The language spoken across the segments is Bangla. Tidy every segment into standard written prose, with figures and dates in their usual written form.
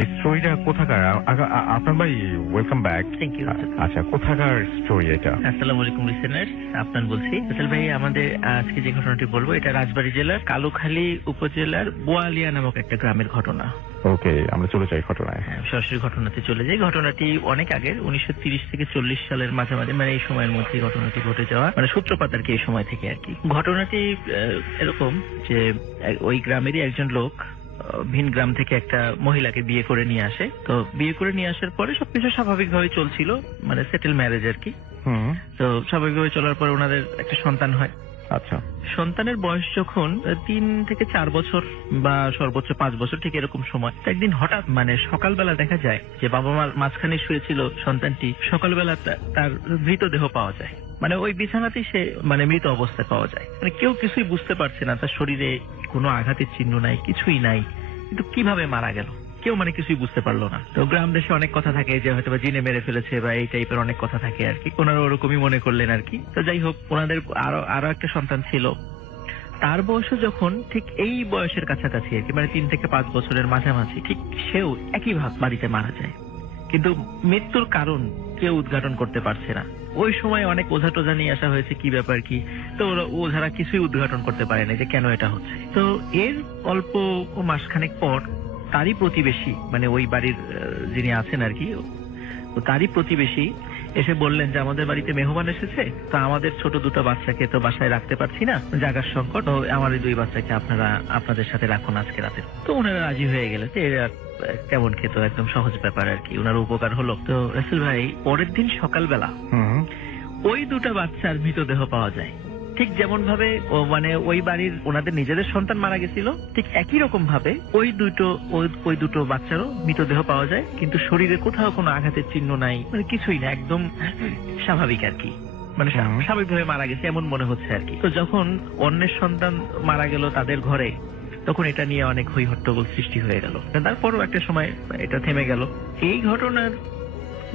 স্টোরিটা কোথাকার? আপনার ভাই ওয়েলকাম ব্যাক। Thank you. আচ্ছা, কোথাকার স্টোরি এটা? আসসালামু আলাইকুম লিসেনার্স, আপনার বলছি ফেসল ভাই। আমাদের আজকে যে ঘটনাটি বলবো এটা রাজবাড়ী জেলার কালুখালী উপজেলার বোয়ালিয়া নামক একটা গ্রামের ঘটনা। ওকে, আমরা চলে যাই ঘটনায়। সরাসরি ঘটনাতে চলে যাই। ঘটনাটি অনেক আগের 1930 থেকে 40 সালের মাঝামাঝি, মানে এই সময়ের মধ্যে ঘটনাটি ঘটে যাওয়া, মানে সূত্রপাত আর কি এই সময় থেকে আর কি। ঘটনাটি এরকম যে ওই গ্রামেরই একজন লোক ভিন গ্রাম থেকে একটা মহিলাকে বিয়ে করে নিয়ে আসে। তো বিয়ে করে নিয়ে আসার পরে সবকিছু স্বাভাবিকভাবে চলছিল, মানে সেটেল ম্যারেজ আর কি। তো স্বাভাবিকভাবে চলার পরে ওনাদের একটা সন্তান হয়। আচ্ছা, সন্তানের বয়স যখন 3 থেকে 4 বছর বা সর্বোচ্চ 5 বছর, ঠিক এরকম সময়, একদিন হঠাৎ মানে সকালবেলা দেখা যায় যে বাবা মার মাঝখানে শুয়েছিল সন্তানটি, সকালবেলা তার মৃতদেহ পাওয়া যায়। মানে ওই বিছানাতেই সে মানে মৃত অবস্থায় পাওয়া যায়। মানে কেউ কিছুই বুঝতে পারছে না, তার শরীরে কোনো আঘাতের চিহ্ন নাই, কিছুই নাই, কিন্তু কিভাবে মারা গেল কেউ মানে কিছুই বুঝতে পারলো না। তো গ্রাম দেশে অনেক কথা থাকে যে হয়তো বা জিনে মেরে ফেলেছে বা এই টাইপের অনেক কথা থাকে আর কি। ওনারা ওরকমই মনে করলেন আর কি। তো যাই হোক, ওনাদের আরো একটা সন্তান ছিল। তার বয়স যখন ঠিক এই বয়সের কাছাকাছি আর কি, মানে 3 থেকে 5 বছরের মাঝামাঝি, ঠিক সেও একই ভাবে বাড়িতে মারা যায়। কিন্তু মৃত্যুর কারণ কেউ উদ্ঘাটন করতে পারছে না। ওই সময় অনেক ওঝা টোঝা নিয়ে আসা হয়েছে, কি ব্যাপার কি। তো ওঝারা কিছুই উদ্ঘাটন করতে পারে না যে কেন এটা হচ্ছে। তো এর অল্প মাসখানেক পর তারই প্রতিবেশী, মানে ওই বাড়ির যিনি আছেন আর কি, তারই প্রতিবেশী এসে বললেন যে আমাদের বাড়িতে মেহমান এসেছে, তো আমাদের ছোট দুটো বাচ্চাকে তো বাসায় রাখতে পারছি না, জায়গার সংকট, তো আমার এই 2 বাচ্চাকে আপনারা আপনাদের সাথে রাখুন আজকে রাতে। তো ওনারা রাজি হয়ে গেলেন। কেমন খেত, একদম সহজ ব্যাপার আর কি, ওনার উপকার হলো। তো রাসেল ভাই, পরের দিন সকালবেলা ওই 2টা বাচ্চার মৃতদেহ পাওয়া যায়। ঠিক যেমন ভাবে মানে ওই বাড়ির ওনাদের নিজেদের সন্তান মারা গেছিল, ঠিক একই রকম ভাবে ওই দুটো বাচ্চারও মৃতদেহ পাওয়া যায়, কিন্তু শরীরে কোথাও কোনো আঘাতের চিহ্ন নাই, মানে কিছুই না, একদম স্বাভাবিক আর কি, মানে স্বাভাবিকভাবে মারা গেছে এমন মনে হচ্ছে আর কি। তো যখন অন্যের সন্তান মারা গেল তাদের ঘরে, তখন এটা নিয়ে অনেক হই হট্টগোল সৃষ্টি হয়ে গেল। তারপরও একটা সময় এটা থেমে গেল। এই ঘটনার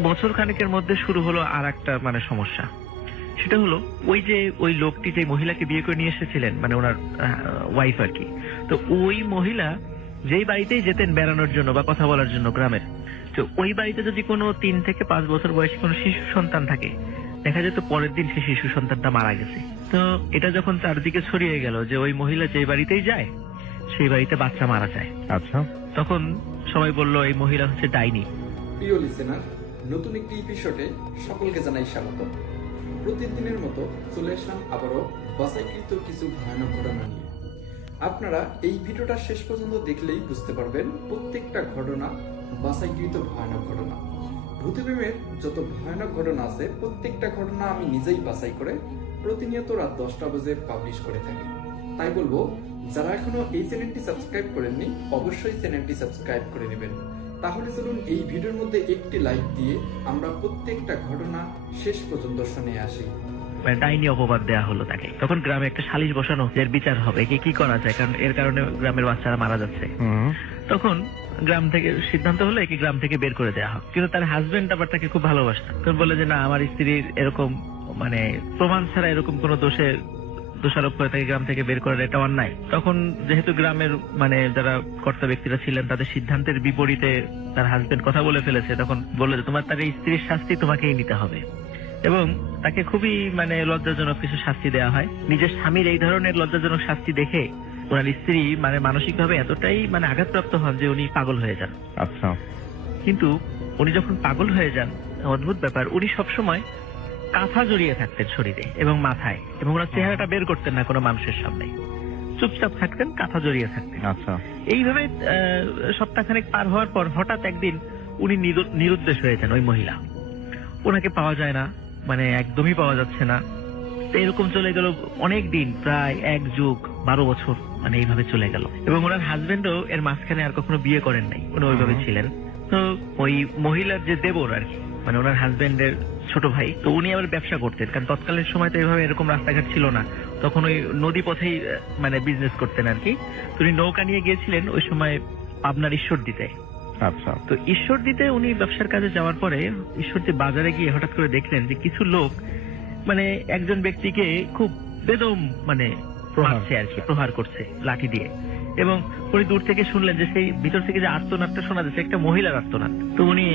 বছর খানেকের মধ্যে শুরু হলো আর একটা মানে সমস্যা। সেটা হলো ওই লোকটি যে মহিলাকে বিয়ে করে নিয়ে এসেছিলেন, মানে ওনার ওয়াইফ আর কি। তো ওই মহিলা যেই বাড়িতেই যেতেন বেড়ানোর জন্য বা কথা বলার জন্য গ্রামের, তো ওই বাড়িতে যদি কোনো 3 থেকে 5 বছর বয়সী কোনো শিশু সন্তান থাকে, দেখা যেত পরের দিন সেই শিশু সন্তানটা মারা গেছে। তো এটা যখন চারদিকে ছড়িয়ে গেল যে ওই মহিলা যেই বাড়িতেই যায় সেই বাড়িতে বাচ্চা মারা যায়, আচ্ছা, তখন সবাই বলল এই মহিলা হচ্ছে ডাইনি। প্রিয় লিসেনার, নতুন একটি এপিসোডে সকলকে জানাই স্বাগত। প্রতিদিনের মতো চলে আসলাম আবারও বাছাইকৃত কিছু ভয়ানক ঘটনা নিয়ে। আপনারা এই ভিডিওটা শেষ পর্যন্ত দেখলেই বুঝতে পারবেন প্রত্যেকটা ঘটনা বাছাইকৃত ভয়ানক ঘটনা। ভূতপ্রেমের যত ভয়ানক ঘটনা আছে প্রত্যেকটা ঘটনা আমি নিজেই বাছাই করে প্রতিনিয়ত রাত 10টা বাজে পাবলিশ করে থাকি। তাই বলবো, যারা এখনো এই চ্যানেলটি সাবস্ক্রাইব করেননি অবশ্যই চ্যানেলটি সাবস্ক্রাইব করে নেবেন। তাহলে চলুন এই ভিডিওর মধ্যে একটি লাইক দিয়ে আমরা প্রত্যেকটা ঘটনা শেষ পর্যন্ত শুনে আসি। ডাইনি অপবাদ দেওয়া হলো তাকে। তখন গ্রামে একটা সালিশ বসানো, এর বিচার হবে, কি করা যায়, কারণ এর কারণে গ্রামের বাচ্চারা মারা যাচ্ছে। তখন গ্রাম থেকে সিদ্ধান্ত হলো একে গ্রাম থেকে বের করে দেওয়া হোক। কিন্তু তার হাজবেন্ড আবার তাকে খুব ভালোবাসত। তখন বলে যে না, আমার স্ত্রীর এরকম মানে প্রমাণ ছাড়া এরকম কোন দোষারোপ করে তাকে গ্রাম থেকে বের করার এটা অন্যায়। তখন যেহেতু গ্রামের মানে যারা কর্তা ব্যক্তিরা ছিলেন তাদের সিদ্ধান্তের বিপরীতে তার হাজবেন্ড কথা বলে ফেলেছে, তখন বললো যে তোমার তার স্ত্রীর শাস্তি তোমাকেই নিতে হবে। এবং তাকে খুবই মানে লজ্জাজনক কিছু শাস্তি দেওয়া হয়। নিজের স্বামীর এই ধরনের লজ্জাজনক শাস্তি দেখে ওনার স্ত্রী মানে মানসিকভাবে এতটাই মানে আঘাতপ্রাপ্ত হন যে উনি পাগল হয়ে যান। আচ্ছা, কিন্তু উনি যখন পাগল হয়ে যান, অদ্ভুত ব্যাপার, উনি সবসময় কাঁথা জড়িয়ে থাকতেন শরীরে এবং মাথায়, এবং ওনার চেহারাটা বের করতেন না কোনো মানুষের সামনে, চুপচাপ থাকতেন, কাঁথা জড়িয়ে থাকতেন। আচ্ছা, এইভাবে সপ্তাহখানেক পার হওয়ার পর হঠাৎ একদিন উনি নিরুদ্দেশ হয়ে যান। ওই মহিলা, ওনাকে পাওয়া যায় না, মানে একদমই পাওয়া যাচ্ছে না। এরকম চলে গেল অনেক দিন, প্রায় 1 যুগ 12 বছর, মানে এইভাবে চলে গেল। এবং ওনার হাজবেন্ডও এর মাঝখানে আর কখনো বিয়ে করেন নাই, উনি ওইভাবে ছিলেন। তো ওই মহিলার যে দেবর আর কি, মানে ওনার হাজবেন্ডের ছোট ভাই, তো উনি আবার ব্যবসা করতেন, কারণ তৎকালীন সময় তো এইভাবে এরকম রাস্তাঘাট ছিল না, তখন ওই নদী পথেই মানে বিজনেস করতেন আর কি। তো উনি নৌকা নিয়ে গিয়েছিলেন ওই সময় পাবনার ঈশ্বরদীতে। আচ্ছা, তো ঈশ্বরদীতে উনি ব্যবসার কাজে যাওয়ার পরে ঈশ্বরদী বাজারে গিয়ে হঠাৎ করে দেখলেন যে কিছু লোক মানে একজন ব্যক্তিকে খুব বেদম মানে মারছে আর কি, প্রহার করছে লাঠি দিয়ে। এবং উনি দূর থেকে শুনলেন যে সেই ভিতর থেকে যে আর্তনাদটা শোনা যাচ্ছে একটা মহিলার আর্তনাদ। তো উনি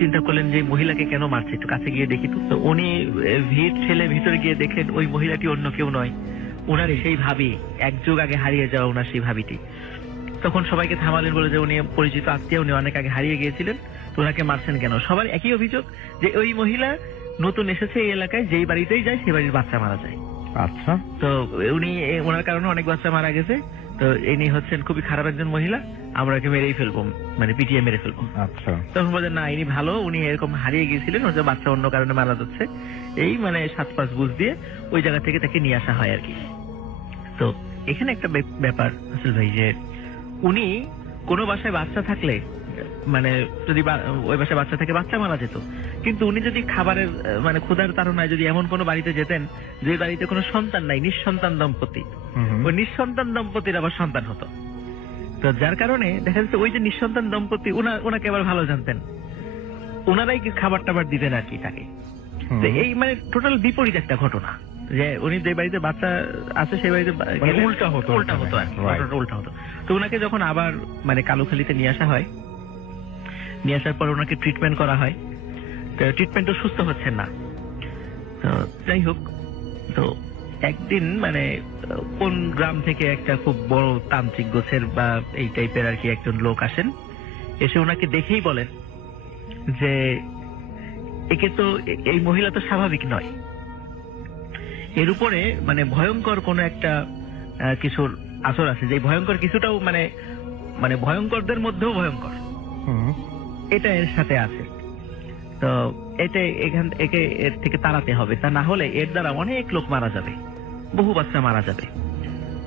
চিন্তা করলেন যে মহিলাকে কেন মারছে, একটু কাছে গিয়ে দেখি। তো উনি ভিড় ঠেলে ভিতরে গিয়ে দেখেন ওই মহিলাটি অন্য কেউ নয়, ওনার সেই ভাবি, এক যুগ আগে হারিয়ে যাওয়া ওনার সেই ভাবিটি। তখন সবাইকে থামালেন, বলে যে উনি পরিচিত আত্মীয়, উনি অনেক আগে হারিয়ে গিয়েছিলেন, তো ওনাকে মারছেন কেন? সবার একই অভিযোগ যে ওই মহিলা নতুন এসেছে এই এলাকায়, যেই বাড়িতেই যায় সেই বাড়ির বাচ্চা মারা যায়। আচ্ছা, তো উনি ওনার কারণে অনেক বাচ্চা মারা গেছে, তো ইনি হচ্ছেন খুবই খারাপ একজন মহিলা, আমরা ওকে মেরেই ফেলবো, মানে পিটিয়ে মেরে ফেলবো। আচ্ছা, তখন বলেন না, ইনি ভালো, উনি এরকম হারিয়ে গিয়েছিলেন, ওর বাচ্চা অন্য কারণে মারা যাচ্ছে, এই মানে 7-5 বুঝ দিয়ে ওই জায়গা থেকে তাকে নিয়ে আসা হয় আর কি। তো এখানে একটা ব্যাপার আসল ভাই, যে উনি কোনো বাসায় বাচ্চা থাকলে, মানে যদি ওই বাসায় বাচ্চা থেকে বাচ্চা মারা যেত, কিন্তু উনি যদি খাবারের মানে ক্ষুধার তাড়নায় যদি এমন কোনো বাড়িতে যেতেন যে বাড়িতে কোনো সন্তান নাই, নিঃসন্তান দম্পতি, ওই নিঃসন্তান দম্পতির আবার সন্তান হতো। তো যার কারণে দেখা যাচ্ছে ওই যে নিঃসন্তান দম্পতি ওনাকে আবার ভালো জানতেন, ওনারাই খাবার টাবার দিতেন আর কি তাকে। তো এই মানে টোটাল বিপরীত একটা ঘটনা, যে উনি যে বাড়িতে বাচ্চা আছে সেই বাড়িতে উল্টা হতো আর কি, উল্টা হতো। তো ওনাকে যখন আবার মানে কালুখালীতে নিয়ে আসা হয়, নিয়ে আসার পর ওনাকে ট্রিটমেন্ট করা হয়, তো ট্রিটমেন্টও সুস্থ হচ্ছেন না। তো যাই হোক, তো একদিন মানে কোন গ্রাম থেকে একটা খুব বড় তান্ত্রিক গোছের বা এই টাইপের আর কি একজন লোক আসেন, এসে ওনাকে দেখেই বলেন যে একে তো এই মহিলা তো স্বাভাবিক নয়, এর উপরে মানে ভয়ঙ্কর কোন একটা কিছুর আসর আছে, যে ভয়ঙ্কর কিছুটাও মানে মানে ভয়ঙ্করদের মধ্যেও ভয়ঙ্কর, এটা এর সাথে আছে। তো এতে একে এর থেকে তাড়াতে হবে, তা না হলে এর দ্বারা অনেক লোক মারা যাবে, বহু বাচ্চা মারা যাবে।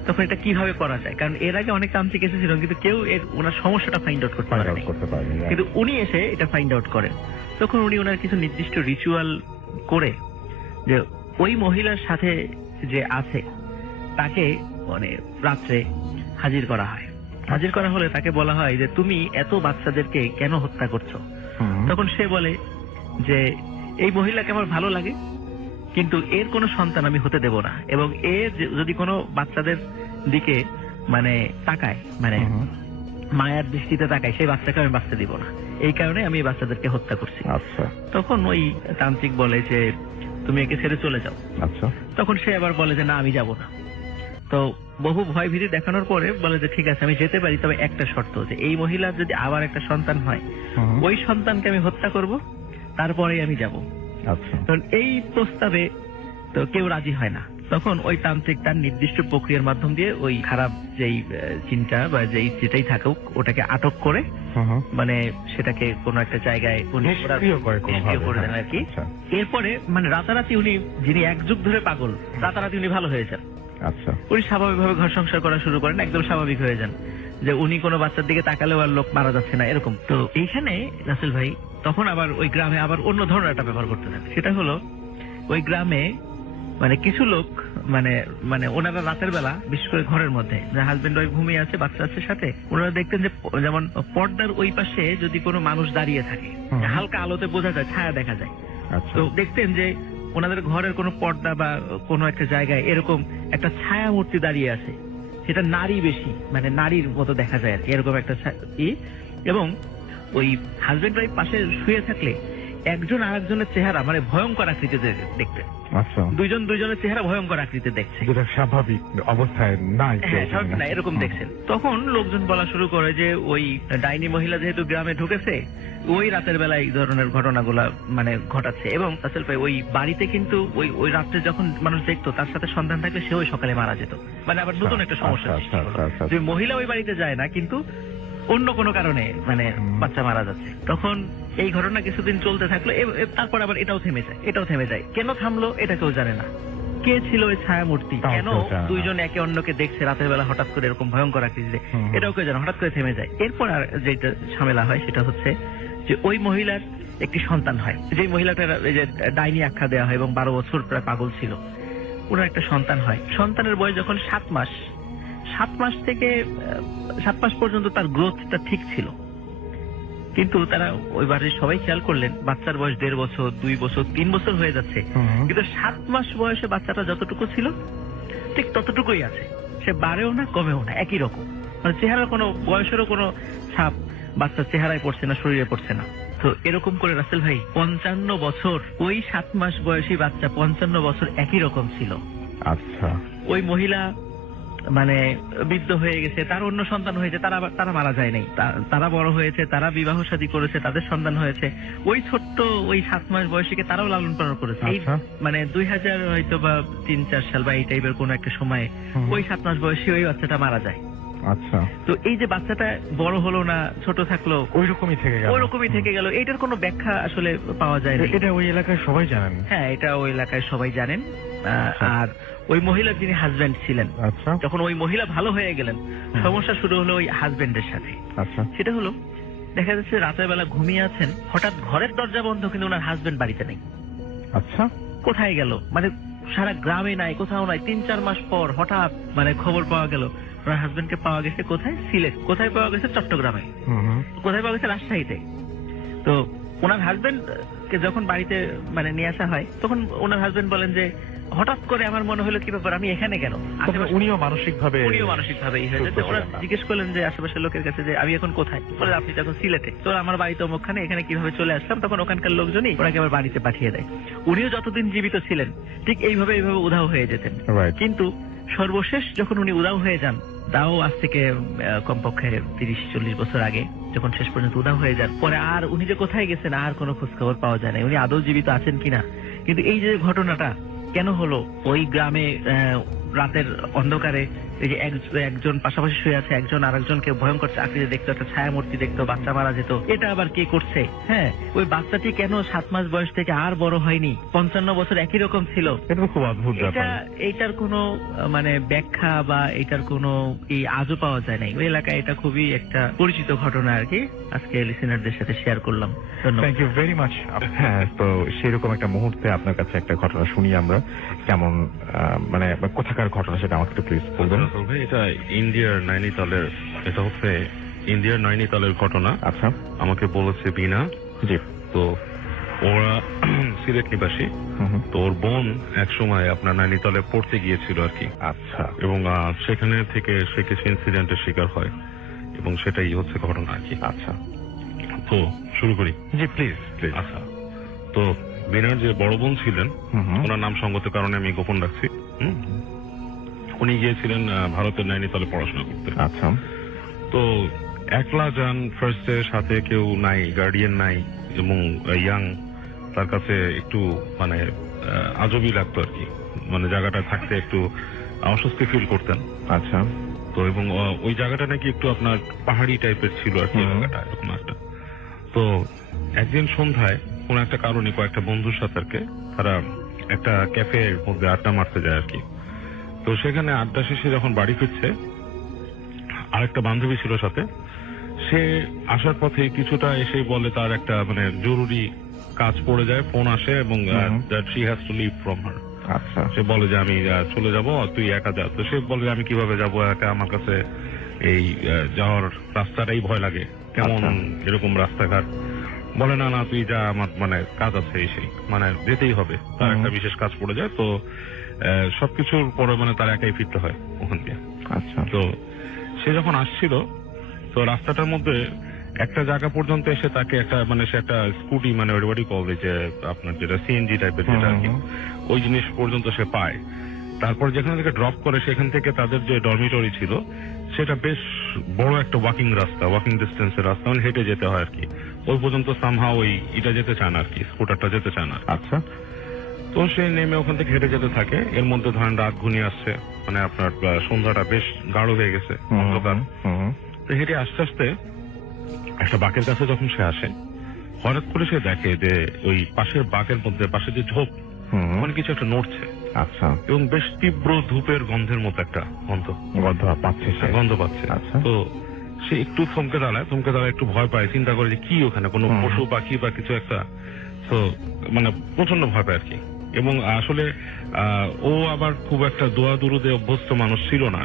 তখন এটা কিভাবে করা যায়, কারণ এর আগে অনেক তান্ত্রিক এসেছিলেন কিন্তু কেউ এর ওনার সমস্যাটা ফাইন্ড আউট করতে পারেনি, কিন্তু উনি এসে এটা ফাইন্ড আউট করেন। তখন উনি ওনার কিছু নির্দিষ্ট রিচুয়াল করে যে ওই মহিলার সাথে যে আছে তাকে মানে রাত্রে হাজির করা হয়। হাজির করা হলে তাকে বলা হয় যে তুমি এত বাচ্চাদেরকে কেন হত্যা করছো? তখন সে বলে যে এই মহিলাকে আমার ভালো লাগে, কিন্তু এর কোনো সন্তান আমি হতে দেব না, এবং এ যদি কোনো বাচ্চাদের দিকে মানে তাকায়, মানে মায়ার দৃষ্টিতে তাকায়, সেই বাচ্চাকে আমি বাঁচতে দিব না, এই কারণে আমি এই বাচ্চাদেরকে হত্যা করছি। আচ্ছা, তখন ওই তান্ত্রিক বলে যে তুমি একে ছেড়ে চলে যাও। আচ্ছা, তখন সে আবার বলে যে না, আমি যাব না। তো বহু ভয় ভীতি দেখানোর পরে বলে যে ঠিক আছে আমি যেতে পারি, তবে একটা শর্ত, যে এই মহিলার যদি আবার একটা সন্তান হয়, ওই সন্তানকে আমি হত্যা করব, তারপরেই আমি যাব। আচ্ছা, তো এই প্রস্তাবে তো কেউ রাজি হয় না। তখন ওই তান্ত্রিক তার নির্দিষ্ট প্রক্রিয়ার মাধ্যম দিয়ে ওই খারাপ যেই চিন্তা বা যেটাই থাকুক ওটাকে আটক করে মানে সেটাকে কোনো একটা জায়গায় নিষ্ক্রিয় করে দেন আর কি। এরপরে মানে রাতারাতি উনি, যিনি 1 যুগ ধরে পাগল, রাতারাতি উনি ভালো হয়ে যান। আচ্ছা, উনি স্বাভাবিকভাবে ঘর সংসার করা শুরু করেন, একদম স্বাভাবিক হয়ে যান, যে উনি কোনো বাচ্চার দিকে তাকালেও আর লোক মারা যাচ্ছে না এরকম। তো এইখানে রাসেল ভাই তখন আবার ওই গ্রামে আবার অন্য ধরনের একটা ব্যবহার করতে থাকেন। সেটা হলো ওই গ্রামে মানে কিছু লোক মানে মানে ওনারা রাতের বেলা বিশেষ করে ঘরের মধ্যে যে হাজবেন্ড ওয়াইফ ঘুমিয়ে আছে, বাচ্চা আছে সাথে, ওনারা দেখতেন যে যেমন পর্দার ওই পাশে যদি কোনো মানুষ দাঁড়িয়ে থাকে, হালকা আলোতে বোঝা যায়, ছায়া দেখা যায়। তো দেখতেন যে ওনাদের ঘরের কোনো পর্দা বা কোনো একটা জায়গায় এরকম একটা ছায়া মূর্তি দাঁড়িয়ে আছে, সেটা নারী বেশি, মানে নারীর মতো দেখা যায় আর কি, এরকম একটা এবং ওই হাজবেন্ড ওয়াইফ পাশে শুয়ে থাকলে একজন আরেকজনের চেহারা মানে ভয়ঙ্কর আকৃতিতে দেখতেন। আচ্ছা, দুইজনের চেহারা ভয়ঙ্কর আকৃতিতে দেখছে, যেটা স্বাভাবিক অবস্থায় নাই, স্বাভাবিক না, এরকম দেখছেন। তখন লোকজন বলা শুরু করে যে ওই ডাইনি মহিলা যেহেতু গ্রামে ঢুকেছে, ওই রাতের বেলা এই ধরনের ঘটনাগুলা মানে ঘটাচ্ছে। এবং আসল ভাই ওই বাড়িতে কিন্তু ওই রাত্রে যখন মানুষ দেখতো তার সাথে সন্তান থাকলে সে ওই সকালে মারা যেত, মানে আবার নতুন একটা সমস্যা যে মহিলা ওই বাড়িতে যায় না কিন্তু অন্য কোনো কারণে মানে বাচ্চা মারা যাচ্ছে। তখন এই ঘটনা কিছুদিন চলতে থাকলো, তারপর আবার এটাও থেমে যায়। কেন থামলো এটা কেউ জানে না, কে ছিল ওই ছায়া মূর্তি, কেন দুইজন একে অন্যকে দেখছে রাতের বেলা হঠাৎ করে এরকম ভয়ঙ্কর আকৃতিতে, এটাও কেউ জানে, হঠাৎ করে থেমে যায়। এরপর আর যেটা ঝামেলা হয় সেটা হচ্ছে যে ওই মহিলার একটি সন্তান হয়, যে মহিলাটার যে ডাইনি আখ্যা দেওয়া হয় এবং 12 বছর প্রায় পাগল ছিল, ওনার একটা সন্তান হয়। সন্তানের বয়স যখন 7 মাস, 7 মাস থেকে 7 মাস পর্যন্ত তার গ্রোথটা ঠিক ছিল, কিন্তু তারা ওই বাড়ির সবাই খেয়াল করলেন বাচ্চার বয়স 1.5 বছর, 2 বছর, 3 বছর হয়ে যাচ্ছে, কিন্তু 7 মাস বয়সে বাচ্চাটা যতটুকু ছিল ঠিক ততটুকুই আছে, সে বাড়েও না কমেও না, একই রকম। মানে চেহারার কোনো বয়সেরও কোনো ছাপ বাচ্চার চেহারায় পড়ছে না, শরীরে পড়ছে না। তো এরকম করে রাসেল ভাই 55 বছর, ওই 7 মাস বয়সী বাচ্চা 55 বছর একই রকম ছিল। আচ্ছা। ওই মহিলা মানে বৃদ্ধ হয়ে গেছে, তার অন্য সন্তান হয়েছে, তারা মারা যায় নাই, তারা বড় হয়েছে, তারা বিবাহ শাদী করেছে, তাদের সন্তান হয়েছে। ওই ছোট্ট ওই 7 মাস বয়সীকে তারাও লালন পালন করেছে। এই মানে 2000 হয়তো বা 3-4 সাল বা এই টাইপের কোন একটা সময়ে ওই 7 মাস বয়সী ওই বাচ্চাটা মারা যায়। আচ্ছা। তো এই যে বাচ্চাটা বড় হলো না, ছোট থাকলো, ওই রকমই থেকে গেল, এইটার কোনো ব্যাখ্যা আসলে পাওয়া যায় না। এটা ওই এলাকায় সবাই জানেন? হ্যাঁ, এটা ওই এলাকায় সবাই জানেন। আর ওই মহিলার যিনি হাজবেন্ড ছিলেন, আচ্ছা, যখন ওই মহিলা ভালো হয়ে গেলেন, সমস্যা শুরু হলো ওই হাজবেন্ডের সাথে। আচ্ছা। সেটা হলো দেখা যাচ্ছে রাতের বেলা ঘুমিয়ে আছেন, হঠাৎ ঘরের দরজা বন্ধ, কিন্তু ওনার হাজবেন্ড বাড়িতে নেই। আচ্ছা। কোথায় গেল, মানে সারা গ্রামে নাই, কোথাও নাই। 3-4 মাস পর হঠাৎ মানে খবর পাওয়া গেল ওনার হাজবেন্ডকে পাওয়া গেছে কোথায়? সিলেট। কোথায় পাওয়া গেছে? চট্টগ্রামে। কোথায় পাওয়া গেছে? রাজশাহীতে। তো ওনার হাজবেন্ড কে যখন বাড়িতে মানে নিয়ে আসা হয়, তখন ওনার হাজবেন্ড বলেন যে হঠাৎ করে আমার মনে হলো কি ব্যাপার, আমি এখানে কেন? উনিও মানসিক ভাবে ওরা জিজ্ঞেস করলেন যে আশেপাশের লোকের কাছে যে আমি এখন কোথায়? বলে আপনি তখন সিলেটে। তো আমার বাড়িতে অমুকখানে, এখানে কিভাবে চলে আসলাম? তখন ওখানকার লোকজনই ওনাকে আবার বাড়িতে পাঠিয়ে দেয়। উনিও যতদিন জীবিত ছিলেন ঠিক এইভাবে উধাও হয়ে যেতেন। কিন্তু সর্বশেষ যখন উনি উধাও হয়ে যান, তাও আজ থেকে কমপক্ষে 30-40 বছর আগে, যখন শেষ পর্যন্ত উধাও হয়ে যান, পরে আর উনি যে কোথায় গেছেন আর কোনো খোঁজ খবর পাওয়া যায় না, উনি আদৌ জীবিত আছেন কিনা। কিন্তু এই যে ঘটনাটা কেন হলো, ওই গ্রামে রাতের অন্ধকারে এই যে একজন পাশাপাশি শুয়ে আছে, একজন আরেকজনকে ভয়ঙ্কর আকৃতি দেখতো, একটা ছায়া মূর্তি দেখতো, বাচ্চা মারা যেত, এটা আবার কে করছে? হ্যাঁ, ওই বাচ্চাটি কেন 7 মাস বয়স থেকে আর বড় হয়নি, 55 বছর একই রকম ছিল? এটা খুব অদ্ভুত ব্যাপার। এইটার কোনো মানে ব্যাখ্যা বা এটার কোনো এই আজও পাওয়া যায় নাই। ওই এলাকায় এটা খুবই একটা পরিচিত ঘটনা আর কি, আজকে লিসেনারদের সাথে শেয়ার করলাম। Thank you very much. হ্যাঁ, তো সেরকম একটা মুহূর্তে আপনার কাছে একটা ঘটনা শুনি আমরা, কেমন মানে কোথাকার ঘটনা সেটা আমাকে একটু প্লিজ বলবেন। ভাই, এটা ইন্ডিয়ার নৈনিতালের, এটা হচ্ছে ইন্ডিয়ার নৈনিতালের ঘটনা। আচ্ছা। আমাকে বলেছে বিনা। জি। তো ওরা সিলেট নিবাসী। তো ওর বোন এক সময় আপনার নৈনিতালে পড়তে গিয়েছিল আর কি। আচ্ছা। এবং সেখানে থেকে সে কিছু ইনসিডেন্টের শিকার হয়, এবং সেটাই হচ্ছে ঘটনা আর কি। আচ্ছা, তো শুরু করি। জি প্লিজ। আচ্ছা, তো বিনার যে বড় বোন ছিলেন, ওনার নাম সঙ্গত কারণে আমি গোপন রাখছি। উনি গিয়েছিলেন ভারতের নৈনিতালে পড়াশোনা করতে। আচ্ছা। তো একলা যান, ফার্স্টে সাথে কেউ নাই, গার্ডিয়ান নাই, এবং ইয়াং, তার কাছে একটু মানে আজবই লাগতো আর কি, মানে জায়গাটা থাকতে একটু অস্বস্তি ফিল করতেন। আচ্ছা। তো এবং ওই জায়গাটা নাকি একটু আপনার পাহাড়ি টাইপের ছিল আর কি, জায়গাটা এরকম একটা। তো একদিন সন্ধ্যায় কোন একটা কারণে কয়েকটা বন্ধুর সাথে আর কি তারা একটা ক্যাফের মধ্যে আড্ডা মারতে যায় আর কি। তো সেখানে আড্ডা শেষে যখন বাড়ি ফিরছে, আরেকটা বান্ধবী ছিল সাথে, সে আসার পথে কিছুটা এসে বলে তার একটা মানে জরুরি কাজ পড়ে যায়, ফোন আসে, এবং she has to leave from her. আচ্ছা। সে বলে যে আমি চলে যাব, তুই একা যা। তো সে বলে আমি কিভাবে যাব একা, আমার কাছে এই যাওয়ার রাস্তাটাই ভয় লাগে, কেমন এরকম রাস্তাঘাট। বলে না না তুই যা, আমার মানে কাজ আছে, এই সেই, মানে যেতেই হবে, তার একটা বিশেষ কাজ পড়ে যায়। তো সবকিছুর পরে মানে তার একাই ফিরতে হয় ওখান দিয়ে। আচ্ছা। তো সে যখন আসছিল, তো রাস্তাটার মধ্যে একটা জায়গা পর্যন্ত এসে তাকে একটা মানে সে একটা স্কুটি, মানে ওইবারই কবে যে আপনার যেটা সিএনজি টাইপের যেটা আর কি, ওই জিনিস পর্যন্ত সে পায়। তারপর যেখান থেকে ড্রপ করে, সেখান থেকে তাদের যে ডরমিটরি ছিল সেটা বেশ বড় একটা ওয়াকিং রাস্তা, ওয়াকিং ডিস্টেন্সের রাস্তা, মানে হেঁটে যেতে হয় আর কি। ওই পর্যন্ত সামহাও ওই এটা যেতে চান আর কি, স্কুটারটা যেতে চান। আচ্ছা। তো সে নেমে ওখান থেকে হেঁটে যেতে থাকে। এর মধ্যে ধরেন রাত ঘনিয়ে আসছে, মানে আপনার সন্ধ্যাটা বেশ গাঢ় হয়ে গেছে, অন্ধকার। তো হেঁটে আস্তে আস্তে একটা বাঁকের কাছে যখন সে আসে, হঠাৎ করে সে দেখে যে ওই পাশের বাঁকের মধ্যে, পাশে যে ঝোপ, ওখানে কিছু একটা নড়ছে। আচ্ছা। এবং বেশ তীব্র ধূপের গন্ধের মতো একটা গন্ধ পাচ্ছে। আচ্ছা। তো সে একটু থমকে দাঁড়ায়, একটু ভয় পায়, চিন্তা করে যে কি ওখানে কোনো পশু পাখি বা কিছু একটা। তো মানে প্রচন্ড ভয় পায় আর কি। এবং আসলে ও আবার খুব একটা দোয়া দুরুদে অভ্যস্ত মানুষ ছিল না,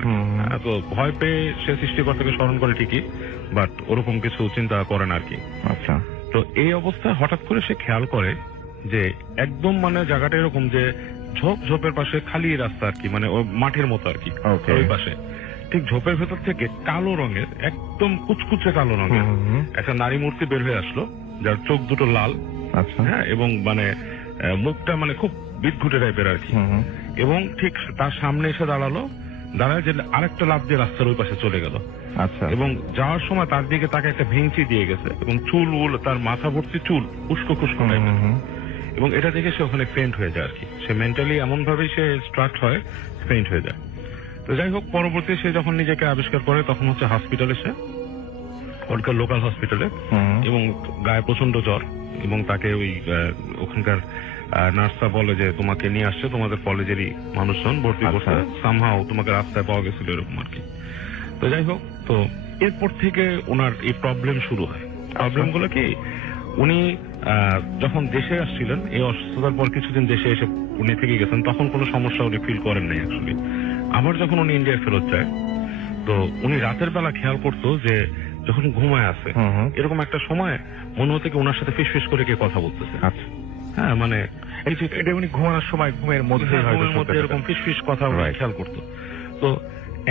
তো ভয় পেয়ে সে সৃষ্টিকর্তাকে স্মরণ করে ঠিকই, বাট ওরকম কিছু চিন্তা করে না আর কি। আচ্ছা। তো এই অবস্থায় হঠাৎ করে সে খেয়াল করে যে একদম মানে জায়গাটা এরকম যে ঝোপের পাশে খালি রাস্তা আর কি, মানে ওই মাঠের মতো আর কি, ওই পাশে ঠিক ঝোপের ভেতর থেকে কালো রঙের, একদম কুচকুচে কালো রঙের একটা নারী মূর্তি বের হয়ে আসলো, যার চোখ দুটো লাল, আচ্ছা, হ্যাঁ, এবং মানে মুখটা মানে খুব বিদঘুটে টাইপের আর কি। এবং ঠিক তার সামনে এসে দাঁড়ায় যে আরেকটা লাফ দিয়ে রাস্তার ওই পাশে চলে গেল। আচ্ছা, এবং যাওয়ার সময় তার দিকে তাকে একটা ভেঙচি দিয়ে গেছে এবং চুল তার মাথা ভর্তি চুল, উস্কো খুস্কো টাইপের। এবং এটা দেখে সে ওখানে ফেন্ট হয়ে যায় আর কি। সে মেন্টালি এমন ভাবেই সে স্ট্রাক্ট হয়, ফেন্ট হয়ে যায়। তো যাই হোক, পরবর্তী সে যখন নিজেকে আবিষ্কার করে তখন হচ্ছে হসপিটালে, সে ওখানকার লোকাল হসপিটালে, এবং গায়ে প্রচন্ড জ্বর, এবং তাকে ওই ওখানকার নার্সরা বলে যে তোমাকে নিয়ে আসছে তোমাদের কলেজেরই মানুষজন ভর্তি করছে, সামহাও তোমাকে রাস্তায় পাওয়া গেছিল এরকম আর কি। তো যাই হোক, তো এরপর থেকে ওনার এই প্রবলেম শুরু হয়। প্রবলেম গুলো কি, উনি যখন দেশে আসছিলেন, এই অসুস্থতার পর কিছুদিন দেশে এসে উনি থেকে গেছেন, তখন কোনো সমস্যা উনি ফিল করেন নাই অ্যাকচুয়ালি। আবার যখন উনি ইন্ডিয়ায় ফেরত যায়, তো উনি রাতের বেলা খেয়াল করতো যে যখন ঘুমায় আছে এরকম একটা সময় মনে হতো কি ওনার সাথে ফিস ফিস করে কে কথা বলতেছে। আচ্ছা, হ্যাঁ, মানে এটা উনি ঘুমানোর সময় ঘুমের মধ্যে এরকম ফিস ফিস কথা খেয়াল করতো। তো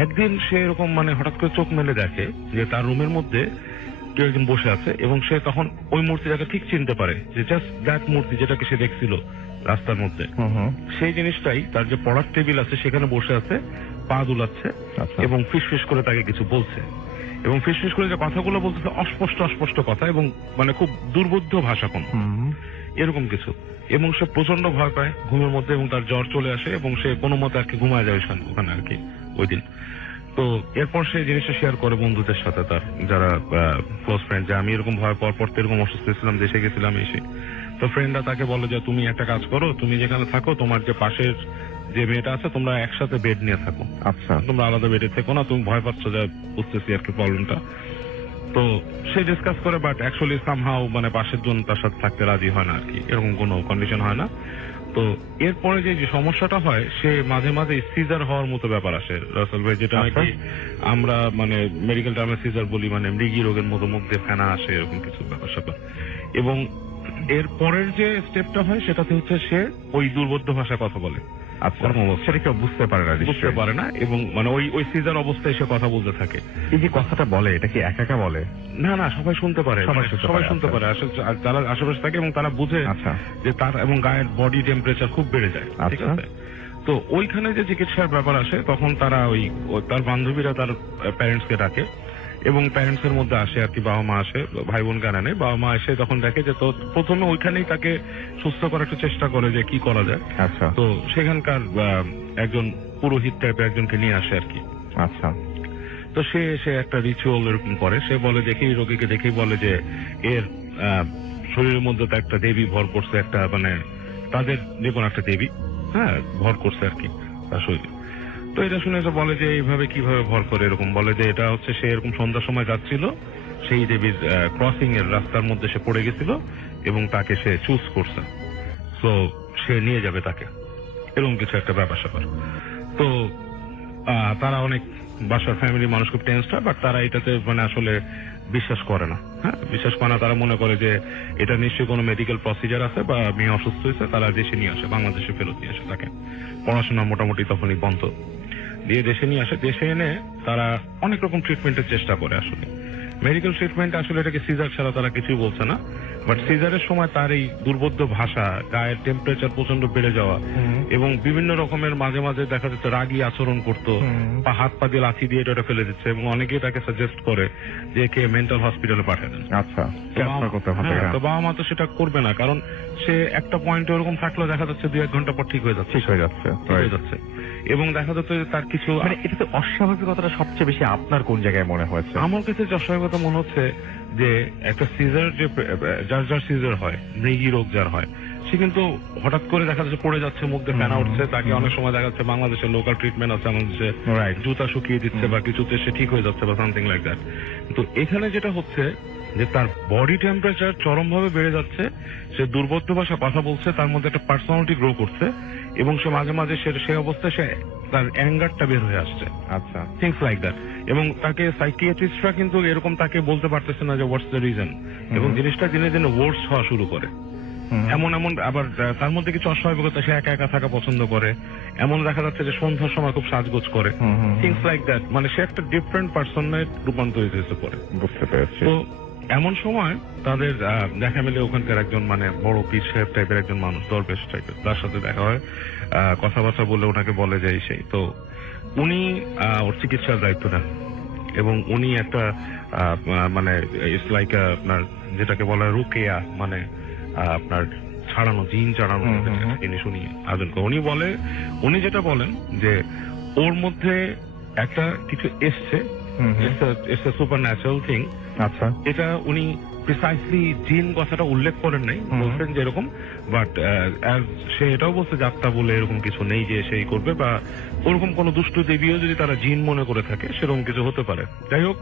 একদিন সে এরকম মানে হঠাৎ করে চোখ মেলে দেখে যে তার রুমের মধ্যে কেউ একজন বসে আছে, এবং সে তখন ওই মূর্তিটাকে ঠিক চিনতে পারে যে জাস্ট দ্যাট মূর্তি যেটাকে সে দেখছিল রাস্তার মধ্যে, সেই জিনিসটাই তার যে পড়ার টেবিল আছে সেখানে বসে আছে, পা দুলাচ্ছে এবং ফিসফিস করে তাকে কিছু বলছে, এবং ফিসফিস করে যে কথাগুলো বলতেছে অস্পষ্ট অস্পষ্ট কথা, এবং মানে খুব দুর্বোধ্য ভাষা কোন এরকম কিছু। এবং সে প্রচন্ড ভয় পায় ঘুমের মধ্যে, এবং তার জ্বর চলে আসে, এবং সে কোনো মতে আর কি ঘুমায় যায় ওখানে আর কি ওই দিন। তো এরপর সে জিনিসটা শেয়ার করে বন্ধুদের সাথে, তার যারা ক্লোজ ফ্রেন্ড, যে আমি এরকম ভয় পাওয়ার পর এরকম অসুস্থ ছিলাম, দেশে গেছিলাম এসে। তো ফ্রেন্ডরা তাকে বলে যে তুমি একটা কাজ করো, তুমি যেখানে থাকো তোমার যে পাশের যে মেয়েটা আছে তোমরা একসাথে বেড নিয়ে থাকো। আচ্ছা, তোমরা আলাদা বেডে থেকো না, তুমি ভয় পাচ্ছ, যা বুঝতেছি আর কি প্রবলেমটা। তো সে ডিসকাস করে, বাট অ্যাকচুয়ালি সামহাও মানে পাশের জন তার সাথে থাকতে রাজি হয় না আর কি, এরকম কোনো কন্ডিশন হয় না। তো এরপরে যে সমস্যাটা হয়, সে মাঝে মাঝে সিজার হওয়ার মতো ব্যাপার আসে রাসেল ভাই, যেটা নাকি আমরা মানে মেডিকেল টার্মে সিজার বলি, মানে মৃগী রোগের মতো মুখ দিয়ে ফেনা আসে, এরকম কিছু ব্যাপার স্যাপার। এবং এর পরের যে স্টেপটা হয় সেটাতে হচ্ছে সে ওই দুর্বোধ্য ভাষায় কথা বলে। আচ্ছা, সেটা কেউ বুঝতে পারে না, এবং মানে ওই সিজার অবস্থায় সে কথা বলতে থাকে। এই যে কথাটা বলে, এটা কি একা একা বলে? না, সবাই শুনতে পারে, সবাই শুনতে পারে, যারা আশেপাশে থাকে, এবং তারা বুঝে যে তার এবং গায়ের বডি টেম্পারেচার খুব বেড়ে যায়, ঠিক আছে। তো ওইখানে যে চিকিৎসার ব্যাপার আসে, তখন তারা তার বান্ধবীরা তার প্যারেন্টস কে ডাকে, এবং প্যারেন্টস এর মধ্যে আসে আর কি, বাবা মা আসে, ভাই বোন গান আনে, বাবা মা এসে তখন দেখে যে, তো প্রথমে ওইখানেই তাকে সুস্থ করার একটু চেষ্টা করে যে কি করা যায়। আচ্ছা, তো সেখানকার একজন পুরোহিত টাইপের একজনকে নিয়ে আসে আর কি। আচ্ছা, তো সে একটা রিচুয়াল এরকম করে, সে বলে দেখি রোগীকে দেখেই বলে যে এর শরীরের মধ্যে তো একটা দেবী ভর করছে, একটা মানে তাদের যে কোনো একটা দেবী, হ্যাঁ, ভর করছে আর কি তার শরীরে। তো এটা শুনে তো বলে যে এইভাবে কিভাবে ভর করে, এরকম বলে যে এটা হচ্ছে সে এরকম সন্ধ্যার সময় যাচ্ছিল, সেই দেবীর ক্রসিং এর রাস্তার মধ্যে সে পড়ে গেছিল, এবং তাকে সে চুজ করছে, তো সে নিয়ে যাবে তাকে, এরকম কিছু একটা ব্যাপার স্যাপার। তো তারা অনেক বাসার ফ্যামিলির মানুষ খুব টেন্সড হয়, বাট তারা এটাতে মানে আসলে বিশ্বাস করে না। হ্যাঁ, বিশ্বাস করে না, তারা মনে করে যে এটা নিশ্চয়ই কোনো মেডিকেল প্রসিজার আছে, বা মেয়ে অসুস্থ হয়েছে, তারা দেশে নিয়ে আসে, বাংলাদেশে ফেরত নিয়ে আসে তাকে। পড়াশোনা মোটামুটি তখনই বন্ধ দিয়ে দেশে নিয়ে আসে। দেশে এনে তারা অনেক রকম ট্রিটমেন্টের চেষ্টা করে, আসলে মেডিকেল ট্রিটমেন্ট, আসলে এটাকে সিজার ছাড়া তারা কিছুই বলছে না। বাট সিজারের সময় তার এই দুর্বোধ্য ভাষা, গায়ের টেম্পারেচার প্রচন্ড বেড়ে যাওয়া, এবং বিভিন্ন রকমের মাঝে মাঝে দেখা যাচ্ছে রাগী আচরণ করতো, বা হাত পা দিয়ে লাথি দিয়ে এটা ফেলে দিচ্ছে, এবং অনেকেই তাকে সাজেস্ট করে যে কে মেন্টাল হসপিটালে পাঠিয়ে দেন। আচ্ছা, তো বাবা মা তো সেটা করবে না, কারণ সে একটা পয়েন্টে ওরকম থাকলেও দেখা যাচ্ছে 2-1 ঘন্টা পর ঠিক হয়ে যাচ্ছে, এবং দেখা যাচ্ছে তার কিছু মানে এটাতে অস্বাভাবিকতাটা সবচেয়ে বেশি আপনার কোন জায়গায় মনে হয়েছে? আমার কাছে যে অস্বাভাবিকতা মনে হচ্ছে যে একটা সিজার, যে যার সিজার হয়, মৃগী রোগ যার হয়, সে কিন্তু হঠাৎ করে দেখা যাচ্ছে পড়ে যাচ্ছে, মুখ দিয়ে ফেনা উঠছে, তাকে অনেক সময় দেখা যাচ্ছে বাংলাদেশের লোকাল ট্রিটমেন্ট আছে, আমাদের জুতা শুকিয়ে দিচ্ছে বা কিছুতে সে ঠিক হয়ে যাচ্ছে বা সামথিং লাইক দ্যাট। তো এখানে যেটা হচ্ছে যে তার বডি টেম্পারেচার চরম ভাবে বেড়ে যাচ্ছে, সে দুর্বোধ্য ভাষা কথা বলছে, তার মধ্যে একটা পার্সোনালিটি গ্রো করছে, এবং সে মাঝে মাঝে সে অবস্থায় সে তার অ্যাঙ্গারটা বের হয়ে আসছে। আচ্ছা, থিংস লাইক দ্যাট। এবং তাকে সাইকিয়াট্রিস্টরা কিন্তু এরকম তাকে বলতে পারতেছে না যে হোয়াটস দ্য রিজন, এবং জিনিসটা দিনে দিনে ওয়ার্স হওয়া শুরু করে। এমন এমন আবার তার মধ্যে কিছু অস্বাভাবিকতা, সে একা একা থাকা পছন্দ করে, এমন দেখা যাচ্ছে যে সন্ধ্যার সময় খুব সাজগোজ করে, থিংস লাইক দ্যাট। মানে সে একটা ডিফারেন্ট পার্সনে রূপান্তরিত হয়েছে পরে। বুঝতে পেরেছি। তো এমন সময় তাদের দেখা মিলে ওখানকার একজন মানে বড় পীর সাহেব টাইপের একজন মানুষ, দরবেশ টাইপের, তার সাথে দেখা হয়, কথাবার্তা বলে ওনাকে বলে যায় সেই। তো উনি ওর চিকিৎসার দায়িত্ব নেন এবং উনি একটা মানে ইটস লাইক আপনার যেটাকে বলা হয় রুকেয়া, মানে আপনার ছাড়ানো, জিন ছাড়ানো জিনিস উনি আয়োজন করেন। উনি যেটা বলেন যে ওর মধ্যে একটা কিছু এসছে, it's a super natural thing. আচ্ছা, এটা উনি প্রিসাইসলি জিন কথাটা উল্লেখ করেন নাই, বলছেন যে এরকম, বাট সে এটাও বলছে যাত্রা বলে এরকম কিছু নেই যে সেই করবে, বা ওরকম কোন দুষ্ট দেবীও যদি তারা জিন মনে করে থাকে সেরকম কিছু হতে পারে। যাই হোক,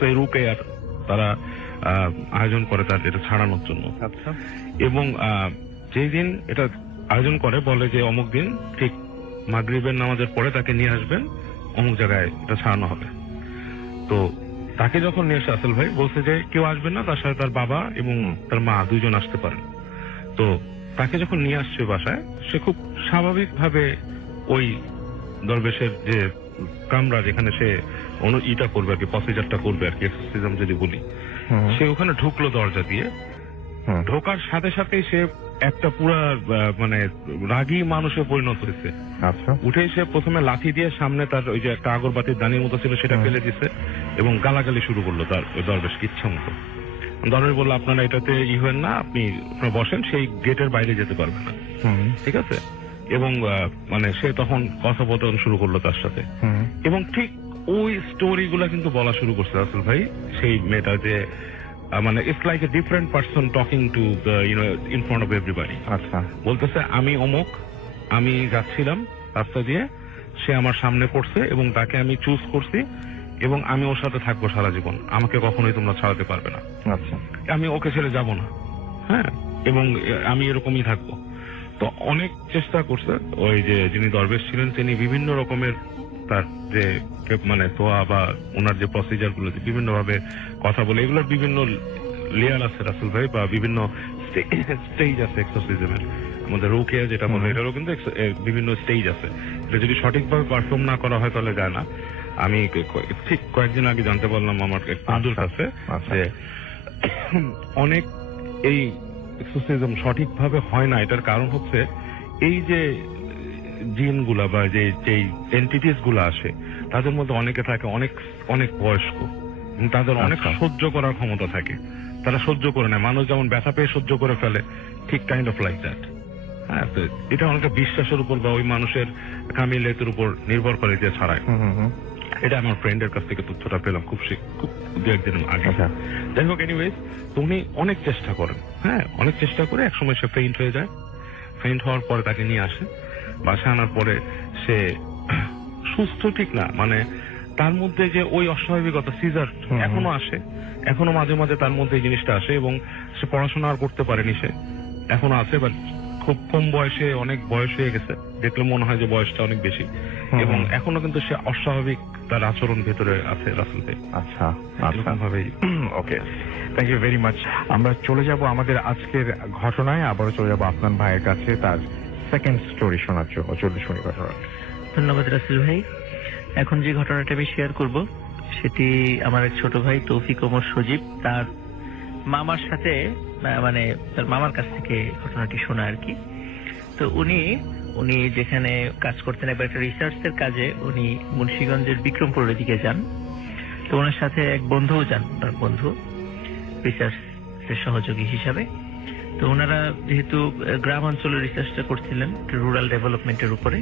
সেই রুকেয়ার তারা আয়োজন করে তার এটা ছাড়ানোর জন্য। আচ্ছা, এবং যেই দিন এটা আয়োজন করে বলে যে অমুক দিন ঠিক মাগরিবের নামাজের পরে তাকে নিয়ে আসবেন, অমুক জায়গায় এটা ছাড়ানো হবে। তো তাকে যখন নিয়ে এসে আসল ভাই বলছে যে কেউ আসবেন না, তার সাথে তার বাবা এবং তার মা দুইজন আসতে পারেন। তো তাকে যখন নিয়ে আসছে বাসায়, সে খুব স্বাভাবিকভাবে ওই দরবেশের যে কামরা যেখানে সে ইটা করবে আর কি, প্রসিজারটা করবে আর কি, এক্সারসাইজ যদি বলি, সে ওখানে ঢুকলো দরজা দিয়ে। ঢোকার সাথে সাথেই সে একটা পুরা মানে রাগী মানুষে পরিণত হয়েছে। আচ্ছা, উঠে সে প্রথমে লাঠি দিয়ে সামনে তার ওই যে একটা আগরবাতির দানির মতো ছিল সেটা ফেলে দিছে এবং গালাগালি শুরু করলো তার ওই দরবেশকে ইচ্ছা মতো। দরবেশ বললো আপনারা এটাতে হবেন না, আপনি বসেন, সেই গেটের বাইরে যেতে পারবে না, ঠিক আছে? এবং মানে সে তখন কথোপকথন শুরু করলো তার সাথে, এবং ঠিক ওই স্টোরি গুলা কিন্তু বলা শুরু করছে আসল ভাই সেই মেয়েটা, যে মানে it's like a different person talking to in front of everybody. আচ্ছা, বলতেছে আমি অমুক, আমি যাচ্ছিলাম রাস্তা দিয়ে, সে আমার সামনে পড়ছে এবং তাকে আমি চুজ করছি এবং আমি ওর সাথে থাকবো সারা জীবন, আমাকে কখনোই তোমরা ছাড়াতে পারবে না, আচ্ছা, আমি ওকে ছেড়ে যাব না, হ্যাঁ, এবং আমি এরকমই থাকবো। তো অনেক চেষ্টা করছে ওই যে যিনি দরবেশ ছিলেন, তিনি বিভিন্ন রকমের তার যে মানে তোয়া বা ওনার যে প্রসিজার গুলো বিভিন্ন ভাবে কথা বলে, এগুলোর বিভিন্ন লেয়ার আছে রাসেল ভাই, বা বিভিন্ন স্টেজ আছে এক্সারসাইজের। আমাদের রুকিয়া যেটা বলে এটারও কিন্তু বিভিন্ন স্টেজ আছে, এটা যদি সঠিকভাবে পারফর্ম না করা হয় তাহলে যায় না। আমি ঠিক কয়েকদিন আগে জানতে পারলাম আমার এক বন্ধুর কাছে যে অনেক এই এক্সারসাইজ সঠিকভাবে হয় না। এটার কারণ হচ্ছে এই যে জিনগুলা বা যে এন্টিটিস গুলা আসে, তাদের মধ্যে অনেকে থাকে অনেক অনেক বয়স্ক, তাদের অনেক সহ্য করার ক্ষমতা থাকে, তারা সহ্য করে নেয়। মানুষ যেমন ব্যথা পেয়ে সহ্য করে ফেলে, ঠিক কাইন্ড অফ লাইক দ্যাট। হ্যাঁ, তো এটা অনেকটা বিশ্বাসের উপর বা ওই মানুষের কামিলিয়তের উপর নির্ভর করে যে ছাড়ায়। এটা আমার ফ্রেন্ডের কাছ থেকে তথ্যটা পেলাম খুব দু একদিন আগে। যাই হোক, এনিওয়েজ, তো উনি অনেক চেষ্টা করেন, হ্যাঁ, অনেক চেষ্টা করে একসময় সে ফেইন্ট হয়ে যায়। ফেইন্ট হওয়ার পরে তাকে নিয়ে আসে, বাসায় আনার পরে সে সুস্থ ঠিক না, মানে তার মধ্যে যে ওই অস্বাভাবিকতা, সিজার এখনো আসে, এখনো মাঝে মাঝে তার মধ্যে এই জিনিসটা আসে, এবং সে পড়াশোনা আর করতে পারেনি, সে এখনো আছে, বাট খুব কম বয়সে, অনেক বয়স হয়ে গেছে, দেখলে মনে হয় যে বয়সটা অনেক বেশি, এবং এখনো কিন্তু সে অস্বাভাবিক তার আচরণ ভেতরে আছে রাসেল ভাই। আচ্ছা, এরকম ভাবেই। ওকে, থ্যাংক ইউ ভেরি মাচ। আমরা চলে যাব আমাদের আজকের ঘটনায়, আবারও চলে যাব আপনার ভাইয়ের কাছে তার সেকেন্ড স্টোরি শোনার জন্য। চলুন শুনি ঘটনা। ধন্যবাদ রাসেল ভাই। এখন যে ঘটনাটা আমি শেয়ার করব সেটি আমার এক ছোট ভাই তৌফিক ওমর সজীব তার মামার সাথে, মানে তার মামার কাছ থেকে ঘটনাটি শোনা আর কি। তো উনি যেখানে কাজ করতেন, একবার একটা রিসার্চের কাজে উনি মুন্সিগঞ্জের বিক্রমপুরের দিকে যান। তো ওনার সাথে এক বন্ধুও যান, তার বন্ধু রিসার্চের সহযোগী হিসাবে। তো ওনারা যেহেতু গ্রাম অঞ্চলের রিসার্চটা করছিলেন রুরাল ডেভেলপমেন্টের উপরে,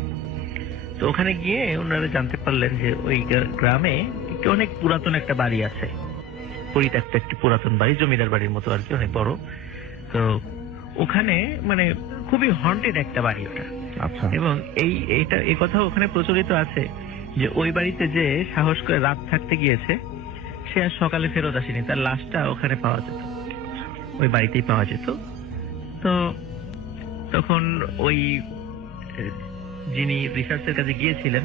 তো ওখানে গিয়ে ওনারা জানতে পারলেন যে ওই গ্রামে একটি অনেক পুরাতন একটা বাড়ি আছে, পরিত্যক্ত একটি পুরাতন বাড়ি, জমিদার বাড়ির মতো আর কি, অনেক বড়। তো ওখানে মানে খুবই হন্টেড একটা বাড়ি ওটা। আচ্ছা, এবং এই কথা ওখানে প্রচলিত আছে যে ওই বাড়িতে যে সাহস করে রাত থাকতে গিয়েছে সে আর সকালে ফেরত আসেনি, তার লাশটা ওখানে পাওয়া যেত, ওই বাড়িতেই পাওয়া যেত। তো তখন ওই যিনি রিসার্চের কাছে গিয়েছিলেন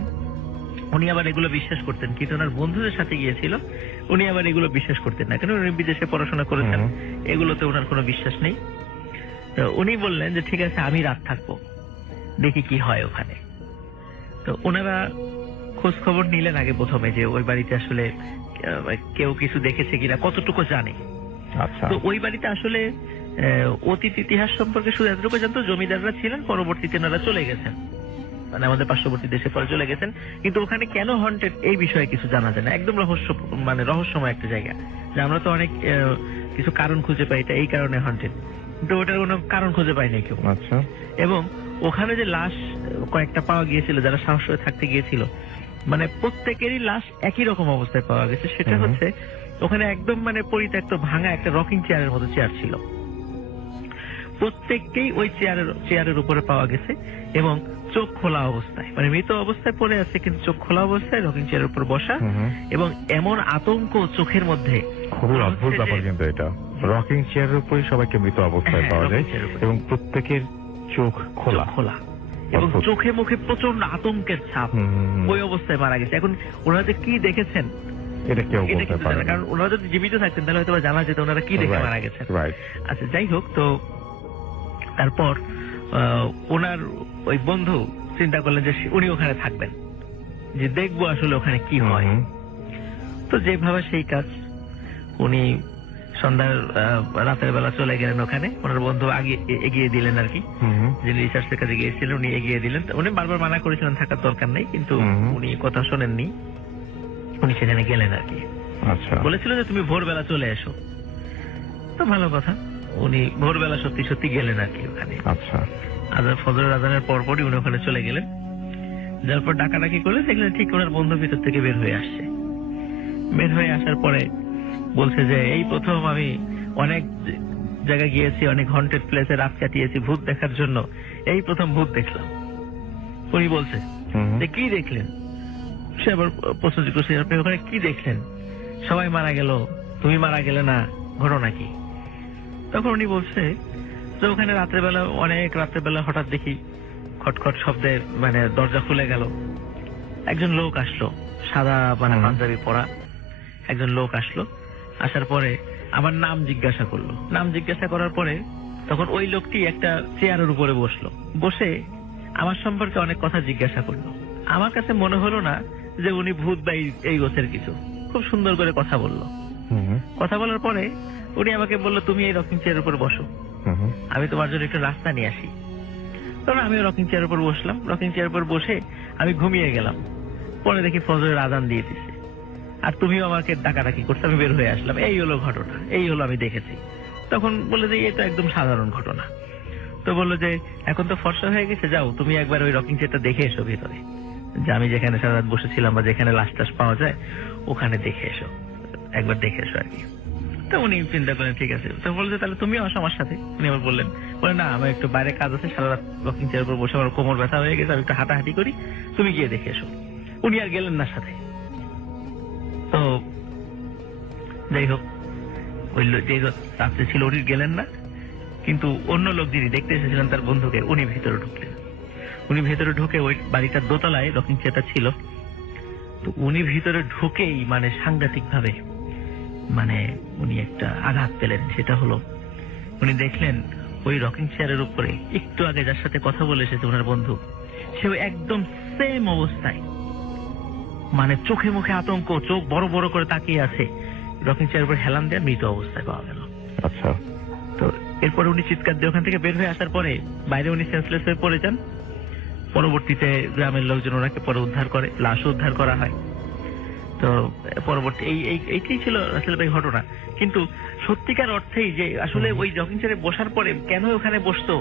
উনি আবার এগুলো বিশ্বাস করতেন, কিন্তু ওনার বন্ধুদের সাথে গিয়েছিল, উনি আবার এগুলো বিশ্বাস করতেন না, কারণ উনি বিদেশে পড়াশোনা করেছেন, এগুলোতে ওনার কোনো বিশ্বাস নেই। তো উনি বললেন যে ঠিক আছে আমি রাত থাকবো, দেখি কি হয় ওখানে। তো ওনারা খোঁজ খবর নিলেন আগে প্রথমে যে ওই বাড়িতে আসলে কেউ কিছু দেখেছে কিনা, কতটুকু জানে। আচ্ছা। তো ওই বাড়িতে আসলে অতীত ইতিহাস সম্পর্কে শুধু এতটুকু জানতো, জমিদাররা ছিলেন, পরবর্তীতে ওনারা চলে গেছেন, মানে আমাদের পার্শ্ববর্তী দেশে পরে চলে গেছেন। কিন্তু ওখানে কেন হন্টেড এই বিষয়ে কিছু জানা যায় না, একদম রহস্যময় একটা জায়গা। যে আমরা তো অনেক কিছু কারণ খুঁজে পাই, এটা এই কারণে হন্টেড, কিন্তু ওটার কোনো কারণ খুঁজে পাই নাই কেউ। আচ্ছা। এবং ওখানে যে লাশ কয়েকটা পাওয়া গিয়েছিল, যারা সাহস হয়ে থাকতে গিয়েছিল, মানে প্রত্যেকেরই লাশ একই রকম অবস্থায় পাওয়া গেছে। সেটা হচ্ছে ওখানে একদম মানে পরিত্যক্ত ভাঙা একটা রকিং চেয়ারের মতো চেয়ার ছিল, প্রত্যেককেই ওই চেয়ারের উপরে পাওয়া গেছে এবং চোখ খোলা অবস্থায়, মানে মৃত অবস্থায় পড়ে আছে কিন্তু চোখ খোলা অবস্থায় রকিং চেয়ারের উপর বসা, এবং এমন আতঙ্ক চোখের মধ্যে। খুবই অদ্ভুত ব্যাপার কিন্তু এটা, রকিং চেয়ারের উপরে সবাইকে মৃত অবস্থায় পাওয়া যায় এবং প্রত্যেকের চোখ খোলা খোলা এবং চোখে মুখে প্রচন্ড আতঙ্কের ছাপ, ওই অবস্থায় মারা গেছে। এখন ওনারা যে কি দেখেছেন এটা কেউ বলতে পারে না, কারণ ওনারা যদি জীবিত থাকতেন তাহলে হয়তো জানা যেত ওনারা কি দেখে মারা গেছেন। আচ্ছা, যাই হোক, তো তারপর ওনার ওই বন্ধু চিন্তা করলেন যে উনি ওখানে থাকবেন, যে দেখবো আসলে ওখানে কি হয়। তো যেভাবে সেই কাজ, উনি সন্ধ্যার রাতের বেলা চলে গেলেন ওখানে, ওনার বন্ধু আগে এগিয়ে দিলেন আর কি, যিনি রিসার্চের কাজে গিয়েছিলেন উনি এগিয়ে দিলেন। উনি বারবার মানা করেছিলেন থাকার দরকার নেই, কিন্তু উনি কথা শোনেননি, উনি সেখানে গেলেন আর কি। বলেছিল যে তুমি ভোরবেলা চলে এসো, তো ভালো কথা, উনি ভোরবেলা সত্যি সত্যি গেলেন আর কি ওখানে। আচ্ছা। ফজরের আজানের পরপরই উনি ওখানে চলে গেলেন, যার পর ডাকাডাকি করলে দেখলেন ঠিক ওনার বন্ধু ভিতর থেকে বের হয়ে আসছে। বের হয়ে আসার পরে বলছে যে এই প্রথম আমি অনেক জায়গায় গিয়েছি, অনেক হন্টেড প্লেসে রাত কাটিয়েছি ভূত দেখার জন্য, এই প্রথম ভূত দেখলাম। উনি বলছে যে কি দেখলেন? সে আবার প্রশ্ন করছে আপনি ওখানে কি দেখলেন? সবাই মারা গেল, তুমি মারা গেলে না, ঘটনা কি? তখন উনি বলছে যে ওখানে অনেক রাত্রেবেলা হঠাৎ দেখি খটখট শব্দে মানে দরজা খুলে গেল, একজন লোক আসলো, সাদা মানে পাঞ্জাবি পরা একজন লোক আসলো। আসার পরে আমার নাম জিজ্ঞাসা করলো, নাম জিজ্ঞাসা করার পরে তখন ওই লোকটি একটা চেয়ারের উপরে বসলো, বসে আমার সম্পর্কে অনেক কথা জিজ্ঞাসা করলো। আমার কাছে মনে হলো না যে উনি ভূত বা এই গোছের কিছু, খুব সুন্দর করে কথা বললো। কথা বলার পরে উনি আমাকে বললো তুমি এই রকিং চেয়ারের উপর বসো, আমি তোমার জন্য একটু রাস্তা নিয়ে আসি। তখন আমি রকিং চেয়ারের উপর বসলাম, রকিং চেয়ারের উপর বসে আমি ঘুমিয়ে গেলাম। পরে দেখি ফজরের আজান দিয়ে দিছে, আর তুমিও আমাকে ডাকাডাকি করছো, আমি বের হয়ে আসলাম, এই হলো ঘটনা, এই হলো আমি দেখেছি। তখন বললো যে এটা একদম সাধারণ ঘটনা। তো বললো যে এখন তো ফর্সা হয়ে গেছে, যাও তুমি একবার ওই রকিং চেয়ারটা দেখে এসো ভিতরে, যে আমি যেখানে সারা রাত বসেছিলাম বা যেখানে লাশ টাশ পাওয়া যায় ওখানে দেখে এসো, একবার দেখে এসো আর কি। তো উনি চিন্তা করেন ঠিক আছে। তো বলছে তাহলে তুমিও আসো আমার সাথে। উনি আবার বললেন না আমার একটু বাইরে কাজ আছে, সারা রাত রকিং চেয়ারের উপর বসে আমার কোমর ব্যথা হয়ে গেছে, আমি একটু হাঁটাহাঁটি করি, তুমি গিয়ে দেখে এসো। উনি আর গেলেন না সাথে। তো যাই হোক, ওই যে রাত্রে ছিল উনি গেলেন না, কিন্তু অন্য লোক যিনি দেখতে এসেছিলেন তার বন্ধুকে, উনি ভেতরে ঢুকলেন। উনি ভেতরে ঢুকে ওই বাড়িটার দোতলায় রকিং চেয়ারটা ছিল, তো উনি ভিতরে ঢুকেই মানে সাংঘাতিক ভাবে মানে উনি একটা আঘাত পেলেন। সেটা হলো উনি দেখলেন ওই রকিং চেয়ারের উপরে একটু আগে যার সাথে কথা বলে এসেছে ওনার বন্ধু, সে একদম সেম অবস্থায়, মানে চোখে মুখে আতঙ্ক, চোখ বড় বড় করে তাকিয়ে আছে, রকিং চেয়ারের উপর হেলান দেওয়া মৃত অবস্থায় পাওয়া গেল। আচ্ছা। তো এরপরে উনি চিৎকার দিয়ে ওখান থেকে বের হয়ে আসার পরে বাইরে উনি সেন্সলেস হয়ে পড়ে যান। পরবর্তীতে গ্রামের লোকজন ওনাকে পরে উদ্ধার করে, লাশ উদ্ধার করা হয়। তো পরবর্তী এইটাই ছিল আসলে ভাই ঘটনা। কিন্তু সত্যিকার অর্থেই যে আসলে ওই রকিং চেয়ারে বসার পরে কেন ওখানে বসতো,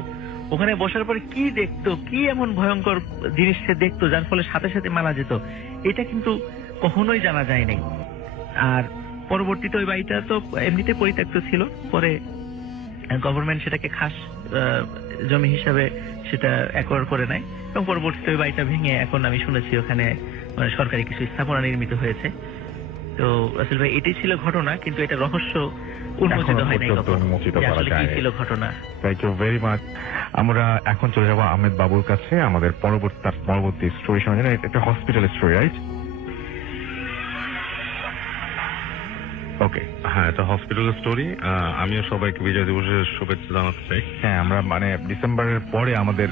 ওখানে বসার পরে কি দেখতো, কি এমন ভয়ঙ্কর জিনিস সে দেখতো যার ফলে সাথে সাথে মারা যেত, এটা কিন্তু কখনোই জানা যায় নাই। আর পরবর্তীতে ওই বাড়িটা তো এমনিতে পরিত্যক্ত ছিল, পরে গভর্নমেন্ট সেটাকে খাস জমি হিসাবে সেটা অ্যাকোয়ার করে নেয় এবং পরবর্তীতে ওই বাড়িটা ভেঙে এখন আমি শুনেছি ওখানে মানে সরকারি কিছু স্থাপনা নির্মিত হয়েছে। তো আসলে ভাই এটাই ছিল ঘটনা, কিন্তু এটা রহস্য উন্মোচিত হয় নাই, আসলে কি ছিল ঘটনা। Thank you very much. আমরা এখন চলে যাবো আহমেদ বাবুর কাছে আমাদের পরবর্তী স্টোরি শোনার জন্য। একটা হসপিটাল স্টোরি, রাইট? ওকে। হ্যাঁ, এটা হসপিটালের স্টোরি। আমিও সবাইকে বিজয় দিবসের শুভেচ্ছা জানাতে চাই। হ্যাঁ, আমরা মানে ডিসেম্বরের পরে আমাদের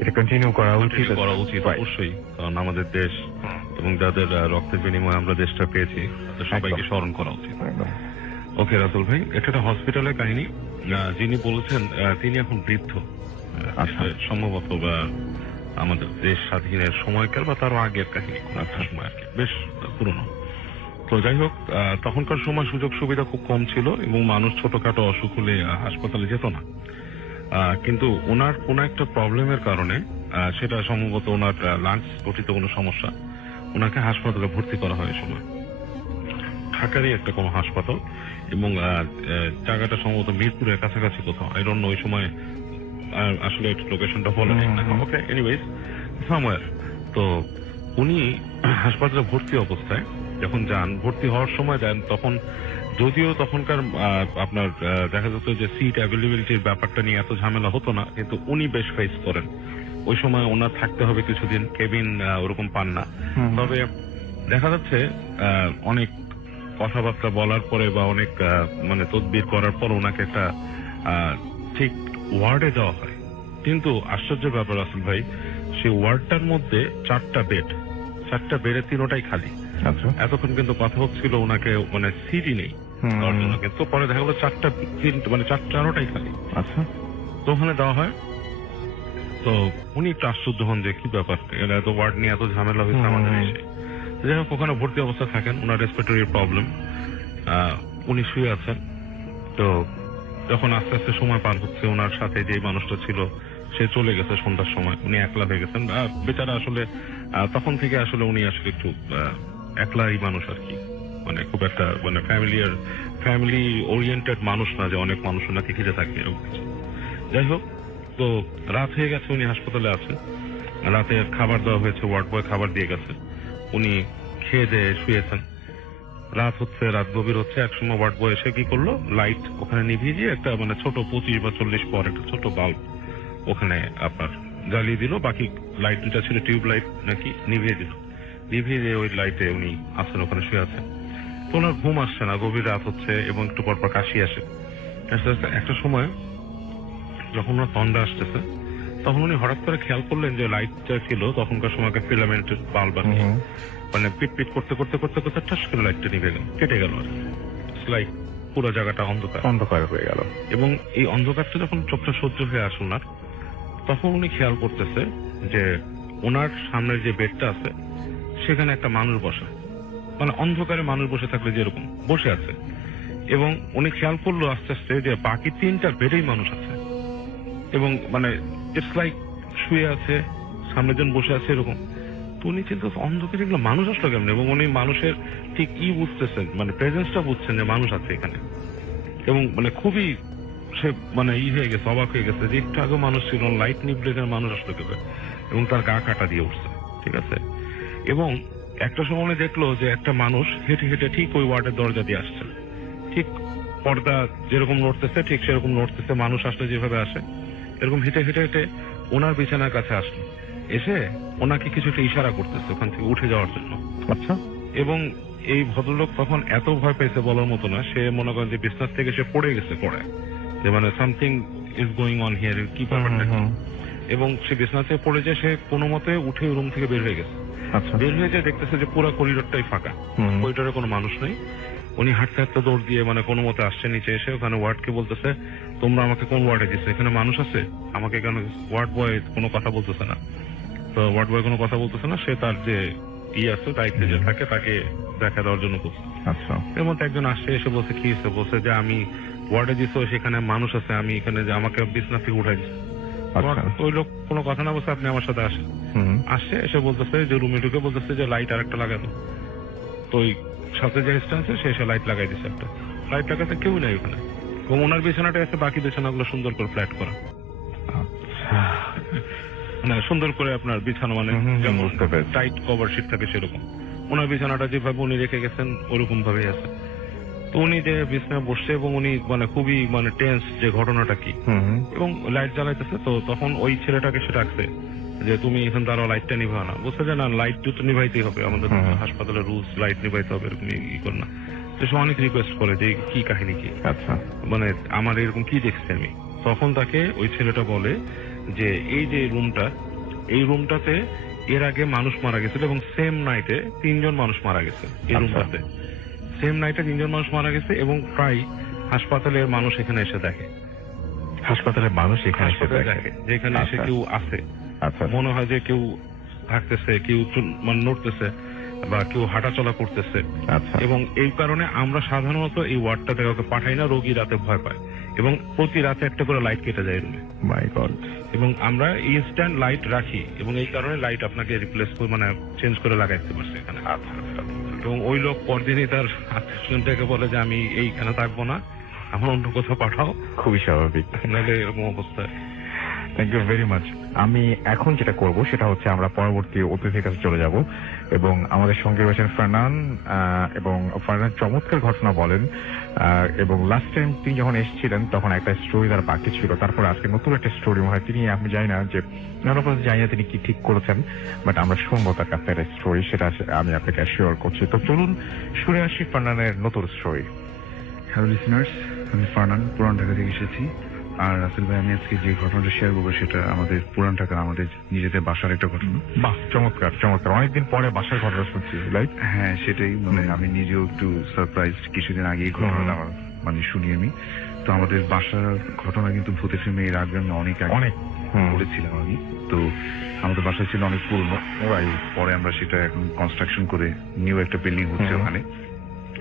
এটা কন্টিনিউ করা উচিত। Right. অবশ্যই, কারণ আমাদের দেশ এবং যাদের রক্তের বিনিময়ে আমরা দেশটা পেয়েছি তাদের সবাইকে একদম। স্মরণ করা উচিত। একদম। ওকে রাসেল ভাই, এটা একটা হসপিটালের কাহিনী। যিনি বলেছেন তিনি এখন বৃদ্ধ। আচ্ছা। সম্ভবত বা আমাদের দেশ স্বাধীনের সময়কার বা তারও আগের কাহিনী, কোন একটা সময় আর কি, বেশ পুরনো। তো যাই হোক, তখনকার সময় সুযোগ সুবিধা খুব কম ছিল এবং মানুষ ছোটখাটো অসুখ হলে হাসপাতালে যেত না। কিন্তু ওনার কোন একটা প্রবলেমের কারণে, সেটা সম্ভবত ওনার লাংস গঠিত কোনো সমস্যা, ওনাকে হাসপাতালে ভর্তি করা হয় এই সময়। ঢাকারই একটা কোনো হাসপাতাল, এবং জায়গাটা সম্ভবত মিরপুরের কাছাকাছি কোথাও, আই ডোন্ট নো ওই সময় আসলে লোকেশনটা বলে নেই না। ওকে, এনিওয়েজ সামওয়্যার। তো উনি হাসপাতালে ভর্তি অবস্থায় যখন যান, ভর্তি হওয়ার সময় দেন, তখন যদিও তখনকার আপনার দেখা যেত যে সিট অ্যাভেলেবিলিটির ব্যাপারটা নিয়ে এত ঝামেলা হতো না, কিন্তু উনি বেশ ফেস করেন। ওই সময় ওনার থাকতে হবে কিছুদিন, কেবিন ওরকম পান না। তবে দেখা যাচ্ছে অনেক কথাবার্তা বলার পরে বা অনেক মানে তদবির করার পর ওনাকে একটা ঠিক ওয়ার্ডে দেওয়া হয়। কিন্তু আশ্চর্যের ব্যাপার আসল ভাই, সেই ওয়ার্ডটার মধ্যে 4টা বেড, 4টা বেডে 3টাই খালি। আচ্ছা। এতক্ষণ কিন্তু কথা হচ্ছিল ওনাকে মানে সিটই নেই দেওয়ার জন্য, কিন্তু পরে দেখা গেলো 4টাই খালি। আচ্ছা। তো ওখানে দেওয়া হয়। তো উনি একটু আশ্চর্য হন যে কি ব্যাপার, এত ওয়ার্ড নিয়ে এত ঝামেলা হয়েছে আমাদের এসে। যাই হোক, ওখানে ভর্তি অবস্থা থাকেন, ওনার রেসপিরেটরি প্রবলেম, উনি শুয়ে আছেন। তো যখন আস্তে আস্তে সময় পার হচ্ছে, ওনার সাথে যে মানুষটা ছিল সে চলে গেছে সন্ধ্যার সময়, উনি একলা হয়ে গেছেন। বেচারা আসলে তখন থেকে আসলে উনি আসলে একটু একলাই মানুষ আর কি, মানে খুব একটা মানে ফ্যামিলি ওরিয়েন্টেড মানুষ না যে অনেক মানুষ ওনাকে ঘিরে থাকে এরকম কিছু। যাই হোক, তো রাত হয়ে গেছে, উনি হাসপাতালে আছেন, রাতে খাবার দেওয়া হয়েছে, ওয়ার্ড বয় খাবার দিয়ে গেছে, উনি খেয়ে দিয়ে শুয়েছেন। রাত হচ্ছে, রাত গভীর হচ্ছে, একসময় ওয়ার্ড বয় এসে কি করলো, লাইট ওখানে নিভিয়ে দিয়ে একটা মানে ছোট 25 বা 40 পর একটা ছোট বাল্ব ওখানে আপনার জ্বালিয়ে দিল। বাকি লাইট দুটা ছিল টিউব লাইট নাকি, নিভিয়ে দিল। নিভিয়ে দিয়ে ওই লাইটে উনি আছেন, ওখানে শুয়ে আছেন। তো ওনার ঘুম আসছে না, গভীর রাত হচ্ছে এবং একটু পরপর কাশি আসে। আস্তে আস্তে একটা সময় যখন ওনার তন্দ্রা আসতেছে, তখন উনি হঠাৎ করে খেয়াল করলেন যে লাইটটা ছিল তখনকার সময়কার ফিলামেন্টের বাল্ব আর কি, মানে পিট পিট করতে করতে করতে করতে ঠাস করে লাইটটা নিভে গেল, কেটে গেল আর লাইট, পুরো জায়গাটা অন্ধকার হয়ে গেল। এবং এই অন্ধকারটা যখন চোখটা সহ্য হয়ে আসল না, তখন উনি খেয়াল করতেছে যে ওনার সামনের যে বেডটা আছে সেখানে একটা মানুষ বসা, মানে অন্ধকারে মানুষ বসে থাকলে যেরকম বসে আছে। এবং উনি খেয়াল করলো আস্তে আস্তে যে বাকি 3টা বেডেই মানুষ আছে, এবং মানে ইটস লাইক শুয়ে আছে, সামনের জন বসে আছে এরকম। তো উনি চিন্তা, অন্ধকারে এগুলো মানুষ আসলো কেমন, এবং উনি মানুষের ঠিক বুঝতেছেন, মানে প্রেজেন্সটা বুঝছেন যে মানুষ আছে এখানে। এবং মানে খুবই সে মানে হয়ে গেছে, অবাক হয়ে গেছে যে একটু আগে মানুষ ছিল, লাইট নিভলে এখানে মানুষ আসলো কেবে, এবং তার গা কাটা দিয়ে উঠছে, ঠিক আছে। এবং একটা সময় দেখলো যে একটা মানুষ হেঁটে হেঁটে ঠিক ওই ওয়ার্ডের দরজা দিয়ে আসছে, ঠিক পর্দা যেরকম নড়তেছে ঠিক সেরকম নড়তেছে, মানুষ আসলে যেভাবে আসে এরকম হেঁটে হেঁটে হেঁটে ওনার বিছানার কাছে আসলো, এসে ওনাকে কিছুটা ইশারা করতেছে ওখান থেকে উঠে যাওয়ার জন্য। আচ্ছা। এবং এই ভদ্রলোক তখন এত ভয় পেয়েছে বলার মতো না, সে মনে করেন যে বিছানা থেকে সে পড়ে গেছে, পড়ে যে মানে something is going on here, কি ব্যাপারটা। এবং সে বিছানা থেকে পড়ে যায়, সে কোনো মতে উঠে রুম থেকে বের হয়ে গেছে। বের হয়ে যায়, দেখতেছে যে পুরো করিডোরটাই ফাঁকা, করিডোরে কোনো মানুষ নেই। উনি হাঁটতে হাঁটতে দৌড় দিয়ে মানে কোনো মতে আসছে নিচে, এসে ওখানে ওয়ার্ডকে বলতেছে, তোমরা আমাকে কোন ওয়ার্ডে দিচ্ছে, এখানে মানুষ আছে, আমাকে কেন। ওয়ার্ড বয় কোনো কথা বলতেছে না। তো ওয়ার্ড বয় কোনো কথা বলতেছে না, সে তার যে আছে দায়িত্বে যে থাকে তাকে দেখা দেওয়ার জন্য বলছে। আচ্ছা। এর মধ্যে একজন আসছে, এসে বলছে কি হয়েছে, বলছে যে আমি ওয়ার্ডে দিচ্ছ, সেখানে মানুষ আছে, আমি এখানে যে আমাকে বিছানা থেকে উঠাই দিচ্ছে। ওই লোক কোনো কথা না বলছে, আপনি আমার সাথে আসেন। আসছে, এসে বলতেছে যে রুমে ঢুকে বলতেছে যে লাইট আর একটা লাগাতো। তো ওই সাথে যে স্ট্যান্ড সে এসে লাইট লাগাই দিচ্ছে, একটা লাইট লাগাতে কেউ নেই ওখানে, এবং ওনার বিছানাটা আছে বাকি বিছানাগুলো সুন্দর করে ফ্ল্যাট করা, মানে সুন্দর করে আপনার বিছানা, মানে টাইট কভার শিট থাকে সেরকম। ওনার বিছানাটা যেভাবে উনি রেখে গেছেন ওরকম ভাবেই আছে। তো উনি যে বিছানায় বসছে এবং উনি মানে খুবই মানে টেন্স যে ঘটনাটা কি, এবং লাইট জ্বালাইতেছে। তো তখন ওই ছেলেটাকে সে ডাকছে যে তুমি এখান দাঁড়াও, লাইটটা নিভাও না। বলছে যে না, লাইট তো নিভাইতেই হবে, আমাদের হাসপাতালের রুলস, লাইট নিভাইতে হবে, এরকম ই কর না। তো সে অনেক রিকোয়েস্ট করে যে কি কাহিনী কি, আচ্ছা মানে আমার এরকম কি দেখছি আমি। তখন তাকে ওই ছেলেটা বলে যে এই যে এই রুমটাতে এর আগে মানুষ মারা গেছিল এবং সেম নাইটে 3 জন মানুষ মারা গেছে এই আচ্ছা। রুমটাতে। সেম নাইটে 3 জন মানুষ মারা গেছে এবং প্রায় হাসপাতালের মানুষ এখানে এসে দেখে, হাসপাতালের মানুষ এখানে এসে হাসপাতালে দেখে। দেখে যেখানে এসে আচ্ছা। কেউ আছে, আচ্ছা মনে হয় যে কেউ থাকতেছে, কেউ মানে নড়তেছে বা কেউ হাঁটাচলা করতেছে। আচ্ছা এবং এই কারণে আমরা সাধারণত এই ওয়ার্ডটাতে কাউকে পাঠাই না, রোগী রাতে ভয় পায় এবং প্রতি রাতে একটা করে লাইট কেটে যায় রুমে। মাই গড। এবং আমরা ইনস্ট্যান্ট লাইট রাখি এবং এই কারণে লাইট আপনাকে রিপ্লেস করে মানে চেঞ্জ করে লাগাইতে পারছে এখানে। আচ্ছা আচ্ছা। এবং ওই লোক পরদিনই তার আত্মীয়স্বজনটাকে বলে যে আমি এইখানে থাকবো না, আমার অন্য কোথাও পাঠাও, খুবই স্বাভাবিক। নাহলে এরকম অবস্থা। Thank you very much. আমি এখন যেটা করব সেটা হচ্ছে আমরা পরবর্তী অতিথির কাছে চলে যাব এবং আমাদের সঙ্গে রয়েছেন ফারনান, এবং ফারনান চমৎকার ঘটনা বলেন। এবং লাস্ট টাইম তিনি যখন এসেছিলেন তখন একটা স্টোরি তার বাকি ছিল, তারপর আজকে নতুন একটা স্টোরি হয়। তিনি আমি জানি না যে জানি না তিনি কি ঠিক করেছেন, বাট আমরা শুনবো তার কাছে একটা স্টোরি, সেটা আমি আপনাকে অ্যাসিওর করছি। তো চলুন শুনে আসি ফারনানের নতুন স্টোরি। হ্যালো লিসনার্স, আমি ফারনান, পুরান ঢাকা থেকে এসেছি। আর রাসেল ভাই, আমি আজকে যে ঘটনাটা শেয়ার করবো সেটা আমাদের পুরান ঢাকা, আমাদের নিজেদের বাসার একটা ঘটনা। বাহ, চমৎকার চমৎকার। অনেকদিন পরে বাসার ঘটনা শুনছি, লাইক হ্যাঁ, সেটাই, মানে আমি নিজেও একটু সারপ্রাইজ। কিছুদিন আগে এই ঘটনাটা আমার মানে শুনি আমি। তো আমাদের বাসার ঘটনা কিন্তু ভূতে ফিল্মে এর আগে আমি অনেক আগে বলেছিলাম আমি। তো আমাদের বাসা ছিল অনেক পুরনো, পরে আমরা সেটা এখন কনস্ট্রাকশন করে নিউ একটা বিল্ডিং হচ্ছে ওখানে।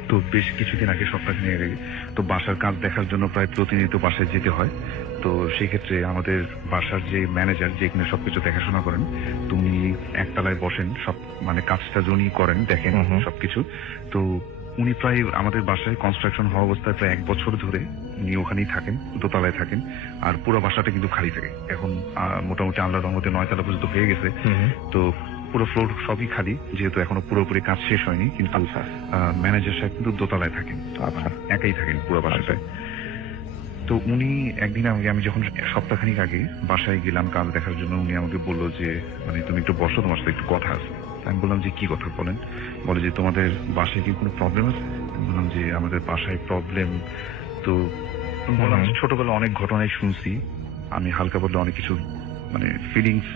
তো বেশ কিছুদিন আগে, সপ্তাহখানেক আগে, তো বাসার কাজ দেখার জন্য প্রায় প্রতিনিয়ত বাসায় যেতে হয়। তো সেই ক্ষেত্রে আমাদের বাসার যে ম্যানেজার, যে এখানে সবকিছু দেখাশোনা করেন, তুমি একতলায় বসেন, সব মানে কাজটা উনি করেন, দেখেন সবকিছু। তো উনি প্রায় আমাদের বাসায় কনস্ট্রাকশন হওয়া অবস্থায় প্রায় 1 বছর ধরে উনি ওখানেই থাকেন, দোতলায় থাকেন। আর পুরো বাসাটা কিন্তু খালি থাকে। এখন মোটামুটি আল্লাহর রহমতে 9 তলা পর্যন্ত হয়ে গেছে। তো পুরো ফ্লোর সবই খালি, যেহেতু এখনো পুরোপুরি কাজ শেষ হয়নি। কিন্তু ম্যানেজার সাহেব কিন্তু দোতলায় থাকেন, একাই থাকেন পুরো বাসাটায়। তো উনি একদিন আমি যখন সপ্তাহখানিক আগে বাসায় গেলাম কাজ দেখার জন্য, উনি আমাকে বললো যে মানে তুমি একটু বসো, তোমার সাথে একটু কথা আছে। আমি বললাম যে কি কথা বলেন। বলে যে তোমাদের বাসায় কি কোনো প্রবলেম আছে? বললাম যে আমাদের বাসায় প্রবলেম তো বললাম ছোটবেলা অনেক ঘটনাই শুনছি, আমি হালকা বললে অনেক কিছু মানে ফিলিংস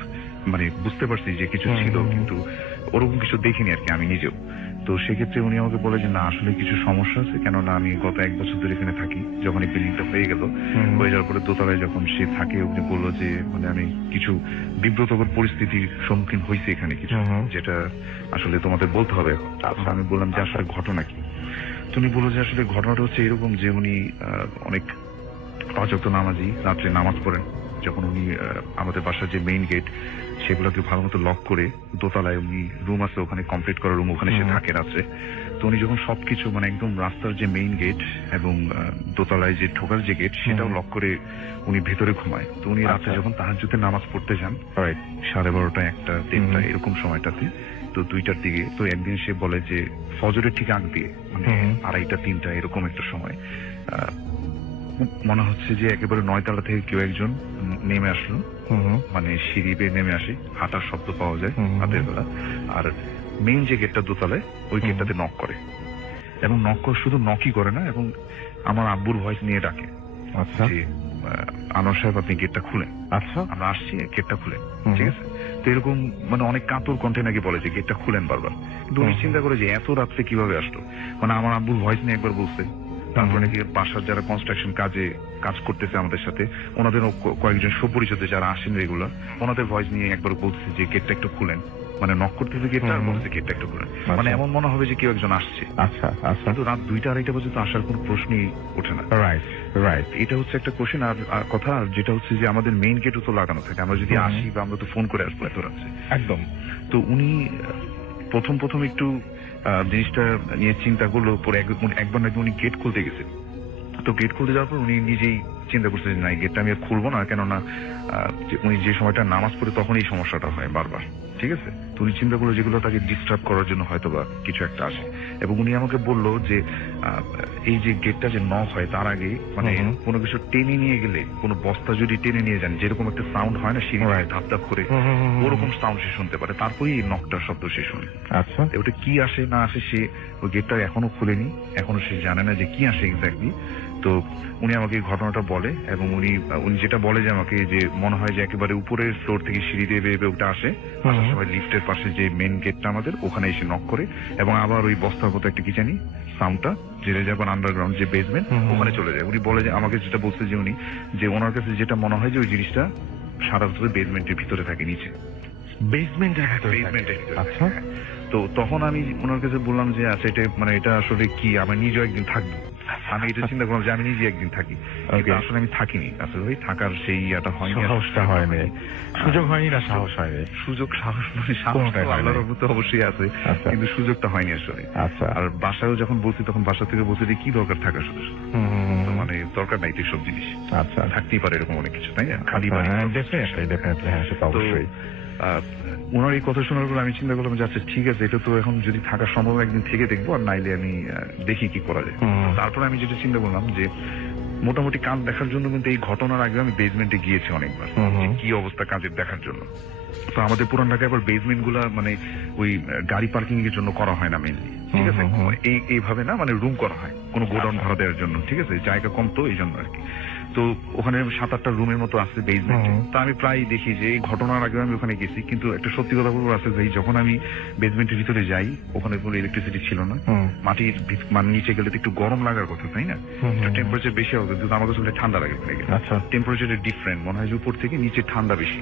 মানে বুঝতে পারছি যে কিছু ছিল, কিন্তু ওরকম কিছু দেখিনি আর কি আমি নিজেও। তো সেক্ষেত্রে উনি আমাকে বলে যে না, আসলে কিছু সমস্যা আছে, কেননা আমি গত 1 বছর ধরে এখানে থাকি। যখন এই বিল্ডিংটা হয়ে গেল, হয়ে যাওয়ার পরে দোতলায় যখন সে থাকে, উনি বললো যে মানে আমি কিছু বিব্রতকর পরিস্থিতির সম্মুখীন হয়েছি এখানে কিছু, যেটা আসলে তোমাদের বলতে হবে। আমি বললাম যে আসলে ঘটনা কি। তুমি বললো যে আসলে ঘটনাটা হচ্ছে এরকম যে উনি অনেক পাঁচওয়াক্ত নামাজি, রাত্রে নামাজ পড়েন। যখন উনি আমাদের বাসার যে মেইন গেট সেগুলোকে ভালো মতো লক করে, দোতলায় উনি রুম আছে, ওখানে কমপ্লিট করা রুম, ওখানে সে থাকে রাত্রে। তো উনি যখন সবকিছু মানে একদম রাস্তার যে মেইন গেট এবং দোতলায় যে ঢোকার যে গেট সেটাও লক করে উনি ভেতরে ঘুমায়। তো উনি রাত্রে যখন তাহাজ্জুদের নামাজ পড়তে যান 12:30, 1টা, 3টা এরকম সময়টাতে, তো 2টার দিকে, তো একদিন সে বলে যে ফজরের ঠিক আগ দিয়ে মানে 2:30, 3টা এরকম একটা সময় মনে হচ্ছে যে একেবারে 9 তলা থেকে কেউ একজন নেমে আসলো, মানে সিঁড়ি বেয়ে নেমে আসে, হাঁটার শব্দ পাওয়া যায় রাতের বেলা। আর মেইন যে গেটটা দোতলায়, ওই গেটটাতে নক করে, এবং নক করে শুধু নকই করে না, এবং আমার আব্বুর ভয়েস নিয়ে ডাকে যে আনোয়ার সাহেব আপনি গেটটা খুলেন, আচ্ছা আমরা আসছি, গেটটা খুলেন, ঠিক আছে। তো এরকম মানে অনেক কাতর কণ্ঠে নাকি বলে যে গেটটা খুলেন বারবার। কিন্তু উনি চিন্তা করে যে এত রাত্রে কিভাবে আসলো, মানে আমার আব্বুর ভয়েস নিয়ে একবার বলছে। তারপরে নাকি বাসার যারা কনস্ট্রাকশন কাজ করতেছে আমাদের সাথে, ওনাদেরও কয়েকজন সুপরিচিত যারা আসেন রেগুলার, ওনাদের ভয়েস নিয়ে একবার বলছে যে গেটটা একটু খুলেন, মানে নক করতেছে গেটটা, আর বলছে গেটটা একটু খুলেন, মানে এমন মনে হবে যে কেউ একজন আসছে। আচ্ছা আচ্ছা। কিন্তু রাত 2টা 2:30 পর্যন্ত আসার কোনো প্রশ্নই ওঠে না। Right right. এটা হচ্ছে একটা কোশ্চেন। আর কথা যেটা হচ্ছে যে আমাদের মেইন গেটও তো লাগানো থাকে, আমরা যদি আসি বা আমরা তো ফোন করে আসবো এত রাত্রে একদম। তো উনি প্রথম একটু জিনিসটা নিয়ে চিন্তা করলো, পরে একবার নাকি উনি গেট খুলতে গেছে। তো গেট খুলতে যাওয়ার পর উনি নিজেই চিন্তা করছি যে না, এই গেটটা আমি আর খুলবো না, কেননা উনি যে সময়টা নামাজ পড়ে তখন এই সমস্যাটা হয় বারবার। ঠিক আছে, তো উনি চিন্তা করলো যেগুলো তাকে ডিস্টার্ব করার জন্য হয়তো বা কিছু একটা আসে, এবং উনি আমাকে বললো যে এই যে গেটটা যে নক হয় তার আগে মানে কোনো কিছু টেনে নিয়ে গেলে, কোনো বস্তা যদি টেনে নিয়ে যান, যেরকম একটা সাউন্ড হয় না সিঁড়ি ধাপ ধাপ করে, ওরকম সাউন্ড সে শুনতে পারে, তারপরেই এই নকটার শব্দ সে শুনে। আচ্ছা, ওটা কি আসে না আসে সে ওই গেটটা এখনো খুলেনি, এখনো সে জানে না যে কি আসে এক্স্যাক্টলি। তো উনি আমাকে এই ঘটনাটা বলে, এবং উনি যেটা বলে যে আমাকে, যে মনে হয় যে একেবারে উপরের ফ্লোর থেকে সিঁড়ি দিয়ে বেয়ে ওটা আসে, আসার সময় লিফটের পাশে যে মেন গেটটা আমাদের, ওখানে এসে নক করে, এবং আবার ওই বস্তার মতো একটা কি জানি সাউন্ডটা জেলে যাবেন আন্ডারগ্রাউন্ড যে বেসমেন্ট, ওখানে চলে যায়। উনি বলে যে আমাকে যেটা বলছে যে উনি, যে ওনার কাছে যেটা মনে হয় যে ওই জিনিসটা সারা বছর বেসমেন্টের ভিতরে থাকে, নিচে বেসমেন্টের ভিতরে। আচ্ছা, তো তখন আমি ওনার কাছে বললাম যে আচ্ছা এটা মানে এটা আসলে কি, আমি নিজেও একদিন থাকবো। আমি এটা চিন্তা করলাম যে আমি নিজে একদিন থাকি, কিন্তু আসলে আমি থাকিনি। আসলে ওই থাকার সেই ইয়েটা হয়নি, সাহসটা হয়নি, সুযোগ হয়নি, না সাহস হয়নি। সুযোগ সাহস মানে সাহস আল্লাহর মতো অবশ্যই আছে, কিন্তু সুযোগটা হয়নি আসলে। আচ্ছা, আর বাসায়ও যখন বলছি তখন বাসা থেকে বলছে যে কি দরকার থাকা, শুধু তো মানে দরকার নাই তো সব জিনিস। আচ্ছা, থাকতেই পারে এরকম অনেক কিছু, তাই না? খালি বাড়ি। ডেফিনেটলি, হ্যাঁ সেটা অবশ্যই। ওনার এই কথা শোনার পর আমি চিন্তা করলাম যে আচ্ছা ঠিক আছে, এটা তো এখন যদি থাকা সম্ভব একদিন থেকে দেখবো, আর নাইলে আমি দেখি কি করা যায়। তারপরে আমি যেটা চিন্তা করলাম যে মোটামুটি কাজ দেখার জন্য কিন্তু এই ঘটনার আগে আমি বেসমেন্টে গিয়েছি অনেকবার, যে কি অবস্থা কাজের দেখার জন্য। তো আমাদের পুরান ঢাকায় আবার বেসমেন্ট গুলা মানে ওই গাড়ি পার্কিং এর জন্য করা হয় না মেনলি, ঠিক আছে, এইভাবে না, মানে রুম করা হয় কোনো গোডাউন ভাড়া দেওয়ার জন্য, ঠিক আছে, জায়গা কম তো এই জন্য আর কি। তো ওখানে 7-8টা রুমের মতো আছে বেসমেন্টে। তো আমি প্রায় দেখি যে এই ঘটনার আগে আমি ওখানে গেছি, কিন্তু একটা সত্যি কথা বলবো আছে যে যখন আমি বেসমেন্টের ভিতরে যাই, ওখানে কোনো ইলেকট্রিসিটি ছিল না, মাটির মানে নিচে গেলে তো একটু গরম লাগার কথা, তাই না? একটু টেম্পারেচার বেশি হবে, কিন্তু আমার কাছে ঠান্ডা লাগে ওখানে গেলে। টেম্পারেচার ডিফারেন্ট মনে হয় যে উপর থেকে নিচে ঠান্ডা বেশি,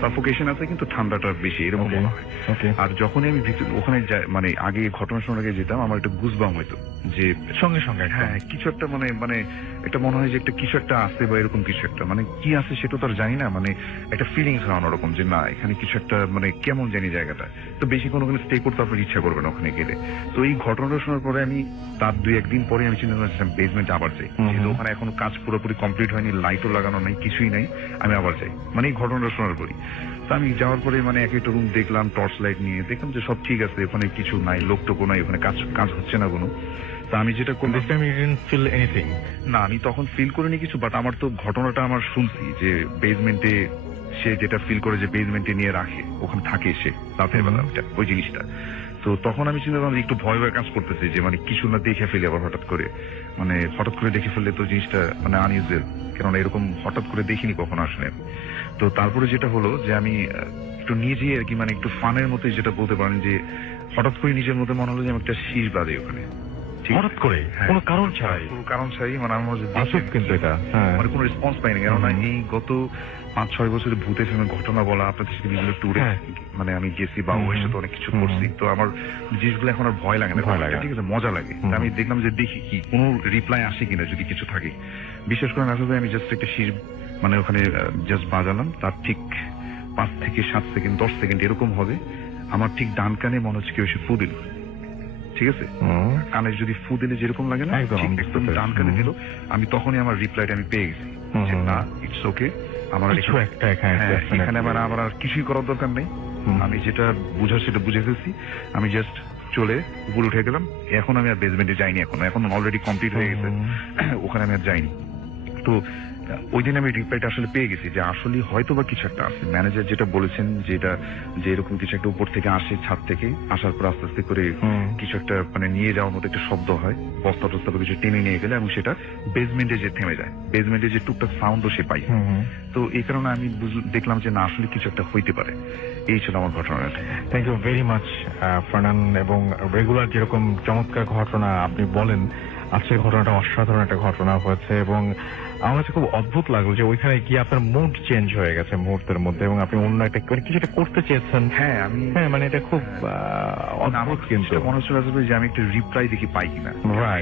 সাফোকেশন আছে কিন্তু ঠান্ডাটা বেশি, এরকম মনে হয়। আর যখনই আমি ওখানে মানে আগে ঘটনা শোনার আগে যেতাম, আমার একটা গুজবাম হইতো যে সঙ্গে সঙ্গে হ্যাঁ কিছু একটা মানে একটা মনে হয় যে একটা কিছু একটা আছে, বা এরকম কিছু একটা, মানে কি আছে সেটা তো আর জানি না, মানে একটা ফিলিংস হয় অন্যরকম যে না এখানে কিছু একটা, মানে কেমন জানি জায়গাটা। তো বেশি কোনো ওখানে স্টে করতে আপনার ইচ্ছা করবে না ওখানে গেলে। তো এই ঘটনাটা শোনার পরে আমি তার 2-1 দিন পরে আমি চিন্তা করছিলাম বেসমেন্টে আবার যাই, যেহেতু ওখানে এখনো কাজ পুরোপুরি কমপ্লিট হয়নি, লাইটও লাগানো নাই, কিছুই নাই, আমি আবার যাই, মানে এই ঘটনাটা শোনার পরই। তো আমি যাওয়ার পরে মানে এক একটা রুম দেখলাম, টর্চ লাইট নিয়ে দেখলাম যে সব ঠিক আছে, ওখানে কিছু নাই, লোকটোকো নাই, ওখানে কাজ হচ্ছে না কোনো। তো আমি যেটা করলাম, না আমি তখন ফিল করিনি কিছু, বাট আমার তো ঘটনাটা আমার শুনছি যে বেসমেন্টে সে যেটা ফিল করে যে বেসমেন্টে নিয়ে রাখে, ওখানে থাকে সে রাতের বেলা ওই জিনিসটা। তো তখন আমি চিন্তা করলাম একটু ভয় ভয় কাজ করতেছে, যে মানে কিছু না দেখে ফেলে আবার হঠাৎ করে দেখে ফেললে তো জিনিসটা মানে আনইউজুয়াল, কেননা এরকম হঠাৎ করে দেখিনি কখনো আসলে। তো তারপরে যেটা হলো যে আমি একটু নিজেই আর কি, মানে একটু ফানের মতো যেটা বলতে পারেন, যে হঠাৎ করে নিজের মধ্যে মনে হলো যে আমি একটা শীষ বাঁধে ওখানে, হঠাৎ করে কোনো কারণ ছাড়াই, মানে আমার কিন্তু এটা মানে কোনো রেসপন্স পাইনি, কেননা এই গত 5-6 বছরের ভূতের ফিল্মের ঘটনা বলা, আপনাদের সাথে বিভিন্ন ট্যুরে মানে আমি গেছি বা ওর সাথে অনেক কিছু করছি, তো আমার জিনিসগুলো এখন আর ভয় লাগে না, ঠিক আছে, মজা লাগে। আমি দেখলাম যে দেখি কি কোনো রিপ্লাই আসে কিনা, যদি কিছু থাকে। বিশেষ করে আসলে আমি জাস্ট একটা শীষ মানে ওখানে জাস্ট বাজালাম, তার ঠিক 5 থেকে 7 সেকেন্ড 10 সেকেন্ড এরকম হবে, আমার ঠিক ডান কানে মনে হচ্ছে কেউ এসে ফু দিল, ঠিক আছে, কানে যদি ফু দিলে যেরকম লাগে না, একদম ডান কানে দিল। আমি তখনই আমার রিপ্লাইটা আমি পেয়ে গেছি যে না ইটস ওকে, আমার এখানে আমার আর কিছুই করার দরকার নেই, আমি যেটা বুঝার সেটা বুঝে ফেলছি, আমি জাস্ট চলে উপরে উঠে গেলাম। এখন আমি আর বেসমেন্টে যাইনি, এখন অলরেডি কমপ্লিট হয়ে গেছে, ওখানে আমি আর যাইনি। তো ওই দিন আমি রিপ্লাইটা আসলে পেয়ে গেছি যে আসলে হয়তো বা কিছু একটা আছে। ম্যানেজার যেটা বলেছেন যে এরকম কিছু একটা উপর থেকে আসে, ছাদ থেকে আসার পর আস্তে আস্তে করে কিছু একটা মানে নিয়ে যাওয়ার মতো একটা শব্দ হয়, বস্তা টস্তা কিছু টেনে নিয়ে গেলে, এবং সেটা বেসমেন্টে যে থেমে যায়, বেসমেন্টে যে টুকটাক সাউন্ডও সে পাই। তো এই কারণে আমি দেখলাম যে না আসলে কিছু একটা হইতে পারে। এই ছিল আমার ঘটনাটা। Thank you very much Farhan, এবং রেগুলার যেরকম চমৎকার ঘটনা আপনি বলেন, আজকের ঘটনাটা অসাধারণ একটা ঘটনা হয়েছে, এবং আমার কাছে খুব অদ্ভুত লাগলো যে ওইখানে গিয়ে আপনার মুড চেঞ্জ হয়ে গেছে মুহূর্তের মধ্যে, এবং আপনি অন্য একটা কিছু একটা করতে চেয়েছেন। হ্যাঁ মানে এটা খুব অদ্ভুত, কিন্তু মনে হচ্ছিল যে আমি একটা রিপ্লাই দেখি পাই কিনা,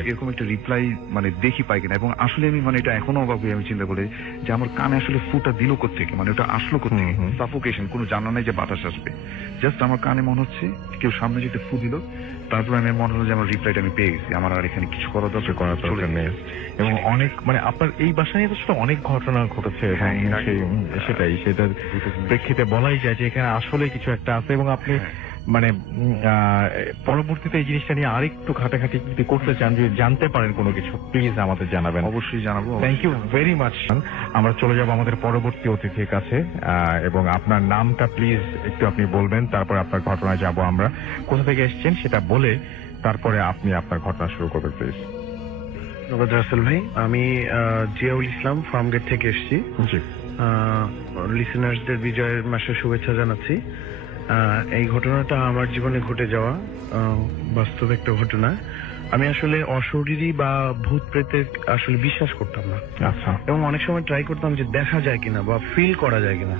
এরকম একটা রিপ্লাই মানে দেখি পাই কিনা। এবং আসলে আমি মানে এটা এখনো অবাক হয়ে আমি চিন্তা করি যে আমার কানে আসলে ফুটা দিল কোত্থেকে, মানে ওটা আসলো কোত্থেকে, সাফোকেশন, কোনো জানা নাই যে বাতাস আসবে, জাস্ট আমার কানে মনে হচ্ছে কেউ সামনে যেতে ফু দিল, তারপরে আমি মনে হলো যে আমার রিপ্লাইটা আমি পেয়ে গেছি, আমার আর এখানে কিছু করার দরকার নেই। এবং অনেক মানে আপনার এই বাসায় বাসা নিয়ে তো আসলে অনেক ঘটনা ঘটেছে এবং হ্যাঁ, এর আগে সেটার প্রেক্ষিতে বলাই যায় যে এখানে আসলে কিছু একটা আছে এবং আপনি মানে পরবর্তীতে এই জিনিসটা নিয়ে আরেকটু ঘাটাঘাটি যদি করতে চান, যদি জানতে পারেন কোনো কিছু, প্লিজ আমাদের জানাবেন। অবশ্যই জানাবো। Thank you very much. আমরা চলে যাব আমাদের পরবর্তী অতিথির কাছে এবং আপনার নামটা প্লিজ একটু আপনি বলবেন, তারপরে আপনার ঘটনায় যাব আমরা। কোথা থেকে এসেছেন সেটা বলে তারপরে আপনি আপনার ঘটনা শুরু করবেন প্লিজ। ধন্যবাদ রাসেল ভাই। আমি জিয়াউল ইসলাম ফার্মগেট থেকে এসেছি। জি, লিসেনার্সদের বিজয়ের মাসের শুভেচ্ছা জানাচ্ছি। এই ঘটনাটা আমার জীবনে ঘটে যাওয়া বাস্তব একটা ঘটনা। আমি আসলে অশরীরী বা ভূত প্রেতে আসলে বিশ্বাস করতাম না। আচ্ছা। এবং অনেক সময় ট্রাই করতাম যে দেখা যায় কিনা বা ফিল করা যায় কিনা,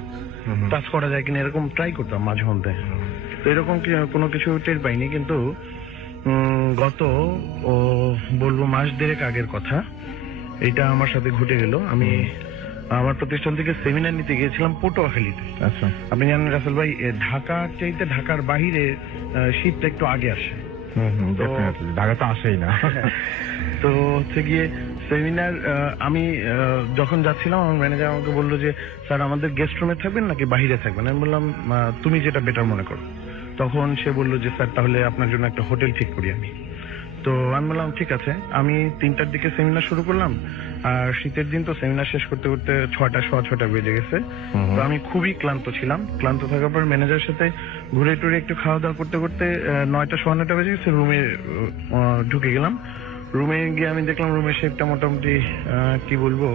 টাচ করা যায় কিনা, এরকম ট্রাই করতাম মাঝে মধ্যে। তো এরকম কোনো কিছু টের পাইনি, কিন্তু গত বলবো মাস দেড়েক আগের কথা, এটা আমার সাথে ঘটে গেল। আমি আমার প্রতিষ্ঠান থেকে সেমিনার নিতে গিয়েছিলাম পটুয়াখালীতে। আচ্ছা। আপনি জানেন রাসেল ভাই, ঢাকার চাইতে ঢাকার বাহিরে শীতটা একটু আগে আসে। ঢাকা তো আসেই না। তো হচ্ছে গিয়ে সেমিনার আমি যখন যাচ্ছিলাম, আমার ম্যানেজার আমাকে বললো যে স্যার আমাদের গেস্ট রুমে থাকবেন নাকি বাহিরে থাকবেন। আমি বললাম তুমি যেটা বেটার মনে করো। তখন সে বললো যে স্যার তাহলে আপনার জন্য একটা হোটেল ঠিক করি আমি। তো আমি বললাম ঠিক আছে। আমি 3টার দিকে সেমিনার শুরু করলাম, আর শীতের দিন তো সেমিনার শেষ করতে করতে 6টা বেজে গেছে। তো আমি খুবই ক্লান্ত ছিলাম। ক্লান্ত থাকার পর ম্যানেজারের সাথে ঘুরে টুরে একটু খাওয়া দাওয়া করতে করতে 9টা বেজে গেছে। রুমে ঢুকে গেলাম। রুমে গিয়ে আমি দেখলাম রুমের শেপটা মোটামুটি কি বলবো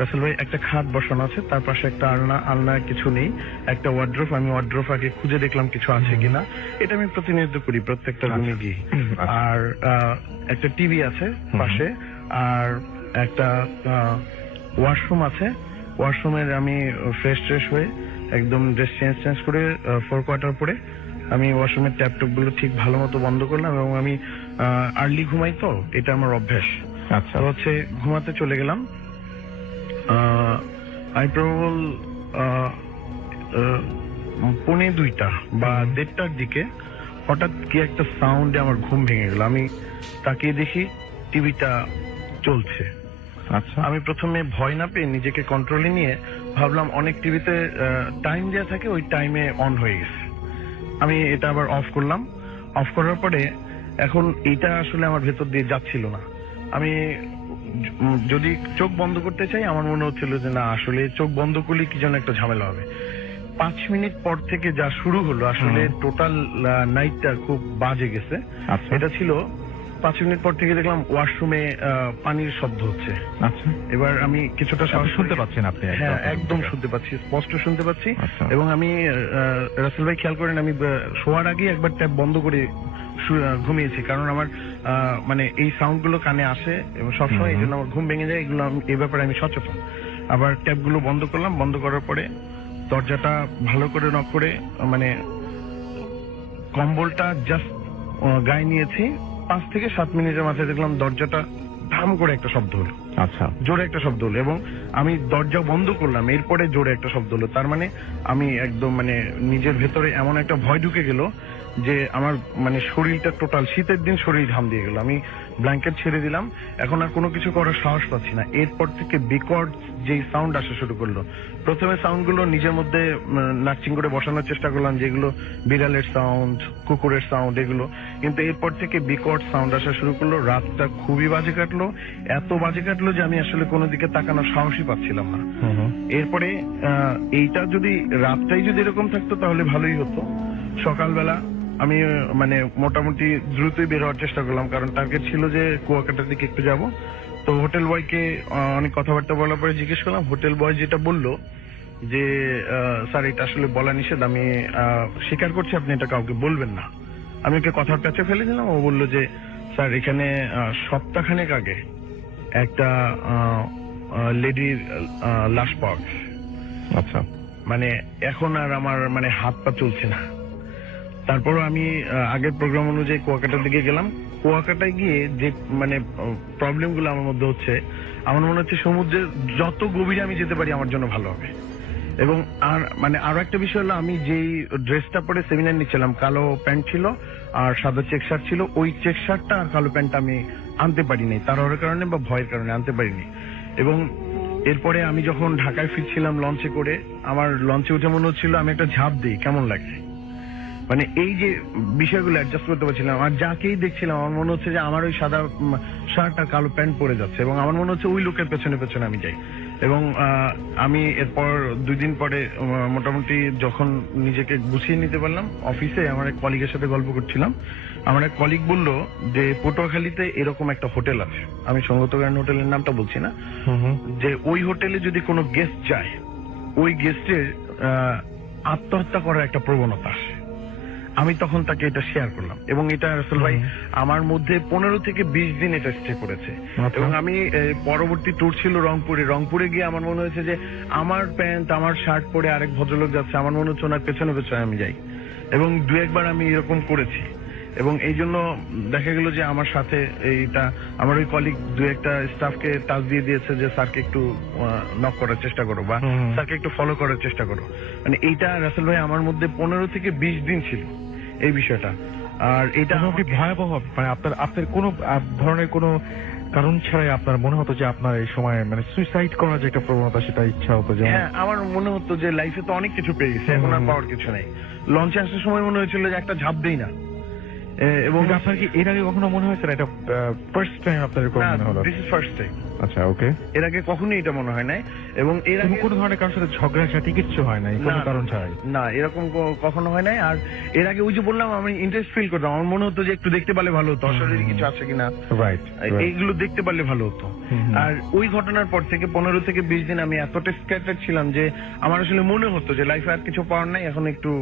রাসেল ভাই, একটা খাট বসানো আছে, তার পাশে একটা আলনা কিছু নেই, একটা ওয়ার্ড্রোব। আমি ওয়ার্ড্রোব আগে খুঁজে দেখলাম কিছু আছে কিনা। এটা আমি প্রতিনিয়ত করি প্রত্যেকটা রুমে গিয়ে। আর একটা টিভি আছে পাশে, আর একটা ওয়াশরুম আছে। ওয়াশরুমের আমি ফ্রেশ হয়ে একদম ড্রেস চেঞ্জ করে 4 কোয়ার্টার পরে আমি ওয়াশরুমের ট্যাপ গুলো ঠিক ভালো মতো বন্ধ করলাম। এবং আমি আর্লি ঘুমাই, তো এটা আমার অভ্যাস। আচ্ছা। তো হচ্ছে ঘুমাতে চলে গেলাম। আই প্রবল 1:45 বা 1:30টার দিকে হঠাৎ কি একটা সাউন্ডে আমার ঘুম ভেঙে গেল। আমি তাকিয়ে দেখি টিভিটা চলছে। আচ্ছা। আমি প্রথমে ভয় না পেয়ে নিজেকে কন্ট্রোলে নিয়ে ভাবলাম অনেক টিভিতে টাইম দেওয়া থাকে, ওই টাইমে অন হয়ে গেছে। আমি এটা আবার অফ করলাম। অফ করার পরে এখন এইটা আসলে আমার ভেতর দিয়ে যাচ্ছিল না। আমি যদি চোখ বন্ধ করতে চাই, আমার মনে হচ্ছিল যে না, আসলে চোখ বন্ধ করলে কি যেন একটা ঝামেলা হবে। 5 মিনিট পর থেকে যা শুরু হলো, আসলে টোটাল নাইটটা খুব বাজে গেছে। এটা ছিল 5 মিনিট পর থেকে দেখলাম ওয়াশরুমে পানির শব্দ হচ্ছে। আচ্ছা। এবার আমি কিছুটা সাহস শুনতে পাচ্ছেন আপনি? হ্যাঁ, একদম শুনতে পাচ্ছি, স্পষ্ট শুনতে পাচ্ছি। আচ্ছা। এবং আমি রাসেল ভাই খেয়াল করেন, আমি শোয়ার আগে একবার ট্যাপ বন্ধ করে ঘুমিয়েছি, কারণ আমার মানে এই সাউন্ড গুলো কানে আসে এবং সবসময় এই জন্য আমার ঘুম ভেঙে যায়। এগুলো এই ব্যাপারে আমি সচেতন। আবার ট্যাপ গুলো বন্ধ করলাম। বন্ধ করার পরে দরজাটা ভালো করে নক করে, মানে কম্বলটা জাস্ট গায়ে নিয়েছি। 5 থেকে 7 মিনিটের মাথায় দেখলাম দরজাটা ধাম করে একটা শব্দ হলো। আচ্ছা। জোরে একটা শব্দ হলো এবং আমি দরজা বন্ধ করলাম, এরপরে জোরে একটা শব্দ হলো। তার মানে আমি একদম মানে নিজের ভেতরে এমন একটা ভয় ঢুকে গেল যে আমার মানে শরীরটা টোটাল, শীতের দিন শরীর ঘাম দিয়ে গেল। আমি ব্ল্যাঙ্কেট ছেড়ে দিলাম। এখন আর কোনো কিছু করার সাহস পাচ্ছি না। এরপর থেকে বিকট যেই সাউন্ড আসা শুরু করলো, প্রথমে সাউন্ডগুলো নিজের মধ্যে নাচিং করে বসানোর চেষ্টা করলাম, যেগুলো বিড়ালের সাউন্ড, কুকুরের সাউন্ড, এগুলো। কিন্তু এরপর থেকে বিকট সাউন্ড আসা শুরু করলো। রাতটা খুবই বাজে কাটলো, এত বাজে কাটলো যে আমি আসলে কোনো দিকে তাকানোর সাহসই পাচ্ছিলাম না। এরপরে এইটা যদি রাতটাই যদি এরকম থাকতো তাহলে ভালোই হতো। সকালবেলা আমি মানে মোটামুটি দ্রুতই বের হওয়ার চেষ্টা করলাম, কারণ টার্গেট ছিল যে কুয়াকাটার দিকে একটু যাব। তো হোটেল বয়কে অনেক কথাবার্তা বলার পরে জিজ্ঞেস করলাম। হোটেল বয় যেটা বললো যে স্যার এটা আসলে বলা নিষেধ, আমি স্বীকার করছি আপনি এটা কাউকে বলবেন না। আমি ওকে কথার কাছে ফেলে দিলাম। ও বললো যে স্যার এখানে সপ্তাহখানেক আগে একটা লেডির লাশ পাওয়া গেছে। আচ্ছা। মানে এখন আর আমার মানে হাত পা চলছে না। তারপরও আমি আগের প্রোগ্রাম অনুযায়ী কুয়াকাটার দিকে গেলাম। কুয়াকাটায় গিয়ে যে মানে প্রবলেম গুলো আমার মধ্যে হচ্ছে, আমার মনে হচ্ছে সমুদ্রের যত গভীরে আমি যেতে পারি আমার জন্য ভালো হবে। এবং আর মানে আরো একটা বিষয় হলো, আমি যেই ড্রেসটা পরে সেমিনার নিচ্ছিলাম, কালো প্যান্ট ছিল আর সাদা চেক শার্ট ছিল। ওই চেক শার্টটা আর কালো প্যান্টটা আমি আনতে পারিনি, তার কারণে বা ভয়ের কারণে আনতে পারিনি। এবং এরপরে আমি যখন ঢাকায় ফিরছিলাম লঞ্চে করে, আমার লঞ্চে উঠে মনে হচ্ছিল আমি একটা ঝাঁপ দিই, কেমন লাগে। মানে এই যে বিষয়গুলো অ্যাডজাস্ট করতে পারছিলাম, আর যাকেই দেখছিলাম আমার মনে হচ্ছে যে আমার ওই সাদা শার্ট আর কালো প্যান্ট পরে যাচ্ছে, এবং আমার মনে হচ্ছে ওই লোকের পেছনে পেছনে আমি যাই। এবং আমি এরপর 2 দিন পরে মোটামুটি যখন নিজেকে গুছিয়ে নিতে পারলাম, অফিসে আমার এক কলিগের সাথে গল্প করছিলাম। আমার এক কলিগ বলল যে পটুয়াখালীতে এরকম একটা হোটেল আছে, আমি সঙ্গত গার্ডেন হোটেলের নামটা বলছি না, যে ওই হোটেলে যদি কোনো গেস্ট যায়, ওই গেস্টের আত্মহত্যা করার একটা প্রবণতা আসে। আমি তখন তাকে এটা শেয়ার করলাম, এবং এটা রাসেল ভাই আমার মধ্যে 15 থেকে 20 দিন এটা স্টে করেছে। এবং আমি পরবর্তী ট্যুর ছিল রংপুরে গিয়ে আমার মনে হয়েছে যে আমার প্যান্ট আমার শার্ট পরে আরেক ভদ্রলোক যাচ্ছে, আমার মনে হচ্ছে ওনার পেছনে পেছনে আমি যাই। এবং 2-1 আমি এরকম করেছি, এবং এই জন্য দেখা গেল যে আমার সাথে এইটা আমার ওই কলিগ 2-1টা স্টাফকে টাচ দিয়ে দিয়েছে যে স্যারকে একটু নক করার চেষ্টা করো, বা স্যারকে একটু ফলো করার চেষ্টা করো। মানে এইটা রাসেল ভাই আমার মধ্যে 15 থেকে 20 দিন ছিল এই বিষয়টা। আর এটা ভয়াবহ, মানে আপনার কোনো ধরনের কোনো কারণ ছাড়াই আপনার মনে হতো যে আপনার এই সময় মানে সুইসাইড করার যে একটা প্রবণতা, সেটা ইচ্ছা হতো যে? হ্যাঁ, আমার মনে হতো যে লাইফে তো অনেক কিছু পেয়েছে, এখন আর পাওয়ার কিছু নেই। লঞ্চে আসার সময় মনে হয়েছিল যে একটা ঝাঁপ দেই না। এবং আপনার কি এর আগে কখনো মনে হয়েছে এটা ফার্স্ট টাইম আপনার এরকম মনে হলো? This is first time. আচ্ছা, ওকে। এর আগে কখনোই এটা মনে হয় নাই, এবং এর আগে কোনো ধরনের কারোর সাথে ঝগড়াঝাটি কিচ্ছু হয় নাই কোনো কারণ ছাড়াই? না, এরকম কখনো হয় নাই। আর এর আগে ওই যে বললাম আমি ইন্টারেস্ট ফিল করতাম, আমার মনে হতো যে একটু দেখতে পারলে ভালো হতো, অশরীরী কিছু আছে কিনা, রাইট, এইগুলো দেখতে পারলে ভালো হতো। আর ওই ঘটনার পর থেকে 15 থেকে 20 দিন আমি এতটা স্ক্যাটার্ড ছিলাম যে আমার আসলে মনে হতো যে লাইফে আর কিছু পাওয়ার নাই, এখন একটু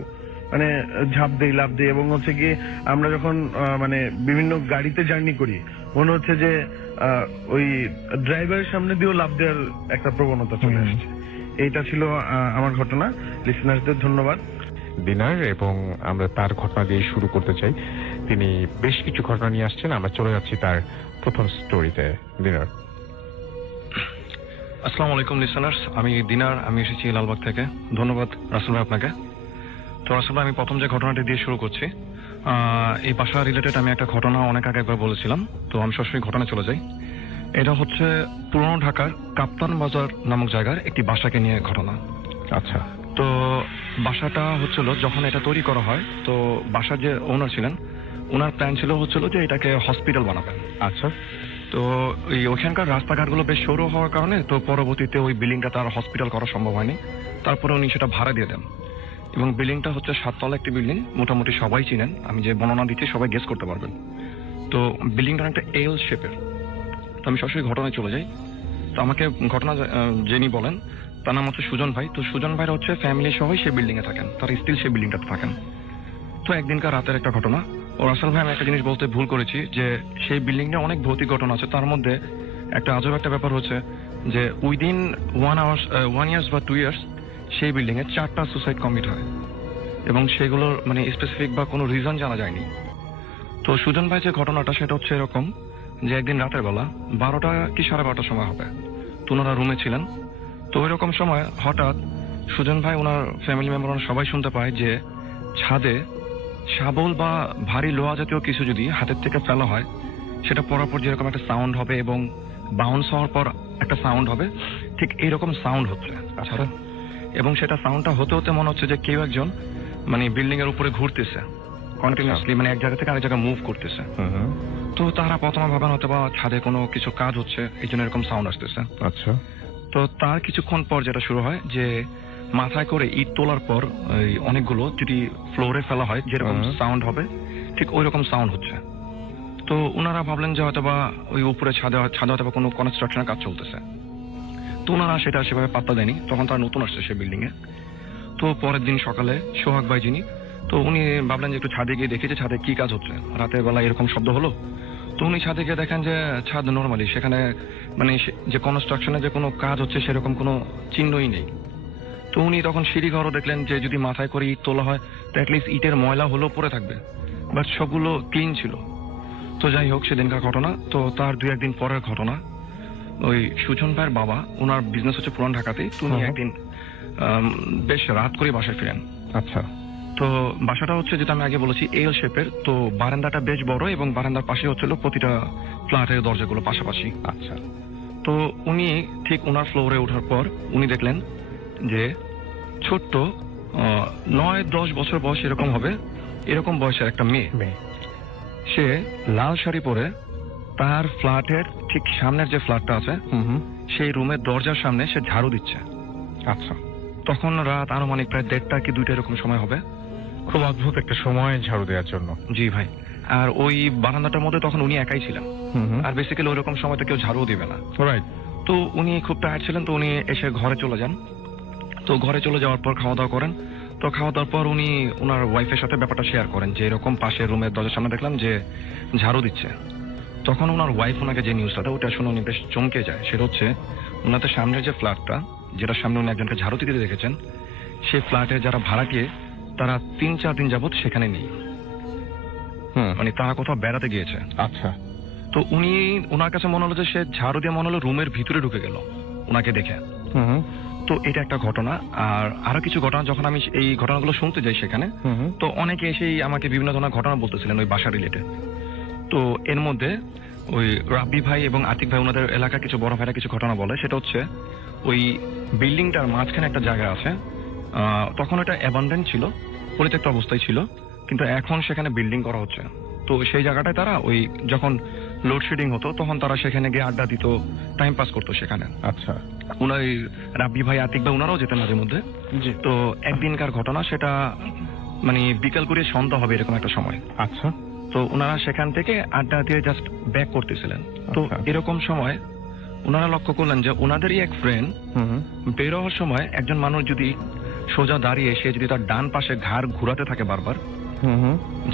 মানে ঝাঁপ দেই, লাভ দেই। এবং হচ্ছে গিয়ে আমরা যখন মানে বিভিন্ন গাড়িতে জার্নি করি, মনে হচ্ছে যে ওই ড্রাইভারের সামনে দিয়েও লাভ দেওয়ার একটা প্রবণতা চলে আসছে। এইটা ছিল আমার ঘটনা। লিসনার্সদের ধন্যবাদ। দিনার, এবং আমরা তার ঘটনা দিয়ে শুরু করতে চাই। তিনি বেশ কিছু ঘটনা নিয়ে আসছেন, আমরা চলে যাচ্ছি তার প্রথম স্টোরিতে। দিনার। আসসালামু আলাইকুম লিসনার্স, আমি দিনার, আমি এসেছি লালবাগ থেকে। ধন্যবাদ রাসেল ভাই আপনাকে। তো রাসেল ভাই, আমি প্রথম যে ঘটনাটি দিয়ে শুরু করছি, এই বাসা রিলেটেড আমি একটা ঘটনা অনেক আগে একবার বলেছিলাম, তো আমি সরাসরি ঘটনা চলে যাই। এটা হচ্ছে পুরনো ঢাকার কাপ্তান বাজার নামক জায়গার একটি বাসাকে নিয়ে ঘটনা। আচ্ছা। তো বাসাটা হচ্ছিল যখন এটা তৈরি করা হয়, তো বাসার যে ওনার ছিলেন, ওনার প্ল্যান ছিল হচ্ছিল যে এটাকে হসপিটাল বানাবেন। আচ্ছা। তো ওইখানকার রাস্তাঘাটগুলো বেশ সরু হওয়ার কারণে তো পরবর্তীতে ওই বিল্ডিংটা তার হসপিটাল করা সম্ভব হয়নি। তারপরে উনি সেটা ভাড়া দিয়ে দেন, এবং বিল্ডিংটা হচ্ছে 7 তলা একটি বিল্ডিং, মোটামুটি সবাই চিনেন, আমি যে বর্ণনা দিচ্ছি সবাই গেস করতে পারবেন। তো বিল্ডিংটা একটা এল শেপের। তো আমি সরাসরি ঘটনায় চলে যাই। তো আমাকে ঘটনা যিনি বলেন তার নাম হচ্ছে সুজন ভাই। তো সুজন ভাইরা হচ্ছে ফ্যামিলি সবাই সেই বিল্ডিং এ থাকেন, তারা স্টিল সেই বিল্ডিংটাতে থাকেন। তো একদিনকার রাতের একটা ঘটনা, ও রাসেল ভাই আমি একটা জিনিস বলতে ভুল করেছি যে সেই বিল্ডিংটা অনেক ভৌতিক ঘটনা আছে, তার মধ্যে একটা আজব একটা ব্যাপার হচ্ছে যে উইদিন 1 ইয়ার্স বা 2 ইয়ার্স সেই বিল্ডিং এ 4টা সুসাইড কমিট হয়, এবং সেগুলোর মানে স্পেসিফিক বা কোনো রিজন জানা যায়নি। তো সুজন ভাই যে ঘটনাটা সেটা হচ্ছে এরকম যে একদিন রাতের বেলা 12টা কি 12:30টার সময় হবে, তো ওনারা রুমে ছিলেন। তো ওই রকম সময় হঠাৎ সুজন ভাই ওনার ফ্যামিলি মেম্বার সবাই শুনতে পায় যে ছাদে শাবল বা ভারী লোহা জাতীয় কিছু যদি হাতের থেকে ফেলা হয়, সেটা পড়ার পর যেরকম একটা সাউন্ড হবে এবং বাউন্স হওয়ার পর একটা সাউন্ড হবে, ঠিক এইরকম সাউন্ড হচ্ছে। আচ্ছা। এবং সেটা সাউন্ডটা হতে হতে মনে হচ্ছে যে কেউ একজন মানে বিল্ডিং এর উপরে ঘুরতেছে কন্টিনিউয়াসলি, মানে এক জায়গা থেকে আরেক জায়গায় মুভ করতেছে। তো তারা প্রথমে ভাবেন হয়তো বা ছাদে কোনো কিছু কাজ হচ্ছে, এই জন্য এরকম সাউন্ড আসতেছে। আচ্ছা। তো তার কিছুক্ষণ পর যেটা শুরু হয় যে মাথায় করে ইট তোলার পর অনেকগুলো যদি ফ্লোরে ফেলা হয় যেরকম সাউন্ড হবে, ঠিক ওই রকম সাউন্ড হচ্ছে। তো ওনারা ভাবলেন যে হয়তো বা ওই উপরে ছাদে হয়তো বা কোনো কনস্ট্রাকশনের কাজ চলতেছে। তো ওনারা সেটা সেভাবে পাত্তা দেয়নি, তখন তারা নতুন আসছে সেই বিল্ডিং এ। তো পরের দিন সকালে সোহাগ ভাই যিনি, তো উনি ভাবলেন যে একটু ছাদে গিয়ে দেখি যে ছাদে কি কাজ হচ্ছে, রাতের বেলা এরকম শব্দ হলো। তো উনি ছাদে গিয়ে দেখেন যে ছাদ নর্মালি, সেখানে মানে যে কনস্ট্রাকশনে যে কোনো কাজ হচ্ছে সেরকম কোনো চিহ্নই নেই। তো উনি তখন সিঁড়ি ঘরও দেখলেন যে যদি মাথায় করে ইট তোলা হয় তো অ্যাটলিস্ট ইটের ময়লা হলেও পড়ে থাকবে, বাট সবগুলো ক্লিন ছিল। তো যাই হোক, সেদিনকার ঘটনা। তো তার 2-1 দিন পরের ঘটনা, ওই সুজন ভাইয়ের বাবা, ওনার বিজনেস হচ্ছে পুরান ঢাকাতেই, তো উনি একদিন বেশ রাত করে বাসায় ফিরেন। আচ্ছা। তো বাসাটা হচ্ছে যেটা আমি আগে বলেছি এল শেপের, তো বারান্দাটা বেশ বড় এবং বারান্দার পাশে হচ্ছিল প্রতিটা ফ্ল্যাটের দরজাগুলো পাশাপাশি। আচ্ছা। তো উনি ঠিক ওনার ফ্লোরে ওঠার পর উনি দেখলেন যে ছোট্ট 9-10 বছর বয়স এরকম হবে, এরকম বয়সের একটা মেয়ে, সে লাল শাড়ি পরে তার ফ্ল্যাটের ঠিক সামনের যে ফ্ল্যাটটা আছে সেই রুমের দরজার সামনে সে ঝাড়ু দিচ্ছে। আচ্ছা, তখন রাত আনুমানিক প্রায় 1:30 কি 2টা এরকম সময় হবে। খুব অদ্ভুত একটা সময় ঝাড়ু দেওয়ার জন্য। জি ভাই। আর ওই বারান্দাটার মধ্যে তখন উনি একাই ছিলেন, আর বেসিক্যালি ওইরকম সময়তে কেউ ঝাড়ুও দিবে না। রাইট। তো উনি খুব টায়ার্ড ছিলেন, তো উনি এসে ঘরে চলে যান। তো ঘরে চলে যাওয়ার পর খাওয়া দাওয়া করেন। তো খাওয়া দাওয়ার পর উনি ওনার ওয়াইফের সাথে ব্যাপারটা শেয়ার করেন যে এরকম পাশের রুমের দরজার সামনে দেখলাম যে ঝাড়ু দিচ্ছে। তখন ওনার ওয়াইফ ওনাকে যে নিউজটা দেয় ওটা শুনে উনি বেশ চমকে যায়। সেটা হচ্ছে ওনাদের সামনের যে ফ্ল্যাটটা, যেটা সামনে উনি একজনকে ঝাড়ু দিতে দেখেছেন, সেই ফ্ল্যাটের যারা ভাড়াটিয়ে তারা 3-4 দিন যাবত সেখানে নেই, মানে তারা কোথাও বেড়াতে গিয়েছে। আচ্ছা। তো উনি ওনার কাছে মনে হলো যে সে ঝাড়ু দিয়ে মনে হলো রুমের ভিতরে ঢুকে গেল ওনাকে দেখে। তো এটা একটা ঘটনা। আর আরো কিছু ঘটনা যখন আমি এই ঘটনাগুলো শুনতে যাই সেখানে, তো অনেকে এসেই আমাকে বিভিন্ন ধরনের ঘটনা বলতেছিলেন ওই বাসা রিলেটেড। তো এর মধ্যে ওই রাব্বি ভাই এবং আতিক ভাই ওনাদের এলাকার কিছু বড় ভাইরা কিছু ঘটনা বলে। সেটা হচ্ছে ওই বিল্ডিংটার মাঝখানে একটা জায়গা আছে, তখন এটা অ্যাবান্ডেন্ট ছিল, পরিত্যক্ত অবস্থায় ছিল, কিন্তু এখন সেখানে বিল্ডিং করা হচ্ছে। তো সেই জায়গাটায় তারা ওই যখন লোডশেডিং হতো তখন তারা সেখানে গিয়ে আড্ডা দিত, টাইম পাস করতো সেখানে। আচ্ছা। উনার রাব্বি ভাই আতিক ভাই ওনারাও যেতেন মাঝে মধ্যে। তো একদিনকার ঘটনা, সেটা মানে বিকাল করে সন্ধ্যা হবে এরকম একটা সময়। আচ্ছা। তো ওনারা সেখান থেকে আড্ডা দিয়ে জাস্ট ব্যাক করতেছিলেন। তো এরকম সময় ওনারা লক্ষ্য করলেন যে ওনাদেরই এক ফ্রেন্ড বের হওয়ার সময় একজন মানুষ যদি সোজা দাঁড়িয়ে সে যদি তার ডান পাশে ঘাড় ঘুরাতে থাকে বারবার,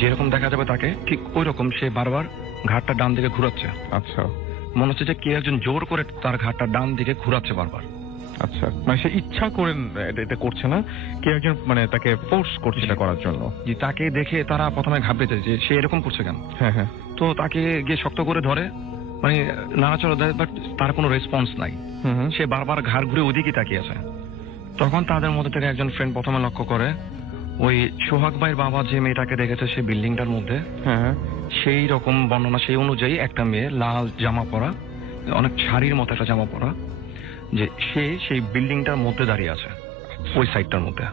যেরকম দেখা যাবে তাকে ঠিক ওই রকম সে বারবার ঘাড়টা ডান দিকে ঘুরাচ্ছে। আচ্ছা। মনে হচ্ছে যে কে একজন জোর করে তার ঘাড়টা ডান দিকে ঘুরাচ্ছে বারবার। আচ্ছা, মানে সে ইচ্ছা করে এটা করছে না, কেউ একজন মানে তাকে ফোর্স করছে এটা করার জন্য। জি, তাকে দেখে তারা প্রথমে ঘাবড়ে যায় যে সে এরকম করছে কেন। হ্যাঁ হ্যাঁ। তো তাকে গিয়ে শক্ত করে ধরে, মানে নাড়াচড়া দেয়, বাট তার কোনো রেসপন্স নাই। সে বারবার ঘাড় ঘুরে ওদিকে তাকিয়ে আছে। তখন তাদের মধ্যে থেকে একজন ফ্রেন্ড প্রথমে লক্ষ্য করে ওই সোহাগ ভাইয়ের বাবা যে মেয়েটাকে দেখেছে সেই বিল্ডিংটার মধ্যে, সেই রকম বর্ণনা সেই অনুযায়ী একটা মেয়ে লাল জামা পরা, অনেক শাড়ির মতো একটা জামা পরা, যে সে সেই বিল্ডিংটার মধ্যে দাঁড়িয়ে আছে ওই সাইডটার মধ্যে।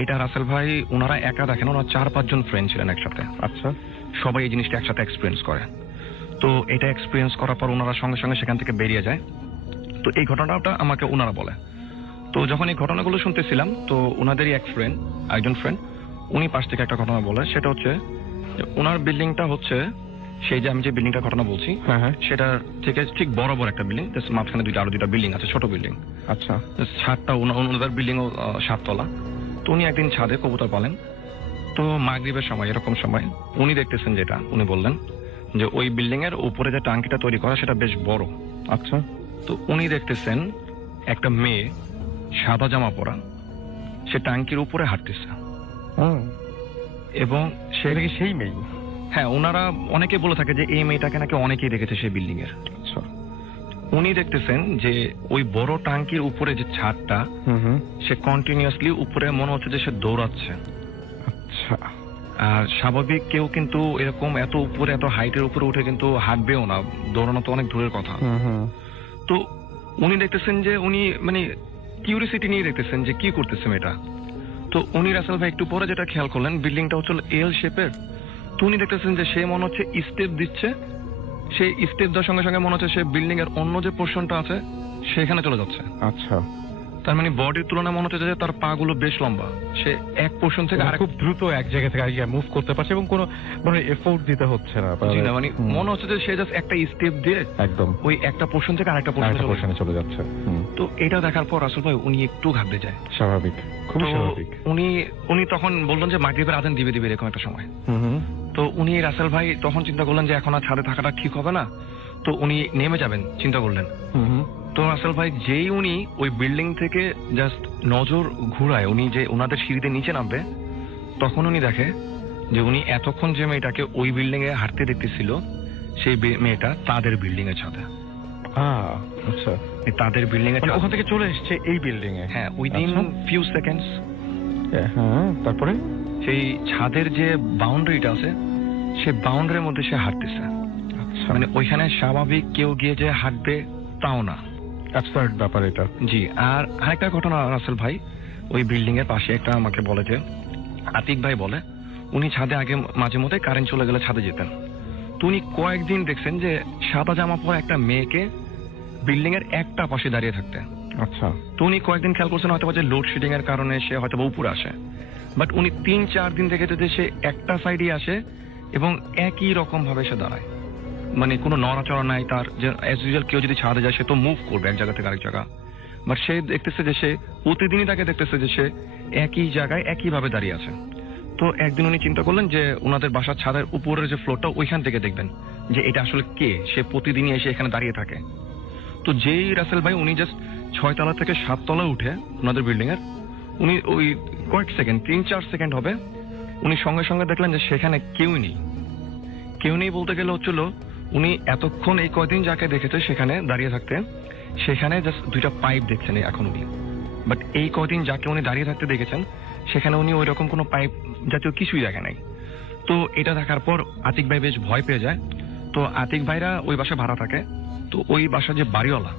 এটা রাসেল ভাই ওনারা একা দেখেন, ওনারা 4-5 জন ফ্রেন্ড ছিলেন একসাথে। আচ্ছা। সবাই এই জিনিসটা একসাথে এক্সপিরিয়েন্স করে। তো এটা এক্সপিরিয়েন্স করার পর ওনারা সঙ্গে সঙ্গে সেখান থেকে বেরিয়ে যায়। তো এই ঘটনাটা আমাকে ওনারা বলে। তো যখন এই ঘটনাগুলো শুনতেছিলাম, তো ওনাদেরই একজন ফ্রেন্ড উনি পাশ থেকে একটা ঘটনা বলে। সেটা হচ্ছে ওনার বিল্ডিংটা হচ্ছে সেই যে আমি যে বিল্ডিংটার ঘটনা বলছি সেটা থেকে ঠিক বরাবর একটা বিল্ডিং, মাঝখানে আরো দুইটা বিল্ডিং আছে, ছোট বিল্ডিং। আচ্ছা। ছাদটা ওনাদের বিল্ডিং ও 7 তলা। তো উনি একদিন ছাদে কবুতর পালেন। তো মাগরিবের সময় এরকম সময় উনি দেখতেছেন, যেটা উনি বললেন যে ওই বিল্ডিং এর উপরে যে টাঙ্কিটা তৈরি করা সেটা বেশ বড়। আচ্ছা। তো উনি দেখতেছেন একটা মেয়ে সাদা জামা পরা, সে টাঙ্কির উপরে হাঁটতেছে, এবং সে সেই মেয়ে। হ্যাঁ, ওনারা অনেকে বলে থাকে যে এই মেয়েটাকে নাকি অনেকেই দেখেছে সেই বিল্ডিং এর। আচ্ছা। উনি দেখতেছেন যে ওই বড় টাঙ্কির উপরে যে ছাদটা, সে কন্টিনিউয়াসলি উপরে মনে হচ্ছে যে সে দৌড়াচ্ছে। আচ্ছা। আর স্বাভাবিক কেউ কিন্তু এরকম এত উপরে, এত হাইটের উপরে উঠে কিন্তু হাঁটবেও না, দৌড়ানো তো অনেক দূরের কথা। তো উনি দেখতেছেন যে উনি মানে কিউরিসিটি নিয়ে দেখতেছেন যে কি করতেছে মেয়েটা। তো উনি রাসেল ভাই একটু পরে যেটা খেয়াল করলেন, বিল্ডিংটা হচ্ছে এল শেপের। তো উনি দেখতেছেন যে সে মনে হচ্ছে স্টেপ দিচ্ছে, সেই স্টেপ দেওয়ার সঙ্গে সঙ্গে মনে হচ্ছে সে বিল্ডিং এর অন্য যে পোর্শনটা আছে সেখানে চলে যাচ্ছে। আচ্ছা। তার মানে বডির তুলনায় মনে হচ্ছে যে তার পা গুলো বেশ লম্বা, সে এক পোর্শন থেকে খুব দ্রুত এক জায়গা থেকে আরেক জায়গায় মুভ করতে পারছে এবং কোনো মানে এফোর্ট দিতে হচ্ছে না। মানে মনে হচ্ছে যে সে জাস্ট একটা স্টেপ দিয়ে একদম ওই একটা পোর্শন থেকে আরেকটা পোর্শনে চলে যাচ্ছে। তো এটা দেখার পর রাসেল ভাই উনি একটু ঘাবড়ে যায়। স্বাভাবিক, খুব স্বাভাবিক। উনি তখন বললেন যে মাগরিবের আজান দিবে এরকম একটা সময়। তো উনি রাসেল ভাই তখন চিন্তা করলেন যে এখন আর ছাদে থাকাটা ঠিক হবে না, তো উনি নেমে যাবেন চিন্তা করলেন। তো রাসেল ভাই যেই উনি ওই বিল্ডিং থেকে জাস্ট নজর ঘুরায়, উনি যে ওনাদের সিঁড়িতে নিচে নামবে, তখন উনি দেখে যে উনি এতক্ষণ যে মেয়েটাকে ওই বিল্ডিং এ হাঁটতে দেখতেছিল সেই মেয়েটা তাদের বিল্ডিং এর ছাদে। আচ্ছা। তাদের বিল্ডিং এর ওখান থেকে চলে এসছে এই বিল্ডিং এ। হ্যাঁ, উইদিন ফিউ সেকেন্ডস। হ্যাঁ, তারপরে সেই ছাদের যে বাউন্ডারিটা আছে সে বাউন্ডারির মধ্যে সে হাঁটতেছে। মানে ওইখানে স্বাভাবিক কেউ গিয়ে যে হাঁটবে তাও না। অ্যাবসার্ড ব্যাপার এটা। জি, আর আরেকটা ঘটনা রাসেল ভাই, ওই বিল্ডিং এর পাশে একটা আমাকে বলে যে, আতিক ভাই বলে উনি ছাদে আগে মাঝে মধ্যে কারেন্ট চলে গেলে ছাদে যেতেন, তো উনি কয়েকদিন দেখছেন যে সাদা জামা পরা একটা মেয়েকে বিল্ডিং এর একটা পাশে দাঁড়িয়ে থাকতে। আচ্ছা। তো উনি কয়েকদিন খেয়াল করছেন হয়তো যে লোডশেডিং এর কারণে সে হয়তো উপরে আসে, বাট উনি 3-4 দিন দেখেছে যে সে একটা সাইডে আসে এবং একই রকম ভাবে সে দাঁড়ায়, মানে কোনো নড়াচড়া নাই তার। যে অ্যাজ ইউজুয়াল কেউ যদি ছাদে যায় সে তো মুভ করবে এক জায়গা থেকে আরেক জায়গা, বাট সে দেখতেছে যে সে প্রতিদিনই তাকে দেখতেছে যে সে একই জায়গায় একই ভাবে দাঁড়িয়ে আছে। তো একদিন উনি চিন্তা করলেন যে ওনাদের বাসার ছাদের উপরের যে ফ্লোরটা ওইখান থেকে দেখবেন যে এটা আসলে কে, সে প্রতিদিনই এসে এখানে দাঁড়িয়ে থাকে। তো যেই রাসেল ভাই উনি জাস্ট 6 তলা থেকে 7 তলা উঠে ওনাদের বিল্ডিং এর, উনি ওই কয়েক সেকেন্ড 3-4 সেকেন্ড হবে, উনি সঙ্গে সঙ্গে দেখলেন যে সেখানে কেউ নেই। কেউ নেই বলতে গেলে হচ্ছিল উনি এতক্ষণ এই কয়দিন যাকে দেখেছে সেখানে দাঁড়িয়ে থাকতে, সেখানে জাস্ট 2টা পাইপ দেখছেন এখন উনি। বাট এই কয়দিন যাকে উনি দাঁড়িয়ে থাকতে দেখেছেন সেখানে উনি ওই রকম কোনো পাইপ জাতীয় কিছুই দেখে নাই। তো এটা দেখার পর আতিক ভাই বেশ ভয় পেয়ে যায়। তো আতিক ভাইরা ওই বাসায় ভাড়া থাকে, তো ওই বাসার যে বাড়িওয়ালা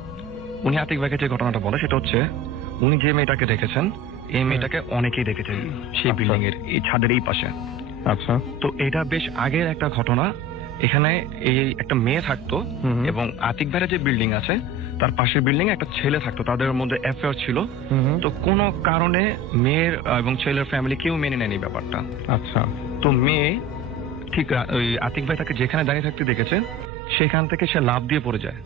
উনি আতিক ভাইকে যে ঘটনাটা বলে সেটা হচ্ছে উনি যে মেয়েটাকে দেখেছেন এই মেয়েটাকে অনেকেই দেখেছেন সেই বিল্ডিং এর এই ছাদের এই পাশে। আচ্ছা। তো এটা বেশ আগের একটা ঘটনা। এখানে এই একটা মেয়ে থাকতো এবং আতিক ভাইয়ের যে বিল্ডিং আছে তার পাশের বিল্ডিং এ একটা ছেলে থাকতো, তাদের মধ্যে অ্যাফেয়ার ছিল। তো কোনো কারণে মেয়ের এবং ছেলের ফ্যামিলি কেউ মেনে নেয়নি ব্যাপারটা। আচ্ছা। তো মেয়ে ঠিক ওই আতিক ভাই তাকে যেখানে দাঁড়িয়ে থাকতে দেখেছে সেখান থেকে সে লাফ দিয়ে পড়ে যায়,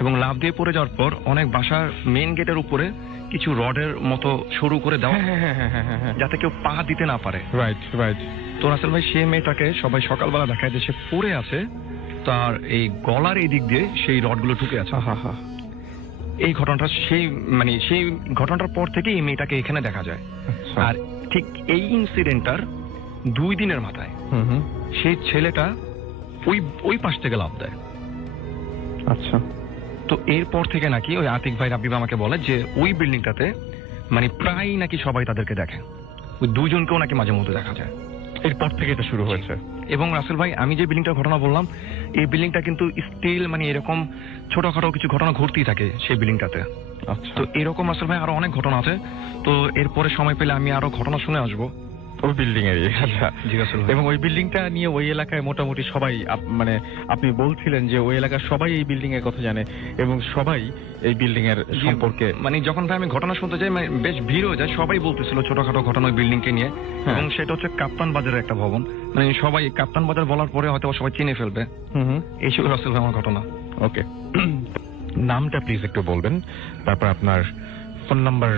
এবং লাফ দিয়ে পড়ে যাওয়ার পর অনেক বাসার মেইন গেটের উপরে কিছু রডের মতো সরু করে দেওয়া যাতে কেউ পা দিতে না পারে। Right right. তো রাসেল ভাই সেই মেয়েটাকে সবাই সকালবেলা দেখায় যে সে পড়ে আছে, তার এই গলার এই দিক দিয়ে সেই রডগুলো ঢুকে আছে। এই ঘটনাটা সেই ঘটনাটার পর থেকে এই মেয়েটাকে এখানে দেখা যায়। আর ঠিক এই ইনসিডেন্টটার 2 দিনের মাথায় সেই ছেলেটা ওই পাশ থেকে লাফ দেয়। আচ্ছা। তো এরপর থেকে নাকি ওই আতিক ভাই রাব্বিব আমাকে বলে যে ওই বিল্ডিংটাতে মানে প্রায় নাকি সবাই তাদেরকে দেখে, ওই 2 জনকেও নাকি মাঝে মধ্যে দেখা যায়। এরপর থেকে এটা শুরু হয়েছে। এবং রাসেল ভাই আমি যে বিল্ডিংটার ঘটনা বললাম এই বিল্ডিংটা কিন্তু স্টিল মানে এরকম ছোটখাটো কিছু ঘটনা ঘটতেই থাকে সেই বিল্ডিংটাতে। আচ্ছা। তো এরকম রাসেল ভাই আরো অনেক ঘটনা আছে, তো এরপরে সময় পেলে আমি আরো ঘটনা শুনে আসবো ওই বিল্ডিং এর। আচ্ছা। জি রাসেল ভাই। এবং ওই বিল্ডিংটা নিয়ে ওই এলাকায় মোটামুটি সবাই মানে আপনি বলছিলেন যে ওই এলাকার সবাই এই বিল্ডিং এর কথা জানে এবং সবাই এই বিল্ডিং এর সম্পর্কে মানে যখন ভাই আমি ঘটনা শুনতে যাই মানে বেশ ভিড় হয়ে যায়, সবাই বলতেছিল ছোটখাটো ঘটনা ওই বিল্ডিং কে নিয়ে। এবং সেটা হচ্ছে কাপ্তান বাজারের একটা ভবন, মানে সবাই কাপ্তান বাজার বলার পরে হয়তো সবাই চিনে ফেলবে। এই ছিল রাসেল ভাই আমার ঘটনা। ওকে। নামটা প্লিজ একটু বলবেন, তারপর আপনার ফোন নাম্বার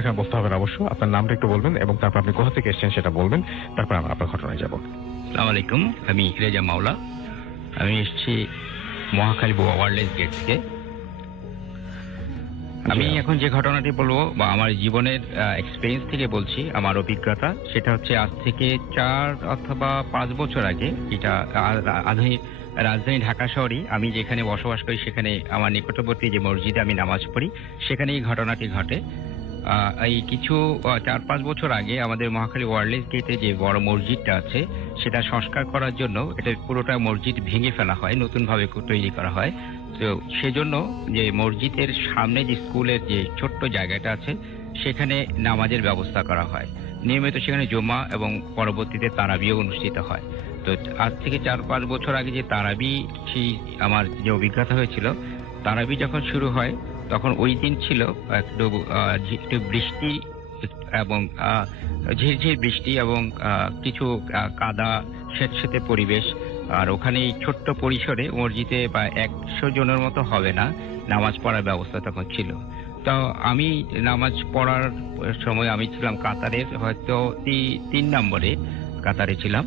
এখানে বলতে হবে না অবশ্য, আপনার নামটা একটু বলবেন এবং তারপর আপনি কোথা থেকে এসেছেন সেটা বলবেন, তারপর আমরা আপনার ঘটনায় যাব। আসসালামু আলাইকুম, আমি রেজা মাওলা। আমি এসেছি মহাখালী ওয়ারলেস গেট থেকে। আমি এখন যে ঘটনাটি বলবো বা আমার জীবনের এক্সপেরিয়েন্স থেকে বলছি, আমার অভিজ্ঞতা, সেটা হচ্ছে আজ থেকে 4 অথবা 5 বছর আগে, এটা আধুনিক রাজধানী ঢাকা শহরই আমি যেখানে বসবাস করি সেখানে আমার নিকটবর্তী যে মসজিদে আমি নামাজ পড়ি সেখানে এই ঘটনাটি ঘটে। এই কিছু 4-5 বছর আগে আমাদের মহাখালী ওয়ারলেস গেটে যে বড় মসজিদটা আছে সেটা সংস্কার করার জন্য এটা পুরোটা মসজিদ ভেঙে ফেলা হয়, নতুন ভাবে তৈরি করা হয়। তো সেজন্য যে মসজিদের সামনে যে স্কুলের যে ছোট্ট জায়গাটা আছে সেখানে নামাজের ব্যবস্থা করা হয়। নিয়মিত সেখানে জুমা এবং পরবর্তীতে তারাবিও অনুষ্ঠিত হয়। তো আজ থেকে 4-5 বছর আগে যে তারাবি, সেই আমার যে অভিজ্ঞতা হয়েছিল, তারাবি যখন শুরু হয় তখন ওই দিন ছিল একটু বৃষ্টি এবং ঝিরঝির বৃষ্টি এবং কিছু কাদা স্যাঁতস্যাঁতে পরিবেশ। আর ওখানে এই ছোট্ট পরিসরে মসজিদে বা 100 জনের মতো হবে না নামাজ পড়ার ব্যবস্থা তখন ছিল। তো আমি নামাজ পড়ার সময় আমি ছিলাম কাতারের হয়তো 3 নম্বরে কাতারে ছিলাম।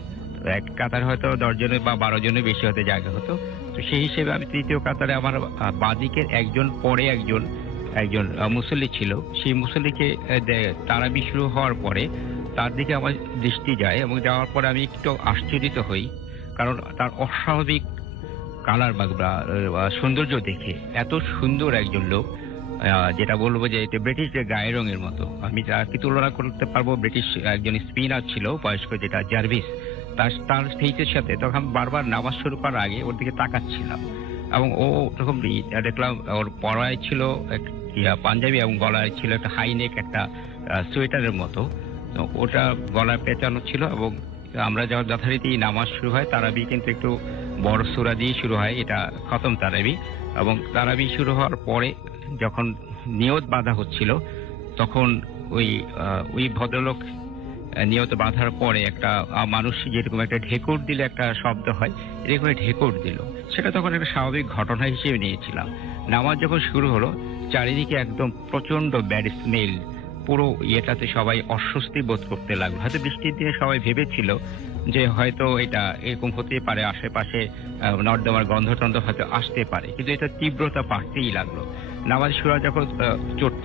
এক কাতার হয়তো 10 জনের বা 12 জনের বেশি হতে জায়গা হতো। তো সেই হিসেবে আমি 3য় কাতারে, আমার বাঁদিকের একজন পরে একজন মুসল্লি ছিল। সেই মুসল্লিকে তারাবি শুরু হওয়ার পরে তার দিকে আমার দৃষ্টি যায় এবং যাওয়ার পরে আমি একটু আশ্চর্যিত হই, কারণ তার অস্বাভাবিক কালার বা সৌন্দর্য দেখে। এত সুন্দর একজন লোক, যেটা বলবো যে এটা ব্রিটিশদের গায়ের রঙের মতো। আমি যাকে তুলনা করতে পারবো ব্রিটিশ একজন স্পিনার ছিল বয়স্ক, যেটা জার্ভিস, তার স্টেজের সাথে। তখন বারবার নামাজ শুরু করার আগে ওর দিকে তাকাচ্ছিলাম। এবং ও এরকম দেখলাম ওর পরায় ছিল পাঞ্জাবি এবং গলায় ছিল একটা হাইনেক একটা সোয়েটারের মতো, ওটা গলায় পেঁচানো ছিল। এবং আমরা যথারীতি নামাজ শুরু হয়, তারাবি কিন্তু একটু বড় সূরা দিয়ে শুরু হয়, এটা খতম তারাবি। এবং তারাবি শুরু হওয়ার পরে যখন নিয়ত বাঁধা হচ্ছিল, তখন ওই ভদ্রলোক নিয়ত বাঁধার পরে একটা মানুষ যেরকম একটা ঢেকুর দিলে একটা শব্দ হয়, এরকম ঢেকুর দিল। সেটা তখন একটা স্বাভাবিক ঘটনা হিসেবে নিয়েছিলাম। নামাজ যখন শুরু হলো, চারিদিকে একদম প্রচন্ড ব্যাড স্মেল, পুরো ইয়েটাতে সবাই অস্বস্তি বোধ করতে লাগলো। হয়তো বৃষ্টির দিনে সবাই ভেবেছিল যে হয়তো এটা এরকম হতে পারে, আশেপাশে নর্দমার গন্ধটন্ধ হয়তো আসতে পারে, কিন্তু এটা তীব্রতা বাড়তেই লাগলো। নামাজ শুরু যখন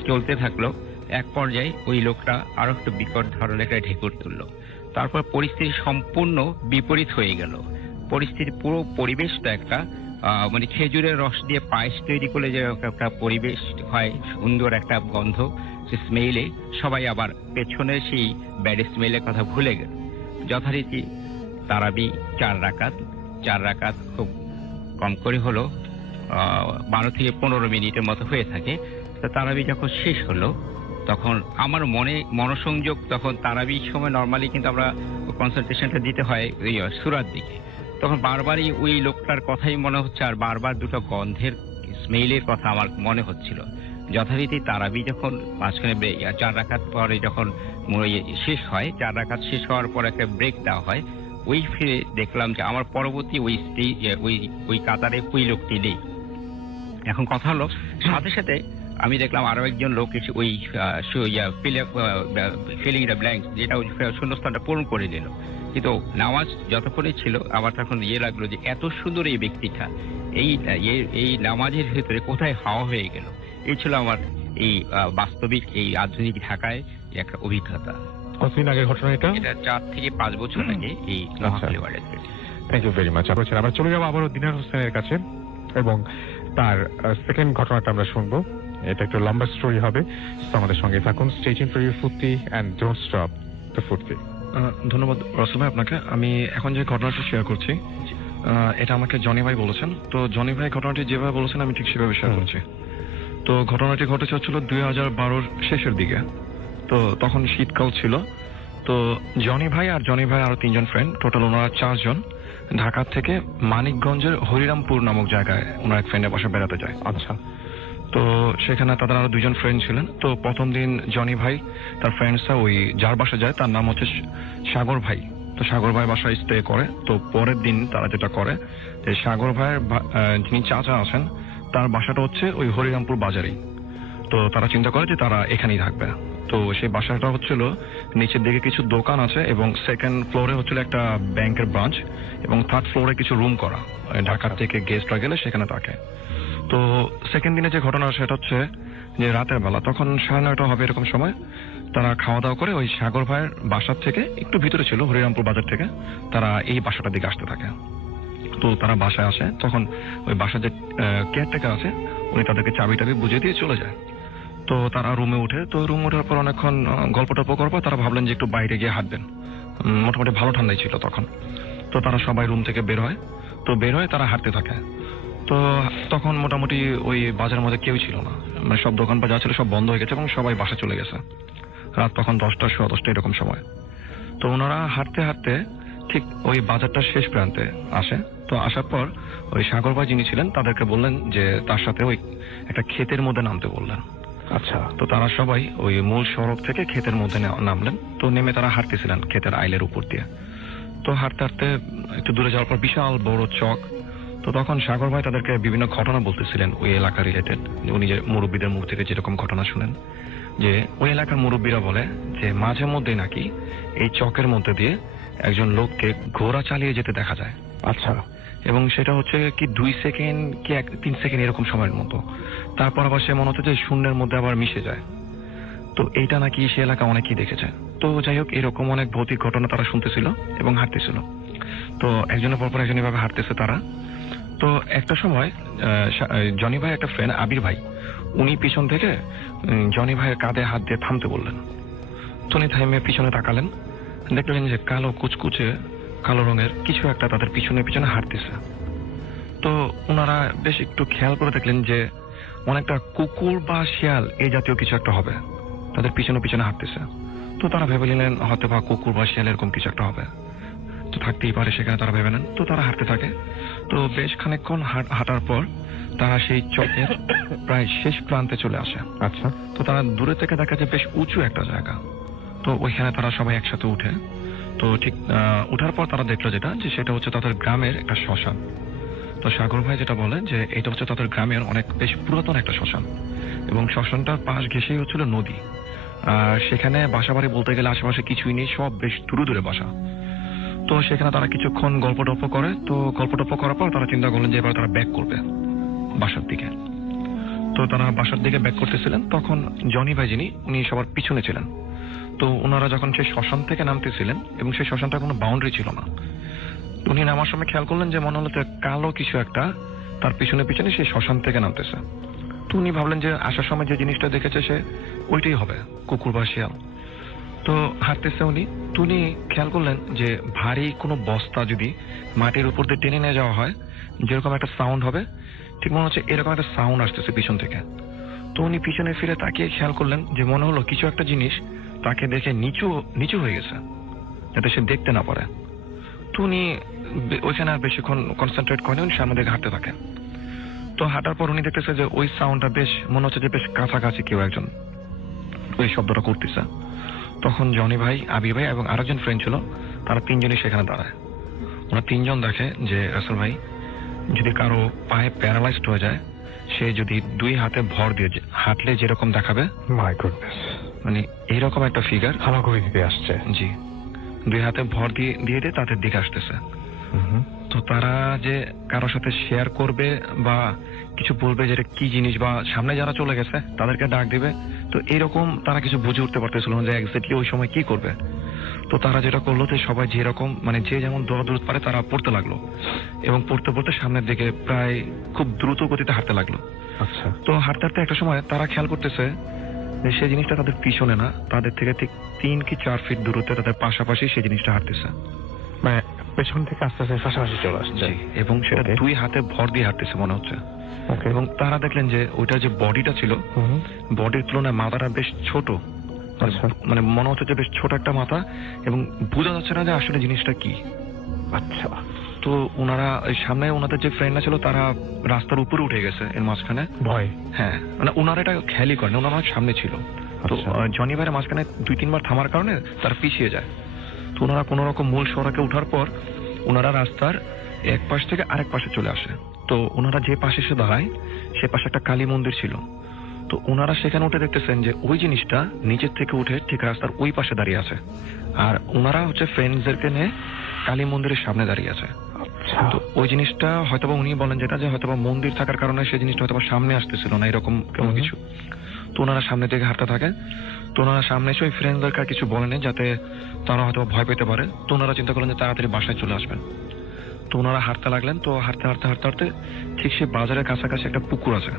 চলতে থাকলো, এক পর্যায়ে ওই লোকটা আরো একটু বিকট ধরনের একটা ঢেকুর তুললো। তারপর পরিস্থিতি সম্পূর্ণ বিপরীত হয়ে গেল। পরিস্থিতি পুরো পরিবেশটা একটা মানে খেজুরের রস দিয়ে পায়েস তৈরি করলে যে একটা পরিবেশ হয়, সুন্দর একটা গন্ধ, সে স্মেলে সবাই আবার পেছনে সেই ব্যাড স্মেলের কথা ভুলে গেল। যথারীতি তারাবি 4 রাকাত খুব কম করে হলো 12 থেকে 15 মিনিটের মতো হয়ে থাকে। তারাবি যখন শেষ হলো, তখন আমার মনোসংযোগ, তখন তারাবির সময় নর্মালি কিন্তু আমরা কনসেন্ট্রেশনটা দিতে হয় ওই সূরার দিকে, তখন বারবারই ওই লোকটার কথাই মনে হচ্ছে, আর বারবার দুটো গন্ধের স্মেলের কথা আমার মনে হচ্ছিল। যথারীতি তারাবি যখন মাঝখানে 4 রাকাত পরে যখন শেষ হয়, 4 রাকাত শেষ হওয়ার পর একটা ব্রেক দেওয়া হয়, ওই ফিরে দেখলাম যে আমার পরবর্তী ওই কাতারে ওই লোকটি নেই। এখন কথা হলো, সাথে সাথে আমি দেখলাম আরো একজন লোক এসে ওই ফিলিং দ্য ব্ল্যাঙ্কস, যেটা ওই শূন্যস্থানটা পূরণ করে দিল। কিন্তু নামাজ যতক্ষণই ছিল, আমার তখন লাগলো যে এত সুন্দর এই ব্যক্তিটা এই নামাজের ভিতরে কোথায় হাওয়া হয়ে গেল। এই ছিল আমার এই বাস্তবিক এই আধুনিক ঢাকায় একটা অভিজ্ঞতা। কতদিন আগের ঘটনা এটা? 4 থেকে 5 বছর আগে এই নোয়াখালী ওয়ার্ডে। Thank you very much. আমরা চলে যাবো আবারও দিনার হোসেনের কাছে, এবং তার সেকেন্ড ঘটনাটা আমরা শুনবো। এটা একটু লম্বা স্টোরি হবে, আমাদের সঙ্গে থাকুন। স্টে টিউনড ফর ইউর ফুর্তি এন্ড ডোন্ট স্টপ দ্য ফুর্তি। ধন্যবাদ রসুল ভাই আপনাকে। আমি এখন যে ঘটনাটা শেয়ার করছি, এটা আমাকে জনি ভাই বলেছেন। তো জনি ভাই ঘটনাটি যেভাবে বলেছেন আমি ঠিক সেভাবে শেয়ার করছি। তো ঘটনাটি ঘটেছে হচ্ছিল 2012-র শেষের দিকে। তো তখন শীতকাল ছিল। তো জনি ভাই আর আরো 3 জন ফ্রেন্ড, টোটাল ওনারা 4 জন ঢাকা থেকে মানিকগঞ্জের হরিরামপুর নামক জায়গায় ওনার এক ফ্রেন্ডের বাসায় বেড়াতে যায়। আচ্ছা। তো সেখানে তাদের আরো 2 জন ফ্রেন্ড ছিলেন। তো প্রথম দিন জনি ভাই তার ফ্রেন্ডসরা ওই যার বাসায় যায় তার নাম হচ্ছে সাগর ভাই। তো সাগর ভাই বাসায় স্টে করে। তো পরের দিন তারা যেটা করে যে সাগর ভাইয়ের যিনি চাচা আছেন তার বাসাটা হচ্ছে ওই হরিরামপুর বাজারেই। তো তারা চিন্তা করে যে তারা এখানেই থাকবে। তো সেই বাসাটা হচ্ছিল নিচের দিকে কিছু দোকান আছে, এবং সেকেন্ড ফ্লোরে হচ্ছিল একটা ব্যাংকের ব্রাঞ্চ, এবং থার্ড ফ্লোরে কিছু রুম করা, ঢাকা থেকে গেস্টরা গেলে সেখানে থাকে। তো সেকেন্ড দিনে যে ঘটনা সেটা হচ্ছে যে রাতের বেলা, তখন 9:30 হবে এরকম সময়, তারা খাওয়া দাওয়া করে ওই সাগর ভাইয়ের বাসার থেকে একটু ভিতরে ছিল, হরিরামপুর বাজার থেকে তারা এই বাসাটার দিকে আসতে থাকে। তো তারা বাসায় আসে, তখন ওই বাসার যে কেয়ারটেকার আছে উনি তাদেরকে চাবি বুঝিয়ে দিয়ে চলে যায়। তো তারা রুমে উঠে, তো রুম ওঠার পর অনেকক্ষণ গল্প টল্প করবো, তারা ভাবলেন যে একটু বাইরে গিয়ে হাঁটবেন। মোটামুটি ভালো ঠান্ডাই ছিল তখন। তো তারা সবাই রুম থেকে বের হয়। তো বের হয়ে তারা হাঁটতে থাকে। তো তখন মোটামুটি ওই বাজারের মধ্যে কেউ ছিল না, মানে সব দোকান যা ছিল সব বন্ধ হয়ে গেছে, এবং সবাই বাসা চলে গেছে। রাত তখন 10টা 10:15 এরকম সময়। তো ওনারা হাঁটতে হাঁটতে ঠিক ওই বাজারটার শেষ প্রান্তে আসে। তো আসার পর ওই সাগর ভাই যিনি ছিলেন তাদেরকে বললেন যে তার সাথে ওই একটা ক্ষেতের মধ্যে নামতে বললেন। আচ্ছা। তো তারা সবাই ওই মূল সড়ক থেকে ক্ষেতের মধ্যে নামলেন। তো নেমে তারা হাঁটতেছিলেন ক্ষেতের আইলের উপর দিয়ে। তো হাঁটতে হাঁটতে একটু দূরে যাওয়ার পর বিশাল বড় চক। তো তখন সাগর ভাই তাদেরকে বিভিন্ন ঘটনা বলতেছিলেন ওই এলাকা রিলেটেড। উনি যে মুরব্বীদের মুখ থেকে যেরকম ঘটনা শুনেন, যে ওই এলাকার মুরব্বীরা বলে যে মাঝে মধ্যে নাকি এই চকের মধ্যে দিয়ে একজন লোককে ঘোড়া চালিয়ে যেতে দেখা যায়। আচ্ছা। এবং সেটা হচ্ছে কি 2 সেকেন্ড কি 3 সেকেন্ড এরকম সময়ের মতো। তারপর আবার সে মনে হচ্ছে যে শূন্যের মধ্যে আবার মিশে যায়। তো এইটা নাকি সে এলাকা অনেকেই দেখেছে। তো যাই হোক, এরকম অনেক ভৌতিক ঘটনা তারা শুনতেছিল এবং হাঁটতেছিল। তো একজনের পর একজন এভাবে হাঁটতেছে তারা। তো একটা সময় জনি ভাই একটা ফ্রেন্ড আবির ভাই, উনি পিছন থেকে জনি ভাইয়ের কাঁধে হাত দিয়ে থামতে বললেন। তো উনি থামে পিছনে তাকালেন, দেখলেন যে কালো কুচকুচে কালো রঙের কিছু একটা তাদের পিছনে পিছনে হাঁটতেছে। তো ওনারা বেশ একটু খেয়াল করে দেখলেন যে অনেকটা কুকুর বা শিয়াল এই জাতীয় কিছু একটা হবে, তাদের পিছনে পিছনে হাঁটতেছে। তো তারা ভেবে নিলেন হয়তো বা কুকুর বা শিয়াল এরকম কিছু একটা হবে, তো থাকতেই পারে সেখানে, তারা ভেবে নেন। তো তারা হাঁটতে থাকে। তো বেশ খানিকক্ষণ হাঁটার পর তারা সেই চকের প্রায় শেষ প্রান্তে চলে আসে। আচ্ছা। তো তারা দূরে থেকে দেখা যায় বেশ উঁচু একটা জায়গা। তো ওইখানে তারা সবাই একসাথে উঠে। তো ঠিক উঠার পর তারা দেখলো যেটা, যে সেটা হচ্ছে তাদের গ্রামের একটা শ্মশান। তো সাগর ভাই যেটা বলে যে এটা হচ্ছে তাদের গ্রামের অনেক বেশ পুরাতন একটা শ্মশান, এবং শ্মশানটার পাশ ঘেঁষেই হচ্ছিল নদী। আর সেখানে বাসা বাড়ি বলতে গেলে আশেপাশে কিছুই নেই, সব বেশ দূরে দূরে বাসা। তো সেখানে তারা কিছুক্ষণ গল্প টল্প করে। তো গল্প টল্প করার পর তারা চিন্তা করলেন যে এবার তারা ব্যাক করবে বাসার দিকে। তো তারা বাসার দিকে ব্যাক করতেছিলেন, তখন জনি ভাই যিনি, উনি সবার পিছনে ছিলেন। তো ওনারা যখন সেই শ্মশান থেকে নামতেছিলেন, এবং সেই শ্মশানটা কোনো বাউন্ডারি ছিল না, উনি নামার সময় খেয়াল করলেন যে মনে হলো যে কালো কিছু একটা তার পিছনে পিছনে সেই শ্মশান থেকে নামতেছে। তো উনি ভাবলেন যে আসার সময় যে জিনিসটা দেখেছে সে ওইটাই হবে, কুকুর বা শিয়াল। তো হাঁটতেছে উনি। তো উনি খেয়াল করলেন যে ভারী কোনো বস্তা যদি মাটির উপর দিয়ে টেনে নিয়ে যাওয়া হয় যেরকম একটা সাউন্ড হবে, ঠিক মনে হচ্ছে এরকম একটা সাউন্ড আসতেছে পিছন থেকে। তো উনি পিছনে ফিরে তাকিয়ে খেয়াল করলেন যে মনে হলো কিছু একটা জিনিস তাকে দেখে নিচু নিচু হয়ে গেছে, যাতে সে দেখতে না পারে। তো উনি ওইখানে আর বেশিক্ষণ কনসেন্ট্রেট করেন, উনি সামনে দিকে হাঁটতে থাকেন। তো হাঁটার পর উনি দেখতেছে যে ওই সাউন্ডটা বেশ মনে হচ্ছে যে বেশ কাছাকাছি কেউ একজন ওই শব্দটা করতেছে। তখন জনি ভাই, আবি ভাই এবং আরেকজন ফ্রেন্ড ছিল, তারা তিনজনই সেখানে দাঁড়ায়। ওরা তিনজন দেখে যে রাসেল ভাই, যদি কারো পায়ে প্যারালাইজড হয়ে যায়, সে যদি দুই হাতে ভর দিয়ে হাঁটলে যেরকম দেখাবে, মাই গুডনেস, মানে এইরকম একটা ফিগার হামাগুড়ি দিতে আসছে। জি, দুই হাতে ভর দিয়ে দিয়ে তাদের দিকে আসতেছে। তো তারা যে কারোর সাথে শেয়ার করবে বা কিছু বলবে যেটা কি জিনিস, বা সামনে যারা চলে গেছে তাদেরকে ডাক দিবে, তো এরকম তারা কিছু বুঝে উঠতে পারতেছিল না যে এক্স্যাক্টলি ওই সময় কি করবে। তো তারা যেটা করলো যে সবাই যেরকম মানে যে যেমন দৌড় পারে তারা পড়তে লাগলো, এবং পড়তে পড়তে সামনের দিকে প্রায় খুব দ্রুত গতিতে হাঁটতে লাগলো। আচ্ছা। তো হাঁটতে হাঁটতে একটা সময় তারা খেয়াল করতেছে যে সেই জিনিসটা তাদের পিছনে না, তাদের থেকে ঠিক 3 কি 4 ফিট দূরত্বে তাদের পাশাপাশি সেই জিনিসটা হাঁটতেছে, মানে পেছন থেকে আস্তে আস্তে পাশাপাশি চলে আসছে, এবং সেটা দুই হাতে ভর দিয়ে হাঁটতেছে মনে হচ্ছে। এবং তারা দেখলেন যে ওইটার যে বডিটা ছিল, বডির তুলনায় মাথাটা বেশ ছোট, মানে মনে হচ্ছে যে বেশ ছোট একটা মাথা, এবং বোঝা যাচ্ছে না যে আসলে জিনিসটা কি। আচ্ছা। তো ওনারা সামনে ওনাদের যে ফ্রেন্ডরা ছিল তারা রাস্তার উপরে উঠে গেছে এর মাঝখানে ভয়। হ্যাঁ, মানে ওনারা এটা খেয়ালই করেন, ওনারা অনেক সামনে ছিল। তো জনি ভাইয়ের মাঝখানে 2-3 বার থামার কারণে তারা পিছিয়ে যায়। তো ওনারা কোন রকম মূল সড়কে ওঠার পর ওনারা রাস্তার এক পাশ থেকে আরেক পাশে চলে আসে। তো ওনারা যে পাশে এসে দাঁড়ায় সে পাশে একটা কালী মন্দির ছিল। তো ওনারা সেখানে উঠে দেখতেছেন যে ওই জিনিসটা নিচের থেকে উঠে ঠিক রাস্তার ওই পাশে দাঁড়িয়ে আছে, আর ওনারা হচ্ছে ফ্রেন্ডসদেরকে নিয়ে কালী মন্দিরের সামনে দাঁড়িয়ে আছে। তো ওই জিনিসটা হয়তোবা উনি বলেন যেটা, যে হয়তোবা মন্দির থাকার কারণে সেই জিনিসটা হয়তোবা সামনে আসতেছিল না, এরকম কোনো কিছু। তো ওনারা সামনে থেকে হাঁটতে থাকে। তো ওনারা সামনে এসে ওই ফ্রেন্ডদেরকে কিছু বলেনি যাতে তারা হয়তো ভয় পেতে পারে। তো ওনারা চিন্তা করলেন যে তাড়াতাড়ি বাসায় চলে আসবেন। তো ওনারা হাঁটতে লাগলেন। তো হাঁটতে হাঁটতে হাঁটতে হাঁটতে ঠিক সেই বাজারের কাছাকাছি একটা পুকুর আছে।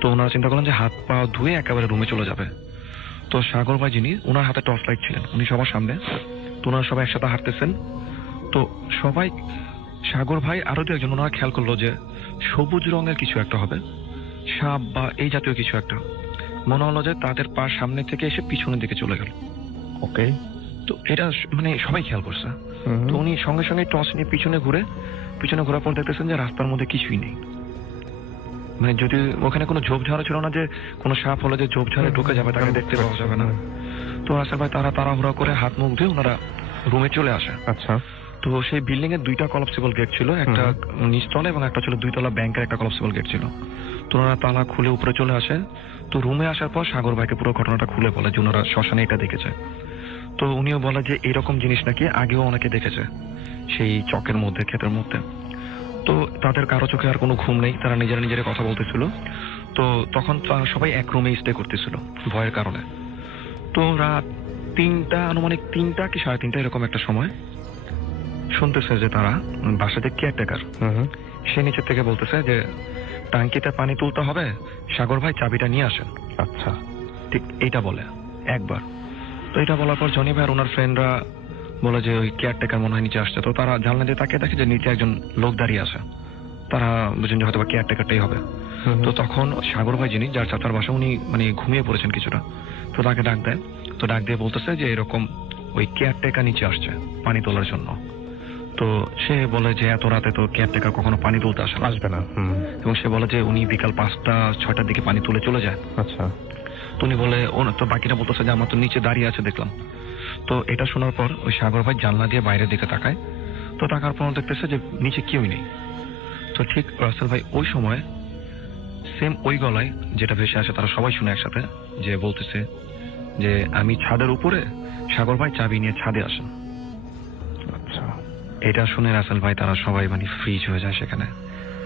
তো ওনারা চিন্তা করলেন যে হাত পা ধুয়ে একেবারে রুমে চলে যাবে। তো সাগর ভাই যিনি, ওনার হাতে টর্চ লাইট ছিলেন, উনি সবার সামনে। তো ওনারা সবাই একসাথে হাঁটতেছেন। তো সবাই, সাগর ভাই আরো 2 একজন, ওনারা খেয়াল করলো যে সবুজ রঙের কিছু একটা হবে, সাপ বা এই জাতীয় কিছু একটা। মনে হলো যে তাদের পা সামনে থেকে এসে পিছনের দিকে চলে গেল। ওকে। তো এটা মানে সবাই খেয়াল করছে। তো উনি সঙ্গে সঙ্গে টর্চ নিয়ে পিছনে ঘোরার পর দেখতেছেন যে রাস্তার মধ্যে কিছুই নেই। মানে যদি ওখানে কোনো ঝোপঝাড়ও ছিল না যে কোনো সাপ হলে যে ঝোপঝাড়ে ঢুকে যাবে তাকে দেখতে পাওয়া যাবে না। তো রাসেল ভাই তারা তাড়াহুড়া করে হাত মুখ ধুয়ে ওনারা রুমে চলে আসে। আচ্ছা। তো সেই বিল্ডিং এর 2টা কলাপসিবল গেট ছিল, একটা নিচতলা এবং একটা ছিল 2তলা ব্যাংকের একটা কলাপসিবল গেট ছিল। তো ওনারা তালা খুলে উপরে চলে আসে। তো রুমে আসার পর সাগর ভাইকে পুরো ঘটনাটা খুলে বলে যে ওনারা শ্মশানে এটা দেখেছে। তো উনিও বলে যে এরকম জিনিস নাকি আগেও অনেকে দেখেছে সেই চকের মধ্যে, ক্ষেতের মধ্যে। তো তাদের কারো চোখে আর কোনো ঘুম নেই, তারা নিজেরা কথা বলতেছিল। তো তখন সবাই এক রুমে স্টে করতেছিল ভয়ের কারণে। তো রাত 3টা, আনুমানিক 3টা কি 3:30 এরকম একটা সময় শুনতেছে যে তারা বাসাতে কেয়ারটেকার, সে নিচের থেকে বলতেছে যে টাঙ্কিতে পানি তুলতে হবে, সাগর ভাই চাবিটা নিয়ে আসেন। আচ্ছা, ঠিক এইটা বলে একবার। তো এটা বলার পর জনি ভাই আর ওনার ফ্রেন্ডরা বলে যে ওই কেয়ারটেকার মনে হয় নিচে আসছে। তো তারা জানলা দিয়ে তাকিয়ে দেখে যে নিচে একজন লোক দাঁড়িয়ে আছে। তারা বুঝেন যে হয়তো বা কেয়ারটেকারটাই হবে। তো তখন সাগর ভাই যিনি, যার চাচার বাসা, উনি মানে ঘুমিয়ে পড়েছেন কিছুটা। তো তাকে ডাক দেয়, তো ডাক দিয়ে বলতেছে যে এরকম ওই কেয়ারটেকার নিচে আসছে পানি তোলার জন্য। তো সে বলে যে এত রাতে তো কেয়ারটেকার কখনো পানি তুলতে আসবে না। এবং সে বলে যে উনি বিকাল 5টা-6টার দিকে পানি তুলে চলে যায়। আচ্ছা। তো উনি বলে, ও তো বাকিটা বলতেছে যে আমার তো নিচে দাঁড়িয়ে আছে দেখলাম। তো এটা শোনার পর ওই সাগর ভাই জানলা দিয়ে বাইরের দিকে তাকায়। তো তাকার পর দেখতেছে যে নিচে কেউই নেই। তো ঠিক রাসেল ভাই ওই সময় সেম ওই গলায় যেটা ভেসে আসে, তারা সবাই শুনে একসাথে, যে বলতেছে যে আমি ছাদের উপরে, সাগর ভাই চাবি নিয়ে ছাদে আসেন। আচ্ছা। এটা শুনে রাসেল ভাই তারা সবাই মানে ফ্রিজ হয়ে যায় সেখানে।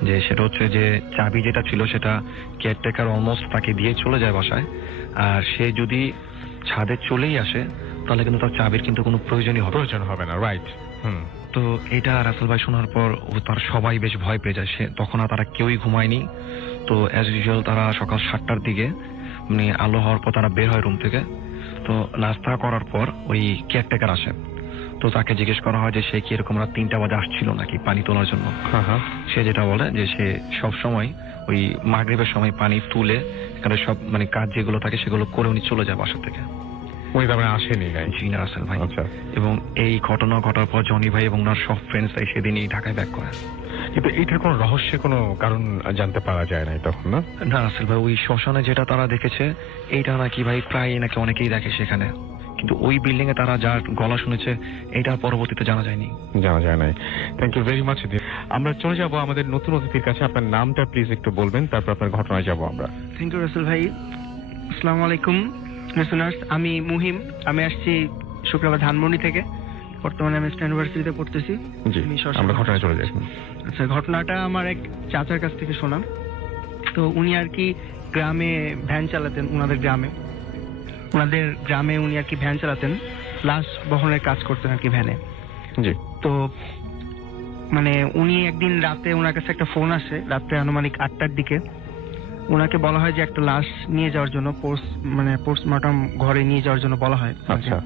যে সেটা হচ্ছে যে চাবি যেটা ছিল সেটা কেয়ারটেকার অলমোস্ট তাকে দিয়ে চলে যায় বাসায়, আর সে যদি ছাদে চলেই আসে তাহলে কিন্তু তার চাবির কিন্তু কোনো প্রয়োজন হবে না। রাইট। তো এটা রাসেল ভাই শোনার পর তার সবাই বেশ ভয় পেয়ে যায়। সে তখন আর তারা কেউই ঘুমায়নি। তো অ্যাজ ইউজুয়াল তারা সকাল 7টার দিকে মানে আলো হওয়ার পর তারা বের হয় রুম থেকে। তো নাস্তা করার পর ওই কেয়ারটেকার আসে। তো তাকে জিজ্ঞেস করা হয় যে সে কি এরকম রাত 3টা বাজে আসছিল নাকি পানি তোলার জন্য। সে যেটা বলে যে সে সব সময় ওই মাগরিবের সময় পানি তুলে এখানে সব মানে কাজ যেগুলো থাকে সেগুলো করে উনি চলে যায় বাসা থেকে। ওই দামে আসেনি জিনা রাসেল ভাই। আচ্ছা। এবং এই ঘটনা ঘটার পর জনি ভাই এবং ওনার সব ফ্রেন্ডসরাই সেদিনই ঢাকায় ব্যাক করে। কিন্তু এটার কোনো রহস্যের কোনো কারণ জানতে পারা যায় না তখন, না? না রাসেল ভাই, ওই শ্মশানে যেটা তারা দেখেছে এইটা নাকি ভাই প্রায় নাকি অনেকেই দেখে সেখানে, কিন্তু ওই বিল্ডিং এ তারা যার গলা শুনেছে এটা পরবর্তীতে জানা যায় নাই। Thank you very much. আমরা চলে যাব আমাদের নতুন অতিথির কাছে। আপনার নামটা প্লিজ একটু বলবেন, তারপর আপনার ঘটনায় যাব আমরা। থ্যাংক ইউ রাসেল ভাই। আসসালামু আলাইকুম লিসেনার্স, আমি মুহিম। আমি আসছি শুক্রবার ধানমন্ডি থেকে। বর্তমানে আমি স্ট্যান্ড ইউনিভার্সিটিতে পড়তেছি। জি, আমরা ঘটনায় চলে যাই। আচ্ছা, ঘটনাটা আমার এক চাচার কাছ থেকে শোনা। তো উনি আর কি গ্রামে ভ্যান চালাতেন। ওনাদের গ্রামে উনি আর কি ভ্যান চালাতেন, লাশ বহনের কাজ করতেন আর কি ভ্যানে। জি। তো মানে উনি একদিন রাতে ওনার কাছে একটা ফোন আসে, রাত্রে আনুমানিক 8টার দিকে। ওনাকে বলা হয় যে একটা লাশ নিয়ে যাওয়ার জন্য, পোস্টমর্টম ঘরে নিয়ে যাওয়ার জন্য বলা হয়। আচ্ছা।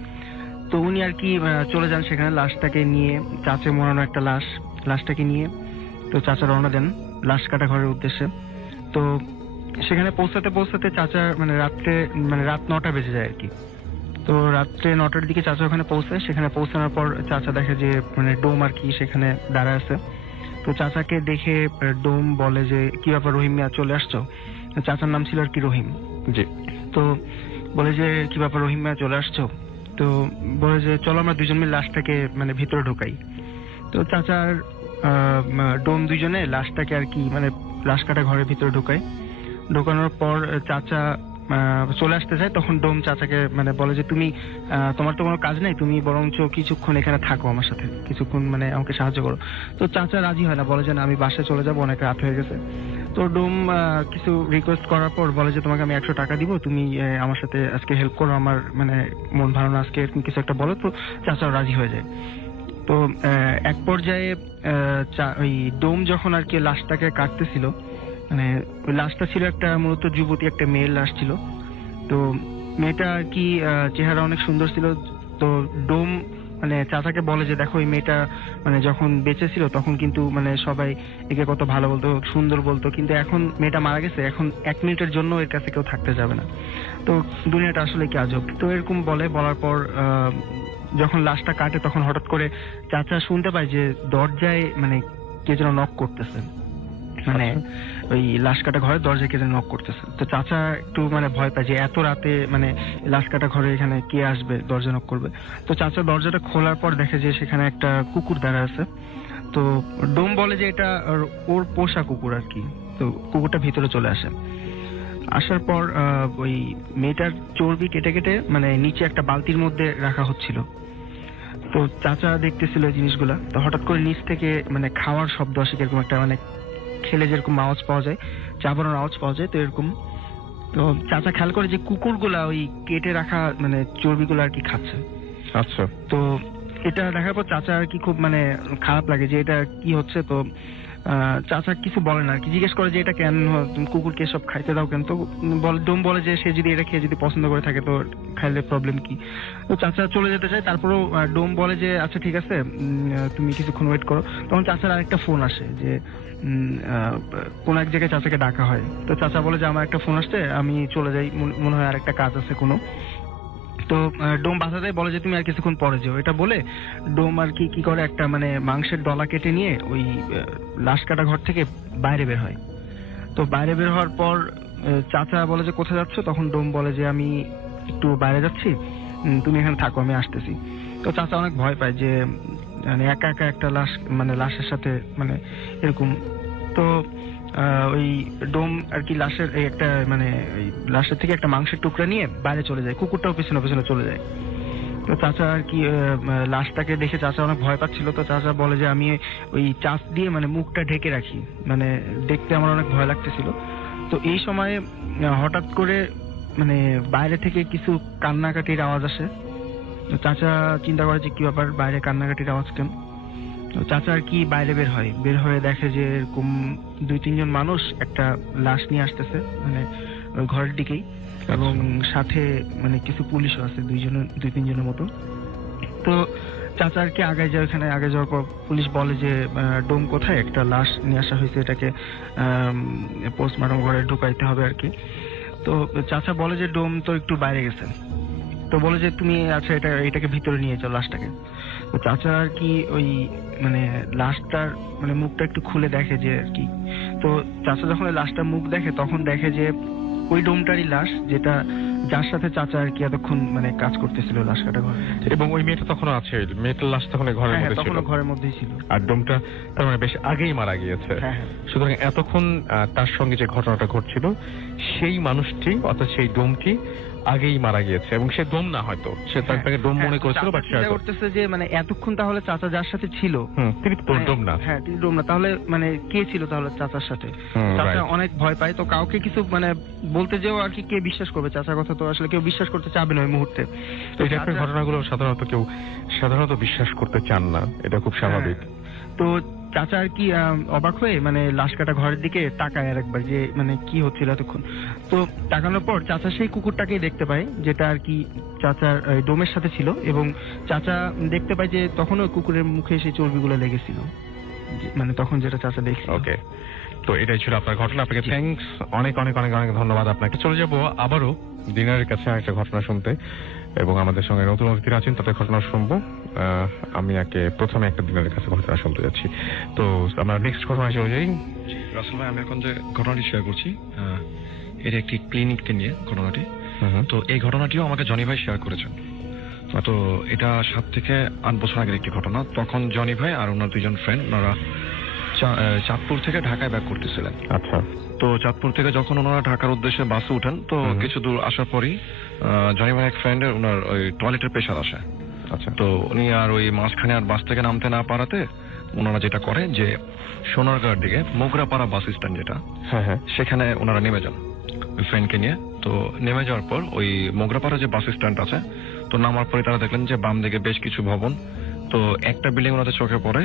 তো উনি আর কি চলে যান সেখানে লাশটাকে নিয়ে, চাচে মোড়ানো একটা লাশটাকে নিয়ে। তো চাচা রওনা দেন লাশ কাটা ঘরের উদ্দেশ্যে। তো সেখানে পৌঁছাতে চাচা রাত 9টা বেজে যায় আর কি। তো রাত্রে 9টার দিকে চাচা ওখানে পৌঁছায়। সেখানে পৌঁছানোর পর চাচা দেখে যে ডোম আর কি সেখানে দাঁড়ায় আছে। তো চাচাকে দেখে ডোম বলে যে কি ব্যাপার রহিম মিয়া, চলে আসছো? চাচার নাম ছিল আর কি রহিম। জি। তো বলে যে কি ব্যাপার রহিম মিয়া, চলে আসছো? তো বলে যে চলো আমরা দুজন মিলে লাশটাকে ভিতরে ঢোকাই। তো চাচার ডোম দুইজনে লাশটাকে আর কি লাশ কাটা ঘরের ভিতরে ঢোকানোর পর চাচা চলে আসতে চায়। তখন ডোম চাচাকে বলে যে তুমি তোমার তো কোনো কাজ নেই, তুমি বরঞ্চ কিছুক্ষণ এখানে থাকো আমার সাথে, কিছুক্ষণ আমাকে সাহায্য করো। তো চাচা রাজি হয় না, বলে যে আমি বাসায় চলে যাবো, অনেক রাত হয়ে গেছে। তো ডোম কিছু রিকোয়েস্ট করার পর বলে যে তোমাকে আমি 100 টাকা দিব, তুমি আমার সাথে আজকে হেল্প করো, আমার মন ভালো না আজকে, এরকম কিছু একটা বলো। তো চাচাও রাজি হয়ে যায়। তো এক পর্যায়ে ওই ডোম যখন আর কি লাশটাকে কাটতেছিল, ওই লাশটা ছিল একটা মূলত যুবতী, একটা মেয়ের লাশ ছিল। তো মেয়েটা আর কি চেহারা অনেক সুন্দর ছিল। তো ডোম চাচাকে বলে যে দেখো, এই মেয়েটা যখন বেঁচে ছিল তখন কিন্তু সবাই একে কত ভালো বলতো, সুন্দর বলতো, কিন্তু এখন মেয়েটা মারা গেছে, এখন 1 মিনিটের জন্য এর কাছে কেউ থাকতে যাবে না। তো দুনিয়াটা আসলে কি আজব। তো এরকম বলার পর যখন লাশটা কাটে তখন হঠাৎ করে চাচা শুনতে পায় যে দরজায় কে যেন নক করতেছে, ওই লাশ কাটা ঘরে দরজায় কে যেন নক করতেছে। তো চাচা একটু ভয় পায় যে এত রাতে লাশ কাটা ঘরে এখানে কে আসবে, দরজা নক করবে। তো চাচা দরজাটা খোলার পর দেখে যে সেখানে একটা কুকুর দাঁড়ায় আছে। তো ডোম বলে যে এটা ওর পোষা কুকুর আর কি। তো কুকুরটা ভিতরে চলে আসে। আসার পর ওই মেয়েটার চর্বি কেটে কেটে নিচে একটা বালতির মধ্যে রাখা হচ্ছিল। তো চাচা দেখতেছিল এই জিনিসগুলা। তো হঠাৎ করে নিচ থেকে খাওয়ার শব্দ আসে, এরকম একটা খেলে যেরকম আওয়াজ পাওয়া যায়, চাবানোর আওয়াজ পাওয়া যায়, তো এরকম। তো চাচা খেয়াল করে যে কুকুরগুলা ওই কেটে রাখা চর্বিগুলো আর কি খাচ্ছে। আচ্ছা। তো এটা দেখার পর চাচা আর কি খুব খারাপ লাগে যে এটা কি হচ্ছে। তো চাচা কিছু বলে না আর কি, জিজ্ঞেস করে যে এটা কেন, তুমি কুকুরকে সব খাইতে দাও কেন? তো ডোম বলে যে সে যদি এটা খেয়ে যদি পছন্দ করে থাকে তো খাইলে প্রবলেম কি। তো চাচা চলে যেতে চায়, তারপরেও ডোম বলে যে আচ্ছা ঠিক আছে তুমি কিছুক্ষণ ওয়েট করো। তখন চাচার আরেকটা ফোন আসে যে কোন এক জায়গায় চাচাকে ডাকা হয়। তো চাচা বলে যে আমার একটা ফোন আসছে, আমি চলে যাই, মনে হয় আরেকটা কাজ আছে কোনো। তো ডোম বাধা দেয়, বলে যে তুমি আর কিছুক্ষণ পরে যাও। এটা বলে ডোম আর কি করে একটা মানে মাংসের ডলা কেটে নিয়ে ওই লাশ কাটা ঘর থেকে বাইরে বের হয়। তো বাইরে বের হওয়ার পর চাচা বলে যে কোথায় যাচ্ছ? তখন ডোম বলে যে আমি একটু বাইরে যাচ্ছি, তুমি এখানে থাকো, আমি আসতেছি। তো চাচা অনেক ভয় পায় যে মানে একা একা একটা লাশ, মানে লাশের সাথে মানে এরকম। তো ওই ডোম আর কি লাশের এই একটা মানে ওই লাশের থেকে একটা মাংসের টুকরা নিয়ে বাইরে চলে যায়, কুকুরটাও পেছনে পেছনে চলে যায়। তো চাচা আর কি লাশটাকে দেখে চাচা অনেক ভয় পাচ্ছিল। তো চাচা বলে যে আমি ওই চাষ দিয়ে মানে মুখটা ঢেকে রাখি, মানে দেখতে আমার অনেক ভয় লাগতেছিল। তো এই সময় হঠাৎ করে মানে বাইরে থেকে কিছু কান্নাকাটির আওয়াজ আসে। তো চাচা চিন্তা করে যে কি ব্যাপার, বাইরে কান্নাকাটির আওয়াজ কেন? চাচা আর কি বাইরে বের হয়ে দেখে যে এরকম 2-3 জন মানুষ একটা লাশ নিয়ে আসতেছে মানে ওই ঘরের দিকেই, এবং সাথে মানে কিছু পুলিশও আছে 2-3 জনের মতো। তো চাচা আর কি আগে যায়, ওখানে আগে যাওয়ার পর পুলিশ বলে যে ডোম কোথায়, একটা লাশ নিয়ে আসা হয়েছে, এটাকে পোস্টমর্টম ঘরে ঢুকাইতে হবে আর কি। তো চাচা বলে যে ডোম তো একটু বাইরে গেছে। তো বলে যে তুমি আচ্ছা এটাকে ভিতরে নিয়ে যাও লাশটাকে। তো চাচা আর কি ওই মানে লাশটার মানে মুখটা একটু খুলে দেখে যে আর কি। তো চাচা যখন ওই লাশটার মুখ দেখে তখন দেখে যে ওই ডোমটারই লাশ, যেটা যার সাথে চাচা আর কি এতক্ষণ মানে কাজ করতেছিল লাশ কাটা ঘরে। এবং ওই মেয়েটা তখন আছে, মেয়েটার লাশ তখন ঘরের মধ্যে ছিল, তখন ঘরের মধ্যেই ছিল, আর ডোমটা তার মানে বেশ আগেই মারা গিয়েছে। সুতরাং এতক্ষণ তার সঙ্গে যে ঘটনাটা ঘটছিল সেই মানুষটি অর্থাৎ সেই ডোমটি আগেই মারা গিয়েছে, এবং সে ডোম না, হয়তো সে তাকে ডোম মনে করেছিল, বাট সে করতেছে যে মানে এতক্ষণ তাহলে চাচা যার সাথে ছিল তিনি তো ডোম না। হ্যাঁ তিনি ডোম না, তাহলে মানে কে ছিল তাহলে চাচার সাথে? চাচা অনেক ভয় পায়। তো কাউকে কিছু মানে বলতে যেও আর কি, কে বিশ্বাস করবে চাচার কথা? তো আসলে কেউ বিশ্বাস করতে চাবে না ওই মুহূর্তে। তো এই টাইপের ঘটনাগুলো সাধারণত বিশ্বাস করতে চান না, এটা খুব স্বাভাবিক। তো চাচা আর কি অবাক হয়ে মানে লাশ কাটা ঘরের দিকে তাকায় আরেকবার যে মানে কি হচ্ছিল এতক্ষণ। তো তাকানোর পর চাচা সেই কুকুরটাকেই দেখতে পায়, যেটা আর কি চাচার ডোমের সাথে ছিল, এবং চাচা দেখতে পায় যে তখন ওই কুকুরের মুখে সেই চর্বিগুলো লেগেছিল, মানে তখন যেটা চাচা দেখছিল। ওকে, তো এটাই ছিল আপনার ঘটনা। আপনাকে থ্যাঙ্কস, অনেক অনেক অনেক অনেক ধন্যবাদ আপনাকে। চলে যাবো আবারও দিনারের কাছে একটা ঘটনা শুনতে, এবং আমাদের সঙ্গে নতুন অতিথিরা আছেন, তাদের ঘটনা শুনবো। আমি প্রথমে একটা দিনারের কাছে ঘটনা শুনতে যাচ্ছি। তো আমরা নেক্সট ঘটনায় চলে যাই। রাসেল ভাই, আমি এখন যে ঘটনাটি শেয়ার করছি এটা একটি ক্লিনিককে নিয়ে ঘটনাটি। তো এই ঘটনাটিও আমাকে জনি ভাই শেয়ার করেছেন। তো এটা 7 থেকে 8 বছর আগের একটি ঘটনা। তখন জনি ভাই আর ওনার 2জন ফ্রেন্ড, ওনারা চাঁদপুর থেকে ঢাকায় ব্যাক করতেছিলেন। আচ্ছা। তো চাঁদপুর থেকে যখন ওনারা ঢাকার উদ্দেশ্যে বাসে উঠেন, তো কিছু দূর আসার পরই জনি ভাই এক ফ্রেন্ডের ওনার ওই টয়লেটের প্রেশার আসে। আচ্ছা। তো উনি আর ওই মাঝখানে আর বাস থেকে নামতে না পারাতে ওনারা যেটা করে যে সোনারগাঁর দিকে মোগরাপাড়া বাস স্ট্যান্ড যেটা, হ্যাঁ, সেখানে ওনারা নেমে যান ওই ফ্রেন্ডকে নিয়ে। তো নেমে যাওয়ার পর ওই মোগরাপাড়া যে বাস স্ট্যান্ড আছে, তো নামার পরে তারা দেখলেন যে বাম দিকে বেশ কিছু ভবন। তো একটা বিল্ডিং ওনাদের চোখে পড়ে,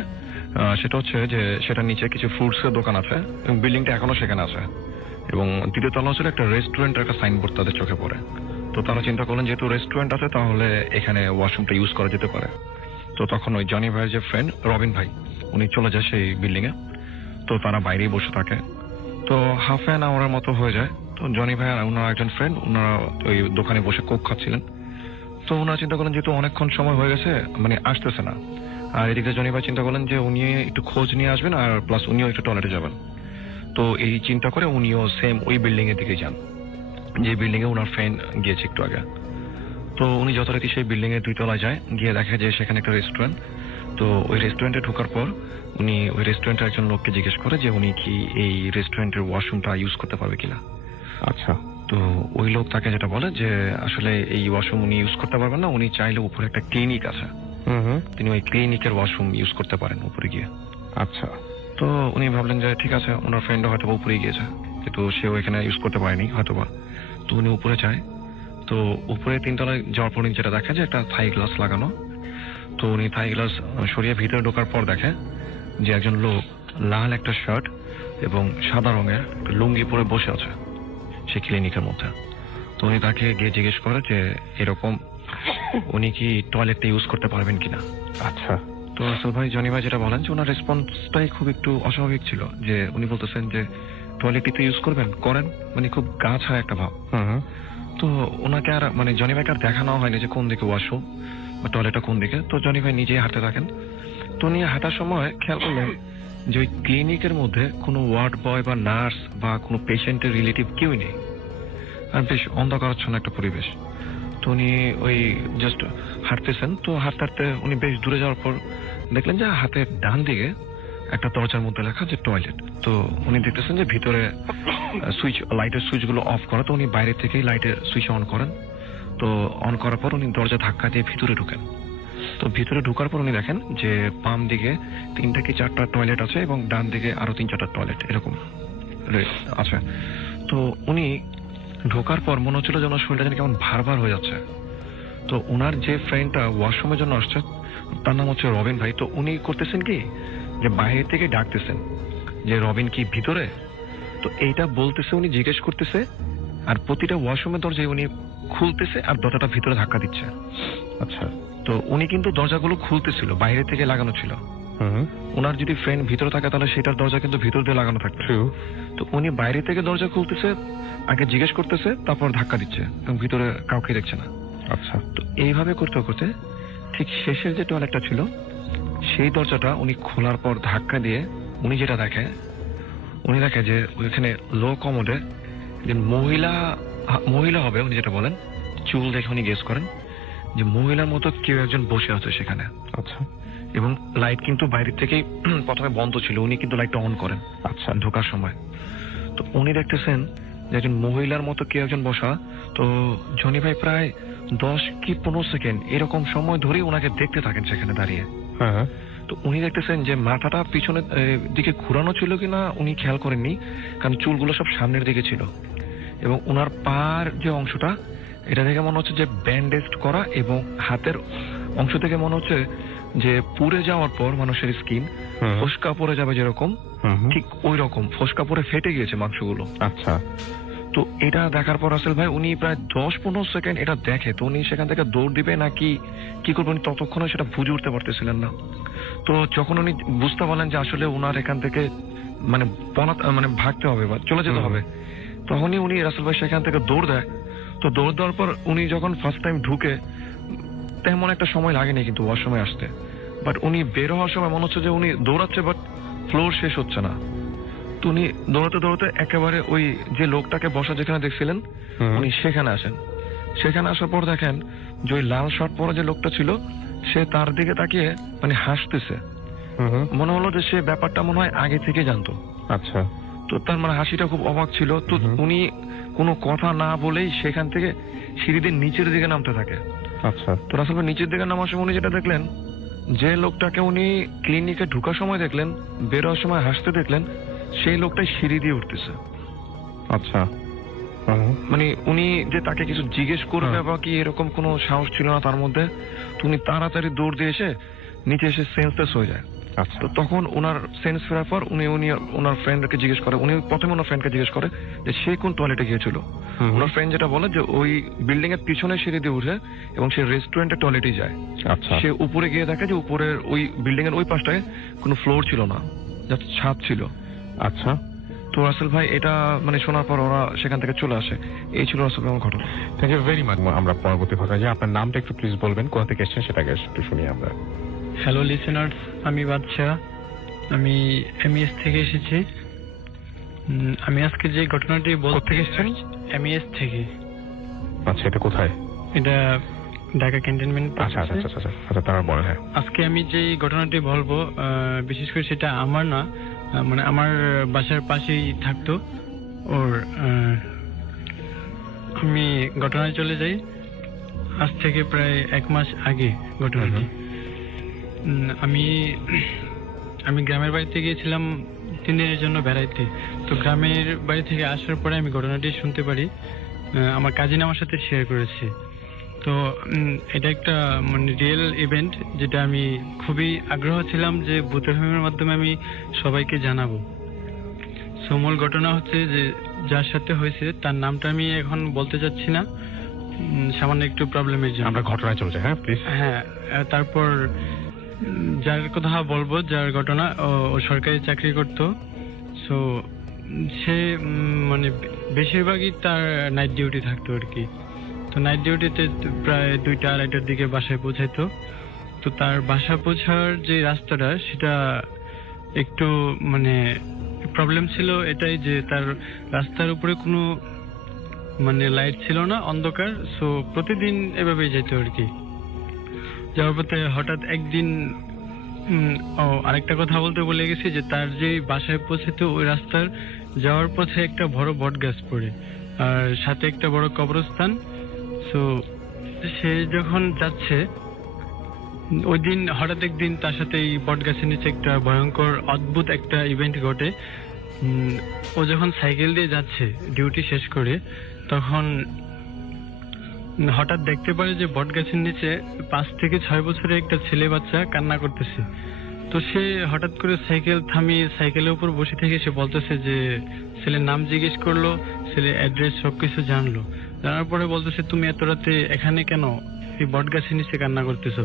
সেটা হচ্ছে যে সেটার নিচে কিছু ফ্রুটস এর দোকান আছে, এবং বিল্ডিংটা এখনো সেখানে আছে, এবং দ্বিতীয় তলা হচ্ছে একটা রেস্টুরেন্টের একটা সাইনবোর্ড তাদের চোখে পড়ে। তো তারা চিন্তা করলেন যেহেতু রেস্টুরেন্ট আছে তাহলে এখানে ওয়াশরুমটা ইউজ করা যেতে পারে। তো তখন ওই জনি ভাইয়ের যে ফ্রেন্ড রবিন ভাই, উনি চলে যায় সেই বিল্ডিং এ। তো তারা বাইরেই বসে থাকে। তো হাফ অ্যান আওয়ারের মতো হয়ে যায়। তো জনি ভাই আর ওনার একজন ফ্রেন্ড, ওনারা ওই দোকানে বসে কোক খাচ্ছিলেন। তো ওনারা চিন্তা করলেন যেহেতু অনেকক্ষণ সময় হয়ে গেছে, মানে আসতেছে না, আর এদিকে জনি ভাই চিন্তা করলেন যে উনি একটু খোঁজ নিয়ে আসবেন, আর প্লাস উনিও একটু টয়লেটে যাবেন। তো এই চিন্তা করে উনিও সেম ওই বিল্ডিং এর দিকে যান যে বিল্ডিং এ ওনার ফ্রেন্ড গিয়েছে একটু আগে। তো উনি যথারীতি সেই বিল্ডিং এর 2 তলায় যায়, গিয়ে দেখে যে সেখানে একটা রেস্টুরেন্ট। তো ওই রেস্টুরেন্টে ঢোকার পর উনি ওই রেস্টুরেন্টের একজন লোককে জিজ্ঞেস করে যে উনি কি এই রেস্টুরেন্টের ওয়াশরুমটা ইউজ করতে পারবে কিনা। আচ্ছা। তো ওই লোক তাকে যেটা বলে যে আসলে এই ওয়াশরুম উনি ইউজ করতে পারবেন না, উনি চাইলে উপরে একটা ক্লিনিক আছে, তিনি ওই ক্লিনিকের ওয়াশরুম ইউজ করতে পারেন উপরে গিয়ে। আচ্ছা। তো উনি ভাবলেন যে ঠিক আছে, ওনার ফ্রেন্ডও হয়তো উপরে গিয়েছে, কিন্তু সেও এখানে ইউজ করতে পারেনি হয়তোবা। তো উনি উপরে যায়। তো উপরে 3 তলায় যাওয়ার পর যেটা দেখা যায় একটা থাই গ্লাস লাগানো। তো উনি থাই গ্লাস সরিয়ে ভিতরে ঢোকার পর দেখে যে একজন লোক লাল একটা শার্ট এবং সাদা রঙের একটা লুঙ্গি পরে বসে আছে সেই ক্লিনিকের মধ্যে। তো উনি তাকে গিয়ে জিজ্ঞেস করে যে এরকম উনি কি টয়লেটটা ইউজ করতে পারবেন কিনা। আচ্ছা। তো রাসেল ভাই, জনি ভাই যেটা বলেন যে ওনার রেসপন্সটাই খুব একটু অস্বাভাবিক ছিল, যে উনি বলতেছেন যে টয়লেটই তো ইউজ করবেন, করেন, মানে খুব গা ছাড়া একটা ভাব। তো ওনাকে আর মানে জনি ভাইকে আর দেখানো হয়নি যে কোন দিকে ওয়াশরুম বা টয়লেটটা কোন দিকে। তো জনি ভাই নিজেই হাঁটতে থাকেন। তো উনি হাঁটার সময় খেয়াল করলেন যে ওই ক্লিনিকের মধ্যে কোনো ওয়ার্ড বয় বা নার্স বা কোনো পেশেন্টের রিলেটিভ কেউই নেই, আর বেশ অন্ধকারাচ্ছন্ন একটা পরিবেশ। তো উনি ওই জাস্ট হাঁটতেছেন। তো হাঁটতে হাঁটতে উনি বেশ দূরে যাওয়ার পর দেখলেন যে হাতের ডান দিকে একটা দরজার মধ্যে লেখা যে টয়লেট। তো উনি দেখতেছেন যে ভিতরে লাইটের সুইচগুলো অফ করা। তো উনি বাইরে থেকেই লাইটের সুইচ অন করেন। তো অন করার পর উনি দরজা ধাক্কা দিয়ে ভিতরে ঢুকেন। তো ভিতরে ঢোকার পর উনি দেখেন যে বাম দিকে 3 থেকে 4টা টয়লেট আছে এবং ডান দিকে আরো 3-4টা টয়লেট এরকম আছে। তো উনি ঢোকার পর মনে হচ্ছিল যে ওনার শরীরটা যেন কেমন ভার হয়ে যাচ্ছে। তো ওনার যে ফ্রেন্ডটা ওয়াশরুমের জন্য আসছে তার নাম হচ্ছে রবিন ভাই। তো উনি করতেছেন কি যে বাইরে থেকে ডাকতেছেন যে রবিন কি ভিতরে। তো এইটা বলতেছে, উনি জিজ্ঞেস করতেছে, আর প্রতিটা ওয়াশরুমের দরজায় উনি খুলতেছে আর দরজাটা ভিতরে ধাক্কা দিচ্ছে। আচ্ছা। তো উনি কিন্তু দরজাগুলো খুলতেছিল, বাইরে থেকে লাগানো ছিল। ওনার যদি ফ্রেন্ড ভিতরে থাকে তাহলে সেটার দরজা কিন্তু ভিতর দিয়ে লাগানো থাকবে। তো উনি বাইরে থেকে দরজা খুলতেছে, আগে জিজ্ঞেস করতেছে, তারপর ধাক্কা দিচ্ছে এবং ভিতরে কাউকে দেখছে না। আচ্ছা। তো এইভাবে করতে করতে ঠিক শেষের যে টয়লেটটা ছিল সেই দরজাটা উনি খোলার পর ধাক্কা দিয়ে উনি যেটা দেখে, উনি দেখে যে ওইখানে লো কমোডে যে মহিলা হবে, উনি যেটা বলেন চুল দেখে উনি গেস করেন যে মহিলার মতো কেউ একজন বসে আছে সেখানে। আচ্ছা। এবং লাইট কিন্তু বাইরে থেকেই প্রথমে বন্ধ ছিল, উনি কিন্তু লাইটটা অন করেন আচ্ছা ঢোকার সময়। তো উনি দেখতেছেন যে একজন মহিলার মতো কেউ একজন বসা। তো জনি ভাই প্রায় 10 কি 15 সেকেন্ড এরকম সময় ধরেই ওনাকে দেখতে থাকেন সেখানে দাঁড়িয়ে। তো উনি দেখতেছেন যে মাথাটা পিছনের দিকে ঘুরানো ছিল কিনা উনি খেয়াল করেননি, কারণ চুলগুলো সব সামনের দিকে ছিল। এবং ওনার পার যে অংশটা এটা দেখে মনে হচ্ছে যে ব্যান্ডেজ করা, এবং হাতের অংশ থেকে মনে হচ্ছে যে পুড়ে যাওয়ার পর মানুষের স্কিন ফোসকা পড়ে যাবে যেরকম, ঠিক ওই রকম ফোসকা পড়ে ফেটে গিয়েছে মাংসগুলো। আচ্ছা। তো এটা দেখার পর রাসেল ভাই উনি প্রায় 10-15 সেকেন্ড এটা দেখে। তো উনি সেখান থেকে দৌড় দিবে নাকি কি করবেন ততক্ষণে সেটা বুঝে উঠতে পারতেছিলেন না। তো যখন উনি বুঝতে পারলেন যে আসলে ওনার এখান থেকে মানে ভাগতে হবে বা চলে যেতে হবে, তখনই উনি রাসেল ভাই সেখান থেকে দৌড় দেয়। তো দৌড় দেওয়ার পর উনি যখন ফার্স্ট টাইম ঢুকে তেমন একটা সময় লাগেনি কিন্তু ওয়াশরুমে আসতে, বাট উনি বের হওয়ার সময় মনে হচ্ছে যে উনি দৌড়াচ্ছে বাট ফ্লোর শেষ হচ্ছে না। তো উনি দৌড়াতে দৌড়াতে একেবারে ওই যে লোকটাকে বসা যেখানে দেখছিলেন উনি সেখানে আসেন। সেখানে আসার পর দেখেন যে ওই লাল শার্ট পরা যে লোকটা ছিল সে তার দিকে তাকিয়ে মানে হাসতেছে। মনে হলো যে সে ব্যাপারটা মনে হয় আগে থেকে জানতো। আচ্ছা। তো তার মানে হাসিটা খুব অবাক ছিল। তো উনি কোনো কথা না বলেই সেখান থেকে সিঁড়ি দিয়ে নিচের দিকে নামতে থাকে। আচ্ছা। তো রাসেল ভাই নিচের দিকে নামার সময় উনি যেটা দেখলেন, যে লোকটাকে উনি ক্লিনিকে ঢোকার সময় দেখলেন, বের হওয়ার সময় হাসতে দেখলেন, সেই লোকটাই সিঁড়ি দিয়ে উঠতেছে। আচ্ছা। মানে উনি যে তাকে কিছু জিজ্ঞেস করবে বা কি এরকম কোনো সাহস ছিল না তার মধ্যে। তো উনি তাড়াতাড়ি দৌড় দিয়ে এসে নিচে এসে সেন্সলেস হয়ে যায়। আচ্ছা। তো তখন ওনার সেন্স ফেরার পর উনি ওনার ফ্রেন্ডকে জিজ্ঞেস করে, উনি প্রথমে ওনার ফ্রেন্ডকে জিজ্ঞেস করে যে সে কোন টয়লেটে গিয়েছিল। ওনার ফ্রেন্ড যেটা বলে যে ওই বিল্ডিং এর পিছনে সিঁড়ি দিয়ে উঠে এবং সে রেস্টুরেন্টের টয়লেটেই যায়। আচ্ছা। সে উপরে গিয়ে দেখে যে উপরের ওই বিল্ডিং এর ওই পাশটায় কোনো ফ্লোর ছিল না, জাস্ট ছাদ ছিল। আচ্ছা। তো রাসেল ভাই এটা মানে শোনার পর ওরা সেখান থেকে চলে আসে। এই ছিল রাসেল ভাই আমার ঘটনা। Thank you very much. আমরা পরবর্তী ভাগে যে আপনার নামটা একটু প্লিজ বলবেন, কোথা থেকে এসেছেন সেটাকে একটু শুনি আমরা। হ্যালো লিসেনার্স, আমি বাদশাহ, আমি এমইএস থেকে এসেছি। আমি আজকে যে ঘটনাটি বলতে এসেছেন এমইএস থেকে। আচ্ছা, এটা কোথায়? এটা ঢাকা ক্যান্টনমেন্ট। আচ্ছা আচ্ছা আচ্ছা আচ্ছা, তারা বলেন। হ্যাঁ, আজকে আমি যে ঘটনাটি বলবো বিশেষ করে সেটা আমার না, মানে আমার বাসার পাশেই থাকতো ওর। আমি ঘটনায় চলে যাই আজ থেকে প্রায় 1 মাস আগে ঘটনাটি। আমি গ্রামের বাড়িতে গিয়েছিলাম 3 দিনের জন্য বেড়াইতে। তো গ্রামের বাড়ি থেকে আসার পরে আমি ঘটনাটি শুনতে পারি, আমার কাজিন আমার সাথে শেয়ার করেছে। তো এটা একটা মানে রিয়েল ইভেন্ট, যেটা আমি খুবই আগ্রহ ছিলাম যে ভূতের ফিল্মের মাধ্যমে আমি সবাইকে জানাবো। সো মূল ঘটনা হচ্ছে যে যার সাথে হয়েছে তার নামটা আমি এখন বলতে চাচ্ছি না, সামান্য একটু প্রবলেমের জন্য। আমরা ঘটনায় চলে যাই, হ্যাঁ প্লিজ। হ্যাঁ, তারপর যার কথা বলবো, যার ঘটনা, ও সরকারি চাকরি করতো। সো সে মানে বেশিরভাগই তার নাইট ডিউটি থাকতো আর কি। তো নাইট ডিউটিতে প্রায় 2টা-2:30টার দিকে বাসায় পৌঁছাইতো। তো তার বাসা পৌঁছার যে রাস্তাটা, সেটা একটু মানে প্রবলেম ছিল এটাই যে তার রাস্তার উপরে কোনো মানে লাইট ছিল না, অন্ধকার। সো প্রতিদিন এভাবেই যেত আর কি। যাওয়ার পথে হঠাৎ একদিন আরেকটা কথা বলতে ভুলে গেছি যে তার যে বাসায় পৌঁছেতো ওই রাস্তার যাওয়ার পথে একটা বড় বট গাছ পড়ে, আর সাথে একটা বড় কবরস্থান। সো সে যখন যাচ্ছে ওই দিন হঠাৎ একদিন তার সাথে এই বট গাছের নিচে একটা ভয়ঙ্কর অদ্ভুত একটা ইভেন্ট ঘটে। ও যখন সাইকেল দিয়ে যাচ্ছে ডিউটি শেষ করে, তখন হঠাৎ দেখতে পারে যে বট গাছের নিচে 5 থেকে 6 বছরের একটা ছেলে বাচ্চা কান্না করতেছে। তো সে হঠাৎ করে সাইকেল থামিয়ে সাইকেলের উপর বসে থেকে সে বলতেছে যে ছেলের নাম জিজ্ঞেস করলো, ছেলের অ্যাড্রেস সবকিছু জানলো। জানার পরে বলতেছে, তুমি এত রাতে এখানে কেন, এই বট গাছের নিচে কান্না করতেছো?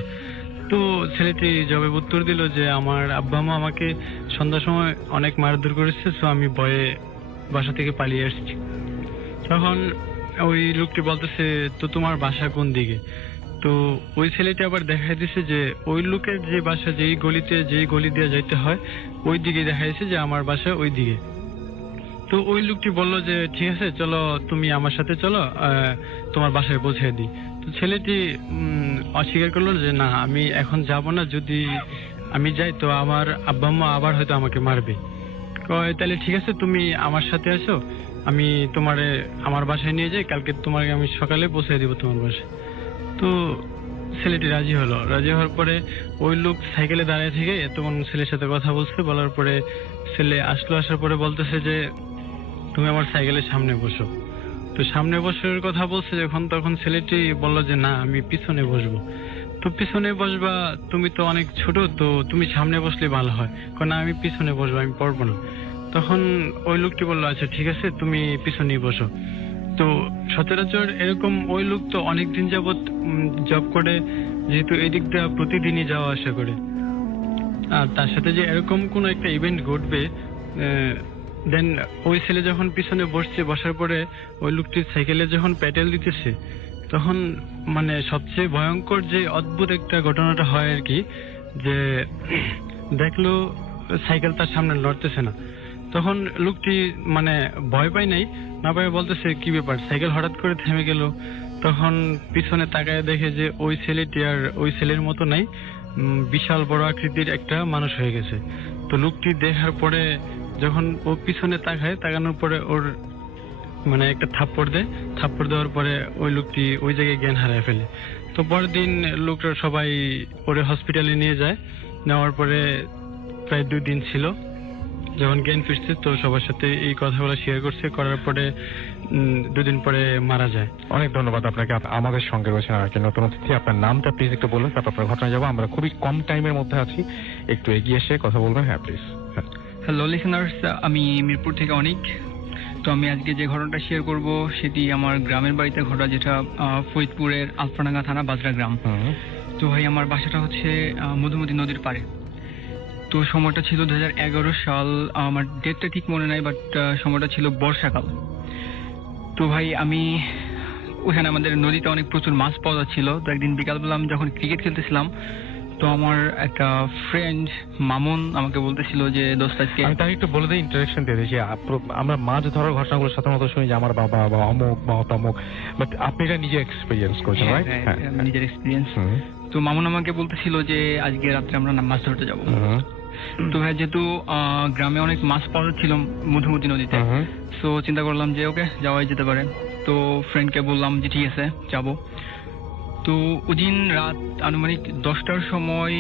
তো ছেলেটি জবাবে উত্তর দিল যে আমার আব্বা মা আমাকে সন্ধ্যার সময় অনেক মারধর করেছে, সো আমি ভয়ে বাসা থেকে পালিয়ে আসছি। তখন ওই লোকটি বলতেছে, তো তোমার বাসা কোন দিকে? তো ওই ছেলেটি আবার দেখাই দিছে যে ওই লোকের যে বাসা যেই গলি দিয়ে যাইতে হয় ওই দিকে দেখা যাচ্ছে যে আমার বাসা ওই দিকে। তো ওই লোকটি বললো যে ঠিক আছে, চলো তুমি আমার সাথে চলো, তোমার বাসায় পৌঁছে দিই। তো ছেলেটি অস্বীকার করলো যে না, আমি এখন যাব না, যদি আমি যাই তো আমার আব্বা আম্মা আবার হয়তো আমাকে মারবে। তাহলে ঠিক আছে, তুমি আমার সাথে আসো, আমি তোমারে আমার বাসায় নিয়ে যাই, কালকে তোমাকে আমি সকালে পৌঁছে দিব তোমার বাসায়। তো ছেলেটি রাজি হলো। রাজি হওয়ার পরে ওই লোক সাইকেলে দাঁড়িয়ে থেকে এতক্ষণ ছেলের সাথে কথা বলছে। বলার পরে ছেলে আসার পরে বলতেছে যে তুমি আমার সাইকেলের সামনে বসো। তো সামনে বসার কথা বলছে যখন, তখন ছেলেটি বলল যে না, আমি পিছনে বসবো। তো পিছনে বসবা, তুমি তো অনেক ছোট, তো তুমি সামনে বসলে ভালো হয়। না, আমি পিছনে বসবো, আমি পারবো না। তখন ওই লোকটি বললো আচ্ছা ঠিক আছে, তুমি পিছনেই বসো। তো সচরাচর এরকম ওই লোক তো অনেকদিন যাবত জব করে, যেহেতু এই দিকটা প্রতিদিনই যাওয়া আসা করে, আর তার সাথে যে এরকম কোন একটা ইভেন্ট ঘটবে, দেন ওই ছেলে যখন পিছনে বসছে, বসার পরে ওই লোকটির সাইকেলে যখন প্যাডেল দিতেছে, তখন মানে সবচেয়ে ভয়ঙ্কর যে অদ্ভুত একটা ঘটনাটা হয় আর কি, যে দেখলো সাইকেল তার সামনে লড়তেছে না। তখন লোকটি মানে ভয় পায় নাই, না পায় বলতেছে কি ব্যাপার, সাইকেল হঠাৎ করে থেমে গেল। তখন পিছনে তাকায় দেখে যে ওই ছেলেটি আর ওই ছেলের মতো নাই, বিশাল বড় আকৃতির একটা মানুষ হয়ে গেছে। তো লোকটি দেখার পরে যখন ও পিছনে তাকানোর পরে ওর মানে একটা থাপ্পড় দেওয়ার পরে ওই লোকটি ওই জায়গায় জ্ঞান হারায় ফেলে। তো পরের দিন লোকটা সবাই ওরে হসপিটালে নিয়ে যায়। নেওয়ার পরে প্রায় 2 দিন ছিল, যখন জ্ঞান ফিরছে তো সবার সাথে এই কথাগুলো শেয়ার করছে, করার পরে 2 দিন পরে মারা যায়। অনেক ধন্যবাদ আপনাকে। আমাদের সঙ্গে রয়েছেন আরেকজন নতুন অতিথি। আপনার নামটা প্লিজ একটু বলুন, তারপর আপনার ঘটনা যাবো। আমরা খুবই কম টাইমের মধ্যে আছি, একটু এগিয়ে এসে কথা বলবেন। হ্যাঁ প্লিজ। হ্যালো লিসেনার্স, আমি মিরপুর থেকে অনিক। তো আমি আজকে যে ঘটনাটা শেয়ার করব সেটি আমার গ্রামের বাড়িতে ঘটা, যেটা ফরিদপুরের আলফাডাঙ্গা থানা বাজরা গ্রাম। তো ভাই আমার বাসাটা হচ্ছে মধুমতি নদীর পাড়ে। তো সময়টা ছিল 2011 সাল, আমার ডেটটা ঠিক মনে নাই, বাট সময়টা ছিল বর্ষাকাল। তো ভাই আমি ওখানে আমাদের নদীতে অনেক প্রচুর মাছ পাওয়া যাচ্ছিল। তো একদিন বিকালবেলা আমি যখন ক্রিকেট খেলতেছিলাম, তো আমার একটা ফ্রেন্ড মামুন আমাকে বলতেছিল যে দোস্ত আজকে, আমি তাকে একটু বলে দিই, ইন্টারেকশন দিয়ে দিই যে আমরা মাছ ধরার ঘটনাগুলো সাধারণত শুনি যে আমার বাবা বা অমুক বা তমুক, বাট আপনি এটা নিজে এক্সপেরিয়েন্স করেছেন, রাইট? হ্যাঁ, নিজের এক্সপিরিয়েন্স। তো মামুন আমাকে বলতেছিল যে আজকে রাত্রে আমরা মাছ ধরতে যাবো। তো ভাই যেহেতু গ্রামে অনেক মাছ পাওয়া যাচ্ছিল মধুমতি নদীতে, তো চিন্তা করলাম যে ওকে যাওয়াই যেতে পারে। তো ফ্রেন্ডকে বললাম যে ঠিক আছে যাবো। তো ওদিন রাত আনুমানিক 10টার সময়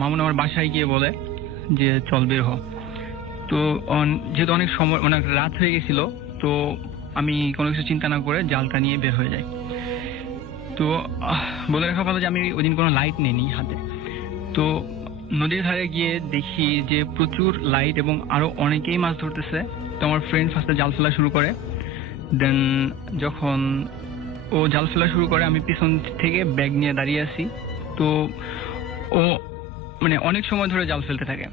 মামুন আমার বাসায় গিয়ে বলে যে চল বের হ। তো যেহেতু অনেক সময় মানে রাত হয়ে গেছিল, তো আমি কোনো কিছু চিন্তা না করে জালটা নিয়ে বের হয়ে যাই। তো তো বলে রাখা ভালো যে আমি ওই দিন কোনো লাইট নেইনি হাতে। তো নদীর ধারে গিয়ে দেখি যে প্রচুর লাইট এবং আরো অনেকেই মাছ ধরতেছে। তো আমার ফ্রেন্ড ফার্স্টে জাল ফেলা শুরু করে। দেন যখন ও জাল ফেলা শুরু করে আমি পিছন থেকে ব্যাগ নিয়ে দাঁড়িয়ে আছি। তো ও মানে অনেক সময় ধরে জাল ফেলতে থাকে।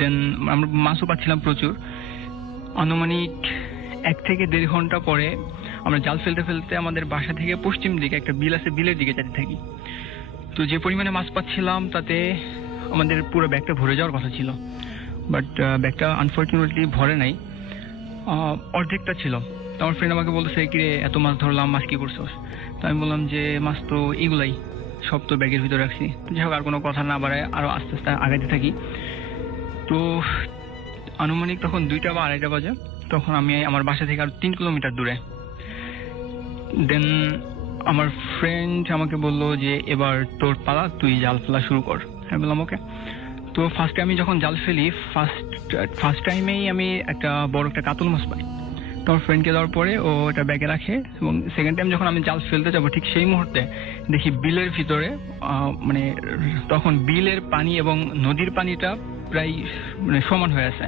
দেন আমরা মাছও পাচ্ছিলাম প্রচুর। আনুমানিক 1 থেকে 1.5 ঘন্টা পরে আমরা জাল ফেলতে ফেলতে আমাদের বাসা থেকে পশ্চিম দিকে একটা বিল আছে, বিলের দিকে যেতে থাকি। তো যে পরিমাণে মাছ পাচ্ছিলাম তাতে আমাদের পুরো ব্যাগটা ভরে যাওয়ার কথা ছিল, বাট ব্যাগটা আনফর্চুনেটলি ভরে নাই, অর্ধেকটা ছিল। তো আমার ফ্রেন্ড আমাকে বলতেছে কিরে এত মাছ ধরলাম, মাছ কি করছোস? তো আমি বললাম যে মাছ তো এগুলাই, সব তো ব্যাগের ভিতরে রাখছি। তো যাই হোক আর কোনো কথা না বাড়ায় আরো আস্তে আস্তে আগাইতে থাকি। তো আনুমানিক তখন 2টা বা 2:30 বাজে। তখন আমি আমার বাসা থেকে আর 3 কিলোমিটার দূরে। দেন আমার ফ্রেন্ড আমাকে বললো যে এবার তোর পালা, তুই জাল ফেলা শুরু কর। আমি বললাম ওকে। তো ফার্স্টে আমি যখন জাল ফেলি ফার্স্ট টাইমেই আমি একটা বড় একটা কাতল মাছ পাই। তো আমার ফ্রেন্ডকে দেওয়ার পরে ও এটা ব্যাগে রাখে এবং সেকেন্ড টাইম যখন আমি জাল ফেলতে যাবো ঠিক সেই মুহূর্তে দেখি বিলের ভিতরে মানে তখন বিলের পানি এবং নদীর পানিটা প্রায় মানে সমান হয়ে আছে।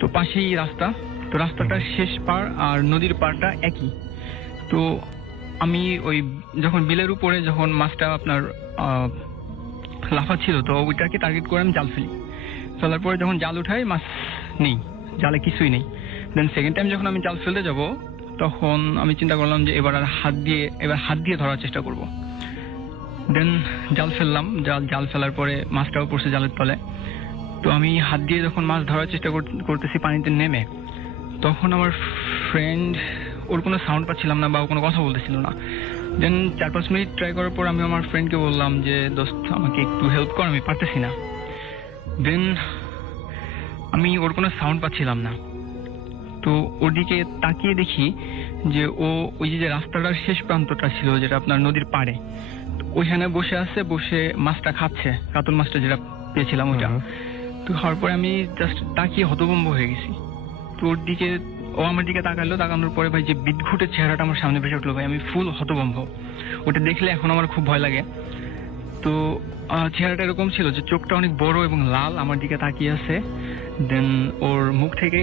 তো পাশেই রাস্তা, তো রাস্তাটার শেষ পার আর নদীর পাড়টা একই। তো আমি ওই যখন বিলের উপরে যখন মাছটা আপনার লাফাচ্ছিল, তো ওইটাকে টার্গেট করে আমি জাল ফেলি। ফেলার পরে যখন জাল উঠাই মাছ নেই, জালে কিছুই নেই। দেন সেকেন্ড টাইম যখন আমি জাল ফেলতে যাব তখন আমি চিন্তা করলাম যে এবার হাত দিয়ে ধরার চেষ্টা করব। দেন জাল ফেললাম, জাল ফেলার পরে মাছটাও পড়ছে জালের তলে। তো আমি হাত দিয়ে যখন মাছ ধরার চেষ্টা করতেছি পানিতে নেমে, তখন আমার ফ্রেন্ড ওর কোনো সাউন্ড পাচ্ছিলাম না বা ও কোনো কথা বলতেছিল না। দেন 4-5 মিনিট ট্রাই করার পর আমি আমার ফ্রেন্ডকে বললাম যে দোস্ত আমাকে একটু হেল্প কর, আমি পারতেছি না। দেন আমি ওর কোনো সাউন্ড পাচ্ছিলাম না। তো ওর দিকে তাকিয়ে দেখি যে ও ওই যে রাস্তাটার শেষ প্রান্তটা ছিল যেটা আপনার নদীর পাড়ে, ওইখানে বসে আছে, বসে মাছটা খাচ্ছে, কাতল মাছটা যেটা পেয়েছিলাম ওইটা। তো খাওয়ার পরে আমি জাস্ট তাকিয়ে হতভম্ব হয়ে গেছি। তো ওর দিকে ও আমার দিকে তাকালো, তাকানোর পরে ভাই যে বিদঘুটের চেহারাটা আমার সামনে ভেসে উঠলো, ভাই আমি ফুল হতভম্ব। ওটা দেখলে এখন আমার খুব ভয় লাগে। তো চেহারাটা এরকম ছিল যে চোখটা অনেক বড় এবং লাল, আমার দিকে তাকিয়ে আছে। দেন ওর মুখ থেকে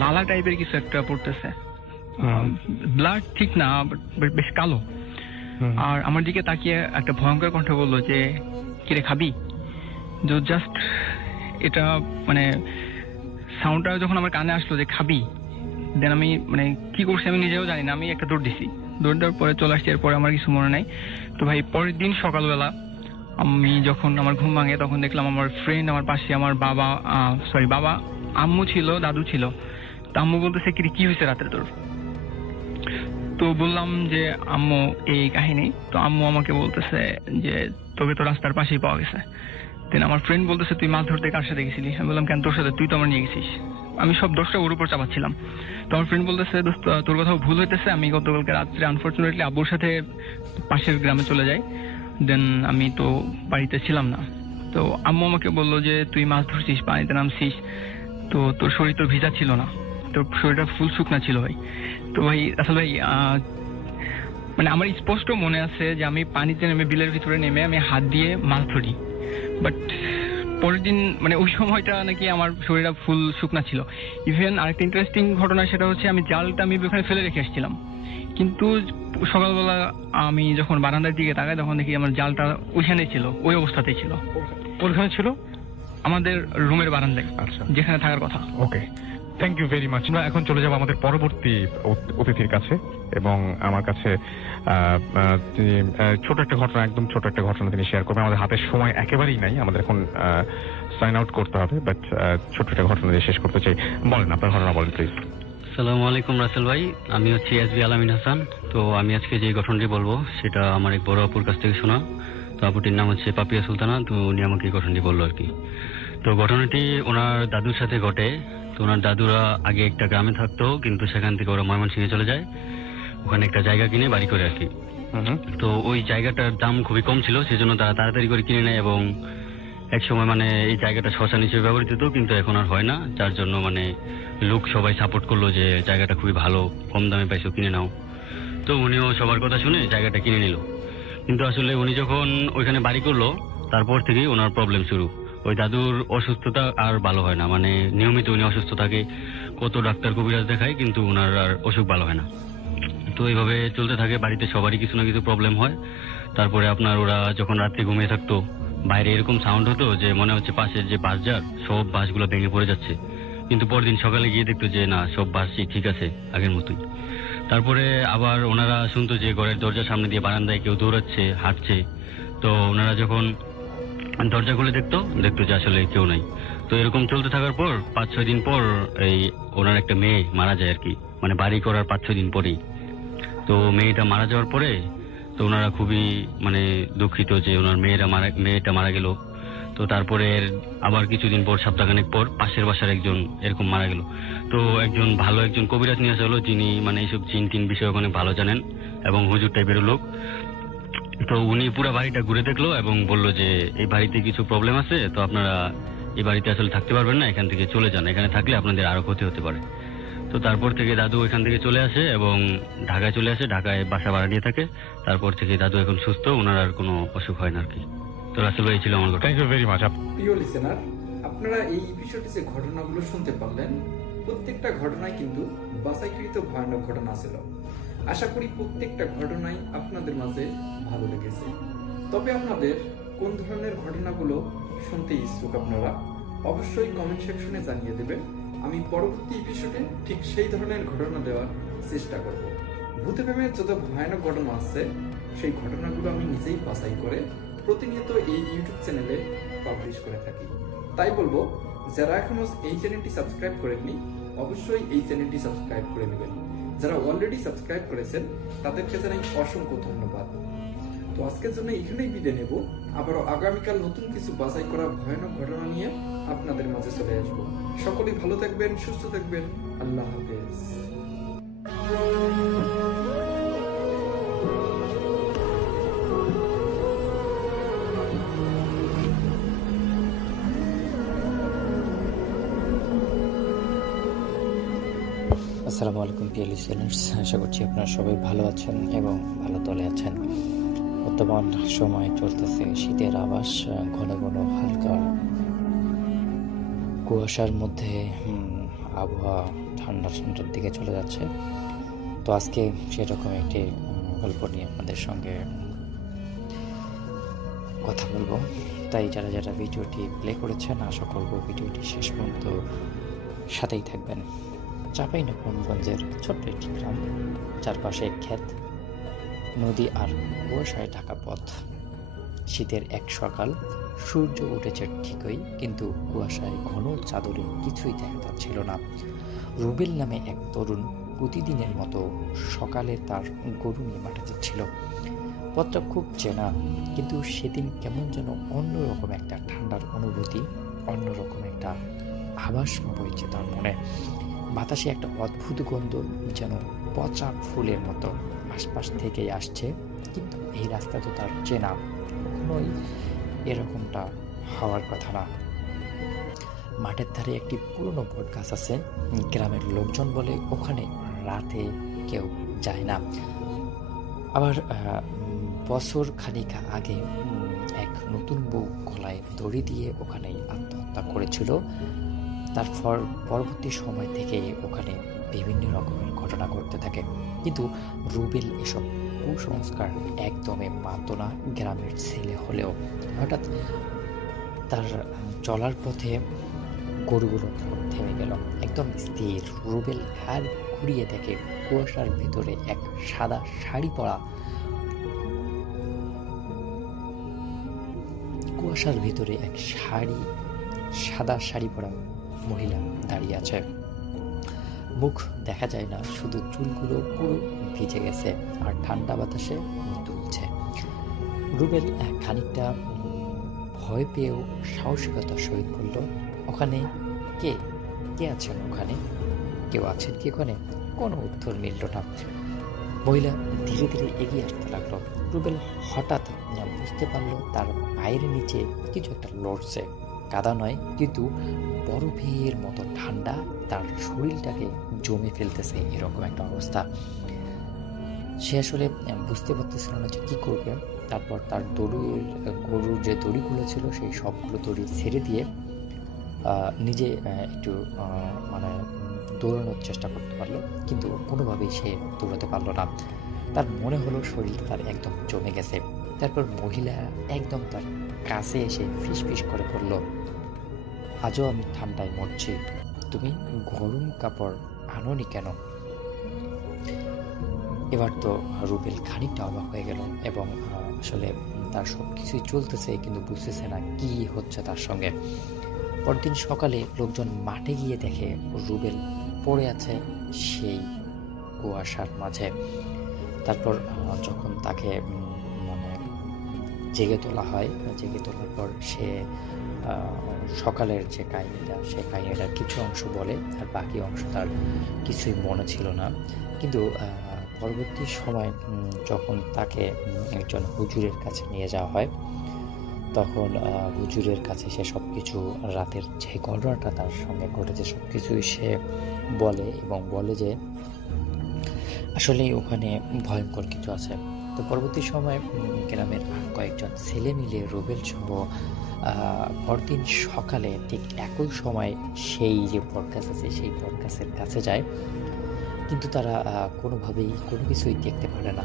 লালা টাইপের কিছু একটা পড়তেছে, ব্লাড ঠিক না বেশ কালো। আর আমার দিকে তাকিয়ে একটা ভয়ঙ্কর কণ্ঠে বললো যে কিরে খাবি? তো জাস্ট এটা মানে সাউন্ডটা যখন আমার কানে আসলো যে খাবি, দেন আমি মানে কি করছি আমি নিজেও জানি না, আমি একটা দৌড় দিছি। দৌড় দেওয়ার পরে চলে আসছি, এরপরে আমার কিছু মনে নাই। তো ভাই পরের দিন সকালবেলা আমি যখন আমার ঘুম ভাঙে তখন দেখলাম আমার ফ্রেন্ড আমার পাশে, আমার বাবা আম্মু ছিল, দাদু ছিল। তো আম্মু বলতেছে কি হয়েছে রাত্রে তোর? তো বললাম যে আম্মু এই কাহিনী। তো আম্মু আমাকে বলতেছে যে তোকে তো রাস্তার পাশেই পাওয়া গেছে। দেন আমার ফ্রেন্ড বলতেছে তুই মাছ ধরতে কার সাথে গেছিলি? আমি বললাম কেন তোর সাথে, তুই তো আমার নিয়ে গেছিস। আমি সব দোষটা ওর উপর চাপাচ্ছিলাম। তো আমার ফ্রেন্ড বলতেছে দোস্ত তোর কোথাও ভুল হইতেছে, আমি গতকালকে রাত্রে আনফর্চুনেটলি আব্বুর সাথে পাশের গ্রামে চলে যাই। দেন আমি তো বাড়িতে ছিলাম না। তো আম্মু আমাকে বললো যে তুই মাছ ধরছিস, পানিতে নামছিস, তো তোর শরীর তো ভিজা ছিল না, তোর শরীরটা ফুল শুকনা ছিল ভাই। তো ভাই আসলে ভাই মানে আমার স্পষ্ট মনে আছে যে আমি পানিতে নেমে বিলের ভিতরে নেমে আমি হাত দিয়ে মাছ ধরি, বাট পরের দিন মানে ওই সময়টা নাকি আমার শরীরটা ফুল শুকনা ছিল। ইভেন আরেকটা ইন্টারেস্টিং ঘটনা, সেটা হচ্ছে আমি জালটা আমি ওখানে ফেলে রেখে এসেছিলাম, কিন্তু সকালবেলা আমি যখন বারান্দার দিকে তাকাই তখন দেখি আমার জালটা ওইখানে ছিল, ওই অবস্থাতেই ছিল। ওখানে ছিল আমাদের রুমের বারান্দায়, যেখানে থাকার কথা। ওকে, থ্যাংক ইউ ভেরি মাচ। আমরা এখন চলে যাব আমাদের পরবর্তী অতিথির কাছে, এবং আমার কাছে ছোট একটা ঘটনা, একদম ছোট একটা ঘটনা তিনি শেয়ার করবেন। আমাদের হাতের সময় একেবারেই নাই, আমাদের এখন সাইন আউট করতে হবে, বাট ছোট একটা ঘটনা দিয়ে শেষ করতে চাই। বলেন আপনার ঘটনা বলেন প্লিজ। আসসালামু আলাইকুম রাসেল ভাই, আমি হচ্ছি এসবি আলামিন হাসান। তো আমি আজকে যে ঘটনাটি বলবো সেটা আমার এক বড় আপুর কাছ থেকে শোনা। তো আপুটির নাম হচ্ছে পাপিয়া সুলতানা। তো উনি আমাকে এই ঘটনাটি বললো আর কি। তো ঘটনাটি ওনার দাদুর সাথে ঘটে। তো ওনার দাদুরা আগে একটা গ্রামে থাকতো, কিন্তু সেখান থেকে ওরা ময়মনসিংহে চলে যায়, ওখানে একটা জায়গা কিনে বাড়ি করে আর কি। তো ওই জায়গাটার দাম খুবই কম ছিল, সেজন্য তারা তাড়াতাড়ি করে কিনে নেয়, এবং এক সময় মানে এই জায়গাটা শ্মশান হিসেবে ব্যবহৃত হতো, কিন্তু এখন আর হয় না। যার জন্য মানে লোক সবাই সাপোর্ট করলো যে জায়গাটা খুবই ভালো, কম দামে পাইছো, কিনে নাও। তো উনিও সবার কথা শুনে জায়গাটা কিনে নিল। কিন্তু আসলে উনি যখন ওইখানে বাড়ি করলো তারপর থেকেই ওনার প্রবলেম শুরু। ওই দাদুর অসুস্থতা আর ভালো হয় না, মানে নিয়মিত উনি অসুস্থ থাকে, কত ডাক্তার কবিরাজ দেখায় কিন্তু ওনার আর অসুখ ভালো হয় না। তো এইভাবে চলতে থাকে, বাড়িতে সবারই কিছু না কিছু প্রবলেম হয়। তারপরে আপনার ওরা যখন রাত্রে ঘুমিয়ে থাকতো বাইরে এরকম সাউন্ড হতো যে মনে হচ্ছে পাশের যে বাঁশ যার সব বাঁশগুলো ভেঙে পড়ে যাচ্ছে, কিন্তু পরদিন সকালে গিয়ে দেখতো যে না, সব বাঁশই ঠিক আছে আগের মতোই। তারপরে আবার ওনারা শুনতো যে ঘরের দরজার সামনে দিয়ে বারান্দায় কেউ দৌড়াচ্ছে, হাঁটছে। তো ওনারা যখন দরজা খুলে দেখতো যে আসলে কেউ নাই। তো এরকম চলতে থাকার পর 5-6 দিন পর এই ওনার একটা মেয়ে মারা যায় আর কি, মানে বাড়ি করার 5-6 দিন পরেই। তো মেয়েটা মারা যাওয়ার পরে তো ওনারা খুবই মানে দুঃখিত যে ওনার মেয়েটা মারা গেল। তো তারপরে আবার কিছুদিন পর, সপ্তাহখানেক পর, পাশের বাসার একজন এরকম মারা গেল। তো একজন কবিরাজ নিয়ে আসা হলো, যিনি মানে এইসব জিন টিন বিষয়ে অনেক ভালো জানেন এবং হুজুর টাইপের লোক। তো উনি পুরো বাড়িটা ঘুরে দেখলো এবং বলল যে এই বাড়িতে কিছু প্রবলেম আছে, তো আপনারা এই বাড়িতে আসলে থাকতে পারবেন না, এখান থেকে চলে যান, এখানে থাকলে আপনাদের আরো ক্ষতি হতে পারে। তো তারপর থেকে দাদু এখান থেকে চলে আসে এবং ঢাকায় চলে আসে, ঢাকায় বাসা ভাড়া নিয়ে থাকে। তারপর থেকে দাদু এখন সুস্থ, ওনার আর কোনো অসুখ হয় না আর কি। তো রাসেল ভাই ছিল আমার কথা। Thank you very much. প্রিয় লিসেনার, আপনারা এই এপিসোডে যে ঘটনাগুলো শুনতে পারলেন, প্রত্যেকটা ঘটনায় কিন্তু বাছাইকৃত ভয়ানক ঘটনা ছিল। আশা করি প্রত্যেকটা ঘটনাই আপনাদের মাঝে ভালো লেগেছে। তবে আপনাদের কোন ধরনের ঘটনাগুলো শুনতে ইচ্ছুক আপনারা অবশ্যই কমেন্ট সেকশনে জানিয়ে দেবেন। আমি পরবর্তী এপিসোডে ঠিক সেই ধরনের ঘটনা দেওয়ার চেষ্টা করব। ভূতে প্রেমের যত ভয়ানক ঘটনা আছে সেই ঘটনাগুলো আমি নিজেই বাছাই করে প্রতিনিয়ত এই ইউটিউব চ্যানেলে পাবলিশ করে থাকি। তাই বলবো, যারা এখনো এই চ্যানেলটি সাবস্ক্রাইব করেননি অবশ্যই এই চ্যানেলটি সাবস্ক্রাইব করে নেবেন। যারা অলরেডি সাবস্ক্রাইব করেছেন তাদেরকে জানাই অসংখ্য ধন্যবাদ। তো আজকের জন্য এখানেই বিদায় নেব। আবারও আগামীকাল নতুন কিছু বাছাই করা ভয়ানক ঘটনা নিয়ে আপনাদের মাঝে চলে আসব। সকলেই ভালো থাকবেন, সুস্থ থাকবেন। আল্লাহ হাফেজ। আসসালামু আলাইকুম প্রিয় লিসেনার্স, আশা করছি আপনারা সবাই ভালো আছেন এবং ভালো তলে আছেন। বর্তমান সময় চলতেছে শীতের আভাস, ঘন ঘন হালকা কুয়াশার মধ্যে আবহাওয়া ঠান্ডার দিকে চলে যাচ্ছে। তো আজকে সেরকম একটি গল্প নিয়ে আপনাদের সঙ্গে কথা বলবো। তাই যারা যারা ভিডিওটি প্লে করেছেন আশা করব ভিডিওটি শেষ পর্যন্ত সাথেই থাকবেন। চাঁপাইনবাবগঞ্জের ছোট্ট একটি গ্রাম, চারপাশে ক্ষেত, নদী আর কুয়াশায় ঢাকা পথ। শীতের এক সকাল, সূর্য উঠেছে ঠিকই, কিন্তু কুয়াশায় ঘন চাদরে কিছুই দেখা যাচ্ছিল না। রুবেল নামে এক তরুণ প্রতিদিনের মতো সকালে তার গরু নিয়ে মাঠে যাচ্ছিল। পথটা খুব চেনা, কিন্তু সেদিন কেমন যেন অন্যরকম একটা ঠান্ডার অনুভূতি, অন্যরকম একটা আভাস বইছে তার মনে। বাতাসে একটা অদ্ভুত গন্ধ, যেন পচা ফুলের মতো আশপাশ থেকেই আসছে। কিন্তু এই রাস্তা তো তার চেনা, কখনোই এরকমটা হওয়ার কথা না। মাঠের ধারে একটি পুরনো বট গাছ আছে। গ্রামের লোকজন বলে ওখানে রাতে কেউ যায় না। আবার বছর খানিক আগে এক নতুন বউ গলায় দড়ি দিয়ে ওখানেই আত্মহত্যা করেছিল। তারপর পরবর্তী সময় থেকে ওখানে বিভিন্ন রকমের ঘটনা ঘটতে থাকে। কিন্তু রুবেল এসব কুসংস্কার একদমই মানত না। গ্রামের ছেলে হলেও হঠাৎ তার চলার পথে গরুগুলো থেমে গেল, একদম স্থির। রুবেল হাত ঘুরিয়ে দেখে কুয়াশার ভেতরে এক সাদা শাড়ি পরা সাদা শাড়ি পরা মহিলা দাঁড়িয়ে আছে। মুখ দেখা যায় না, শুধু চুলগুলো পুরো ভিজে গেছে আর ঠান্ডা বাতাসে দুলছে। রুবেল খানিকটা ভয় পেয়েও সাহসিকতার সহিত বলল, ওখানে কে কে আছেন? ওখানে কেউ আছেন কি? ওখানে কোনো উত্তর মিলল না। মহিলা ধীরে ধীরে এগিয়ে আসতে লাগলো। রুবেল হঠাৎ বুঝতে পারলো তার পায়ের নিচে কিছু একটা লড়ছে। কাদা নয়, কিন্তু বরফের মতো ঠান্ডা, তার শরীরটাকে জমে ফেলতেছে এরকম একটা অবস্থা। সে আসলে বুঝতে পারতেছিল না যে কি করবে। তারপর তার গরুর যে দড়িগুলো ছিল সেই সবগুলো দড়ি ছেড়ে দিয়ে নিজে একটু মানে দৌড়ানোর চেষ্টা করতে পারলো, কিন্তু কোনোভাবেই সে দৌড়াতে পারলো না। তার মনে হলো শরীরটা তার একদম জমে গেছে। তারপর মহিলা একদম তার কাছে এসে ফিস করে বলল, আজও আমি ঠান্ডায় মরছি, তুমি গরম কাপড় আনোনি কেন? এবার তো রুবেল খানিকটা অবাক হয়ে গেল এবং আসলে তার সব কিছুই চলতেছে কিন্তু বুঝতেছে না কি হচ্ছে তার সঙ্গে। পরদিন সকালে লোকজন মাঠে গিয়ে দেখে রুবেল পড়ে আছে সেই কুয়াশার মাঝে। তারপর যখন তাকে মানে জেগে তোলা হয়, জেগে তোলার পর সে সকালের যে কাহিনীটা, সেই কাহিনীটার কিছু অংশ বলে, আর বাকি অংশ তার কিছুই মনে ছিল না। কিন্তু পরবর্তী সময় যখন তাকে একজন হুজুরের কাছে নিয়ে যাওয়া হয়, তখন হুজুরের কাছে সে সব কিছু রাতের যে ঘটনাটা তার সঙ্গে ঘটেছে সব কিছুই সে বলে এবং বলে যে আসলে ওখানে ভয়ঙ্কর কিছু আছে। তো পরবর্তী সময় গ্রামের কয়েকজন ছেলে মিলে রুবেল সহ পরদিন সকালে ঠিক একই সময় সেই যে বটগাছ আছে সেই বটগাছের কাছে যায়, কিন্তু তারা কোনোভাবেই কোনো কিছুই দেখতে পারে না।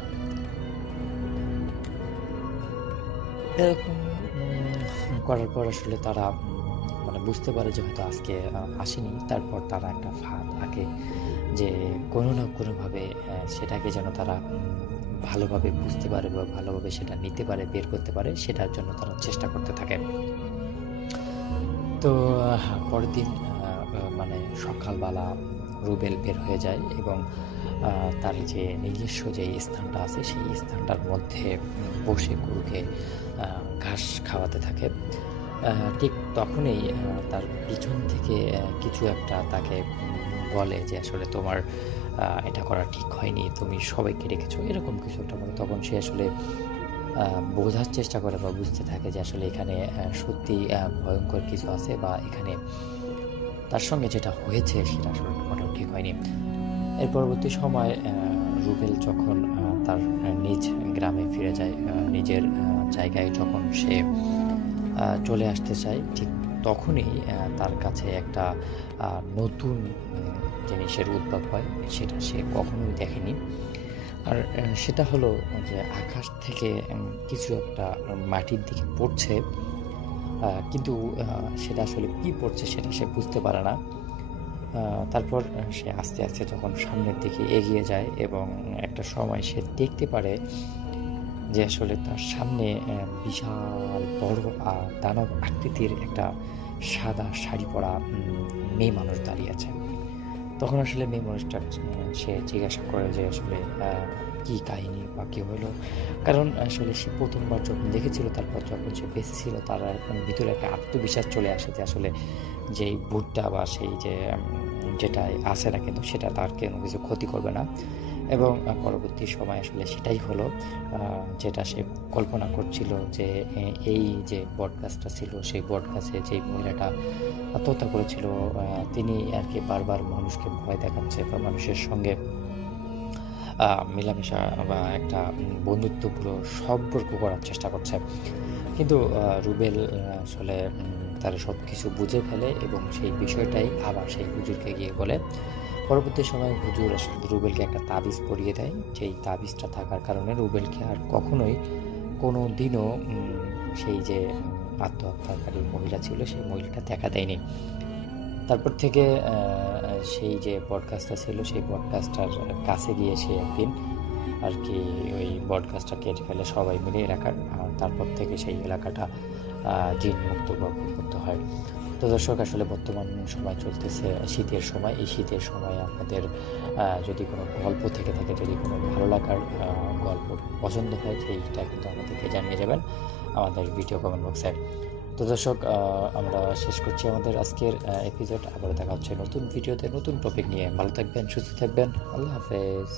এরকম করার পর আসলে তারা মানে বুঝতে পারে যে হয়তো আজকে আসেনি। তারপর তারা একটা ফাঁদ আঁকে যে কোনো না কোনোভাবে সেটাকে যেন তারা ভালোভাবে বুঝতে পারে বা ভালোভাবে সেটা নিতে পারে, বের করতে পারে, সেটার জন্য তারা চেষ্টা করতে থাকে। তো পরের দিন মানে সকালবেলা রুবেল বের হয়ে যায় এবং তার যে নিজস্ব যে স্থানটা আছে সেই স্থানটার মধ্যে বসে গরুকে ঘাস খাওয়াতে থাকে। ঠিক তখনই তার পিছন থেকে কিছু একটা তাকে বলে যে আসলে তোমার এটা করা ঠিক হয়নি, তুমি সবাইকে রেখেছো, এরকম কিছু একটা বলে। তখন সে আসলে বোঝার চেষ্টা করে বা বুঝতে থাকে যে আসলে এখানে সত্যি ভয়ঙ্কর কিছু আছে বা এখানে তার সঙ্গে যেটা হয়েছে সেটা আসলে মোটেও ঠিক হয়নি। এর পরবর্তী সময় রুবেল যখন তার নিজ গ্রামে ফিরে যায়, নিজের জায়গায় যখন সে চলে আসতে চায়, ঠিক তখনই তার কাছে একটা নতুন জিনিসের উদ্ভব হয়, সেটা সে কখনোই দেখেনি। আর সেটা হলো যে আকাশ থেকে কিছু একটা মাটির দিকে পড়ছে, কিন্তু সেটা আসলে কি পড়ছে সেটা সে বুঝতে পারে না। তারপর সে আস্তে আস্তে যখন সামনের দিকে এগিয়ে যায় এবং একটা সময় সে দেখতে পারে যে আসলে তার সামনে বিশাল বড় দানব আকৃতির একটা সাদা শাড়ি পরা মেয়ে মানুষ দাঁড়িয়ে আছে। তখন আসলে মেয়ে মানুষটা সে জিজ্ঞাসা করে যে আসলে কি কাহিনী বা কি হলো, কারণ আসলে সে প্রথমবার যখন দেখেছিল, তারপর যখন সে বেঁচে ছিল, তার ভিতরে একটা আত্মবিশ্বাস চলে আসে যে আসলে যেই ভূতটা বা সেই যে যেটা আছে না কিন্তু সেটা তার কোনো কিছু ক্ষতি করবে না। এবং পরবর্তী সময় আসলে সেটাই হলো যেটা সে কল্পনা করছিল, যে এই যে বটগাছটা ছিল সেই বটগাছে যেই মহিলাটা আত্মহত্যা করেছিল তিনি আর কি বারবার মানুষকে ভয় দেখাচ্ছে বা মানুষের সঙ্গে মেলামেশা বা একটা বন্ধুত্বপূর্ণ সম্পর্ক করার চেষ্টা করছে। কিন্তু রুবেল আসলে তার সব কিছু বুঝে ফেলে এবং সেই বিষয়টাই আবার সেই হুজুরকে গিয়ে বলে। পরবর্তী সময় হুজুর আসলে রুবেলকে একটা তাবিজ পরিয়ে দেয়, যেই তাবিজটা থাকার কারণে রুবেলকে আর কখনোই কোনো দিনও সেই যে আত্মহত্যাকারী মহিলা ছিল সেই মহিলাটা দেখা দেয়নি। তারপর থেকে সেই যে বটগাছটা ছিল সেই বটগাছটার কাছে গিয়ে সে একদিন আর কি ওই বটগাছটা কেটে ফেলে সবাই মিলে এলাকার, আর তারপর থেকে সেই এলাকাটা জিন মুক্ত বা মুক্ত হয়। তো দর্শক, আসলে বর্তমান সময় চলতেছে শীতের সময়। এই শীতের সময় আপনাদের যদি কোনো গল্প থেকে থাকে, যদি কোনো ভালো লাগার গল্প পছন্দ হয়, সেইটা কিন্তু আমাদেরকে জানিয়ে যাবেন আমাদের ভিডিও কমেন্ট বক্সে। তো দর্শক, আমরা শেষ করছি আমাদের আজকের এপিসোড। আবার দেখা হচ্ছে নতুন ভিডিওতে নতুন টপিক নিয়ে। ভালো থাকবেন, সুস্থ থাকবেন, আল্লাহ হাফেজ।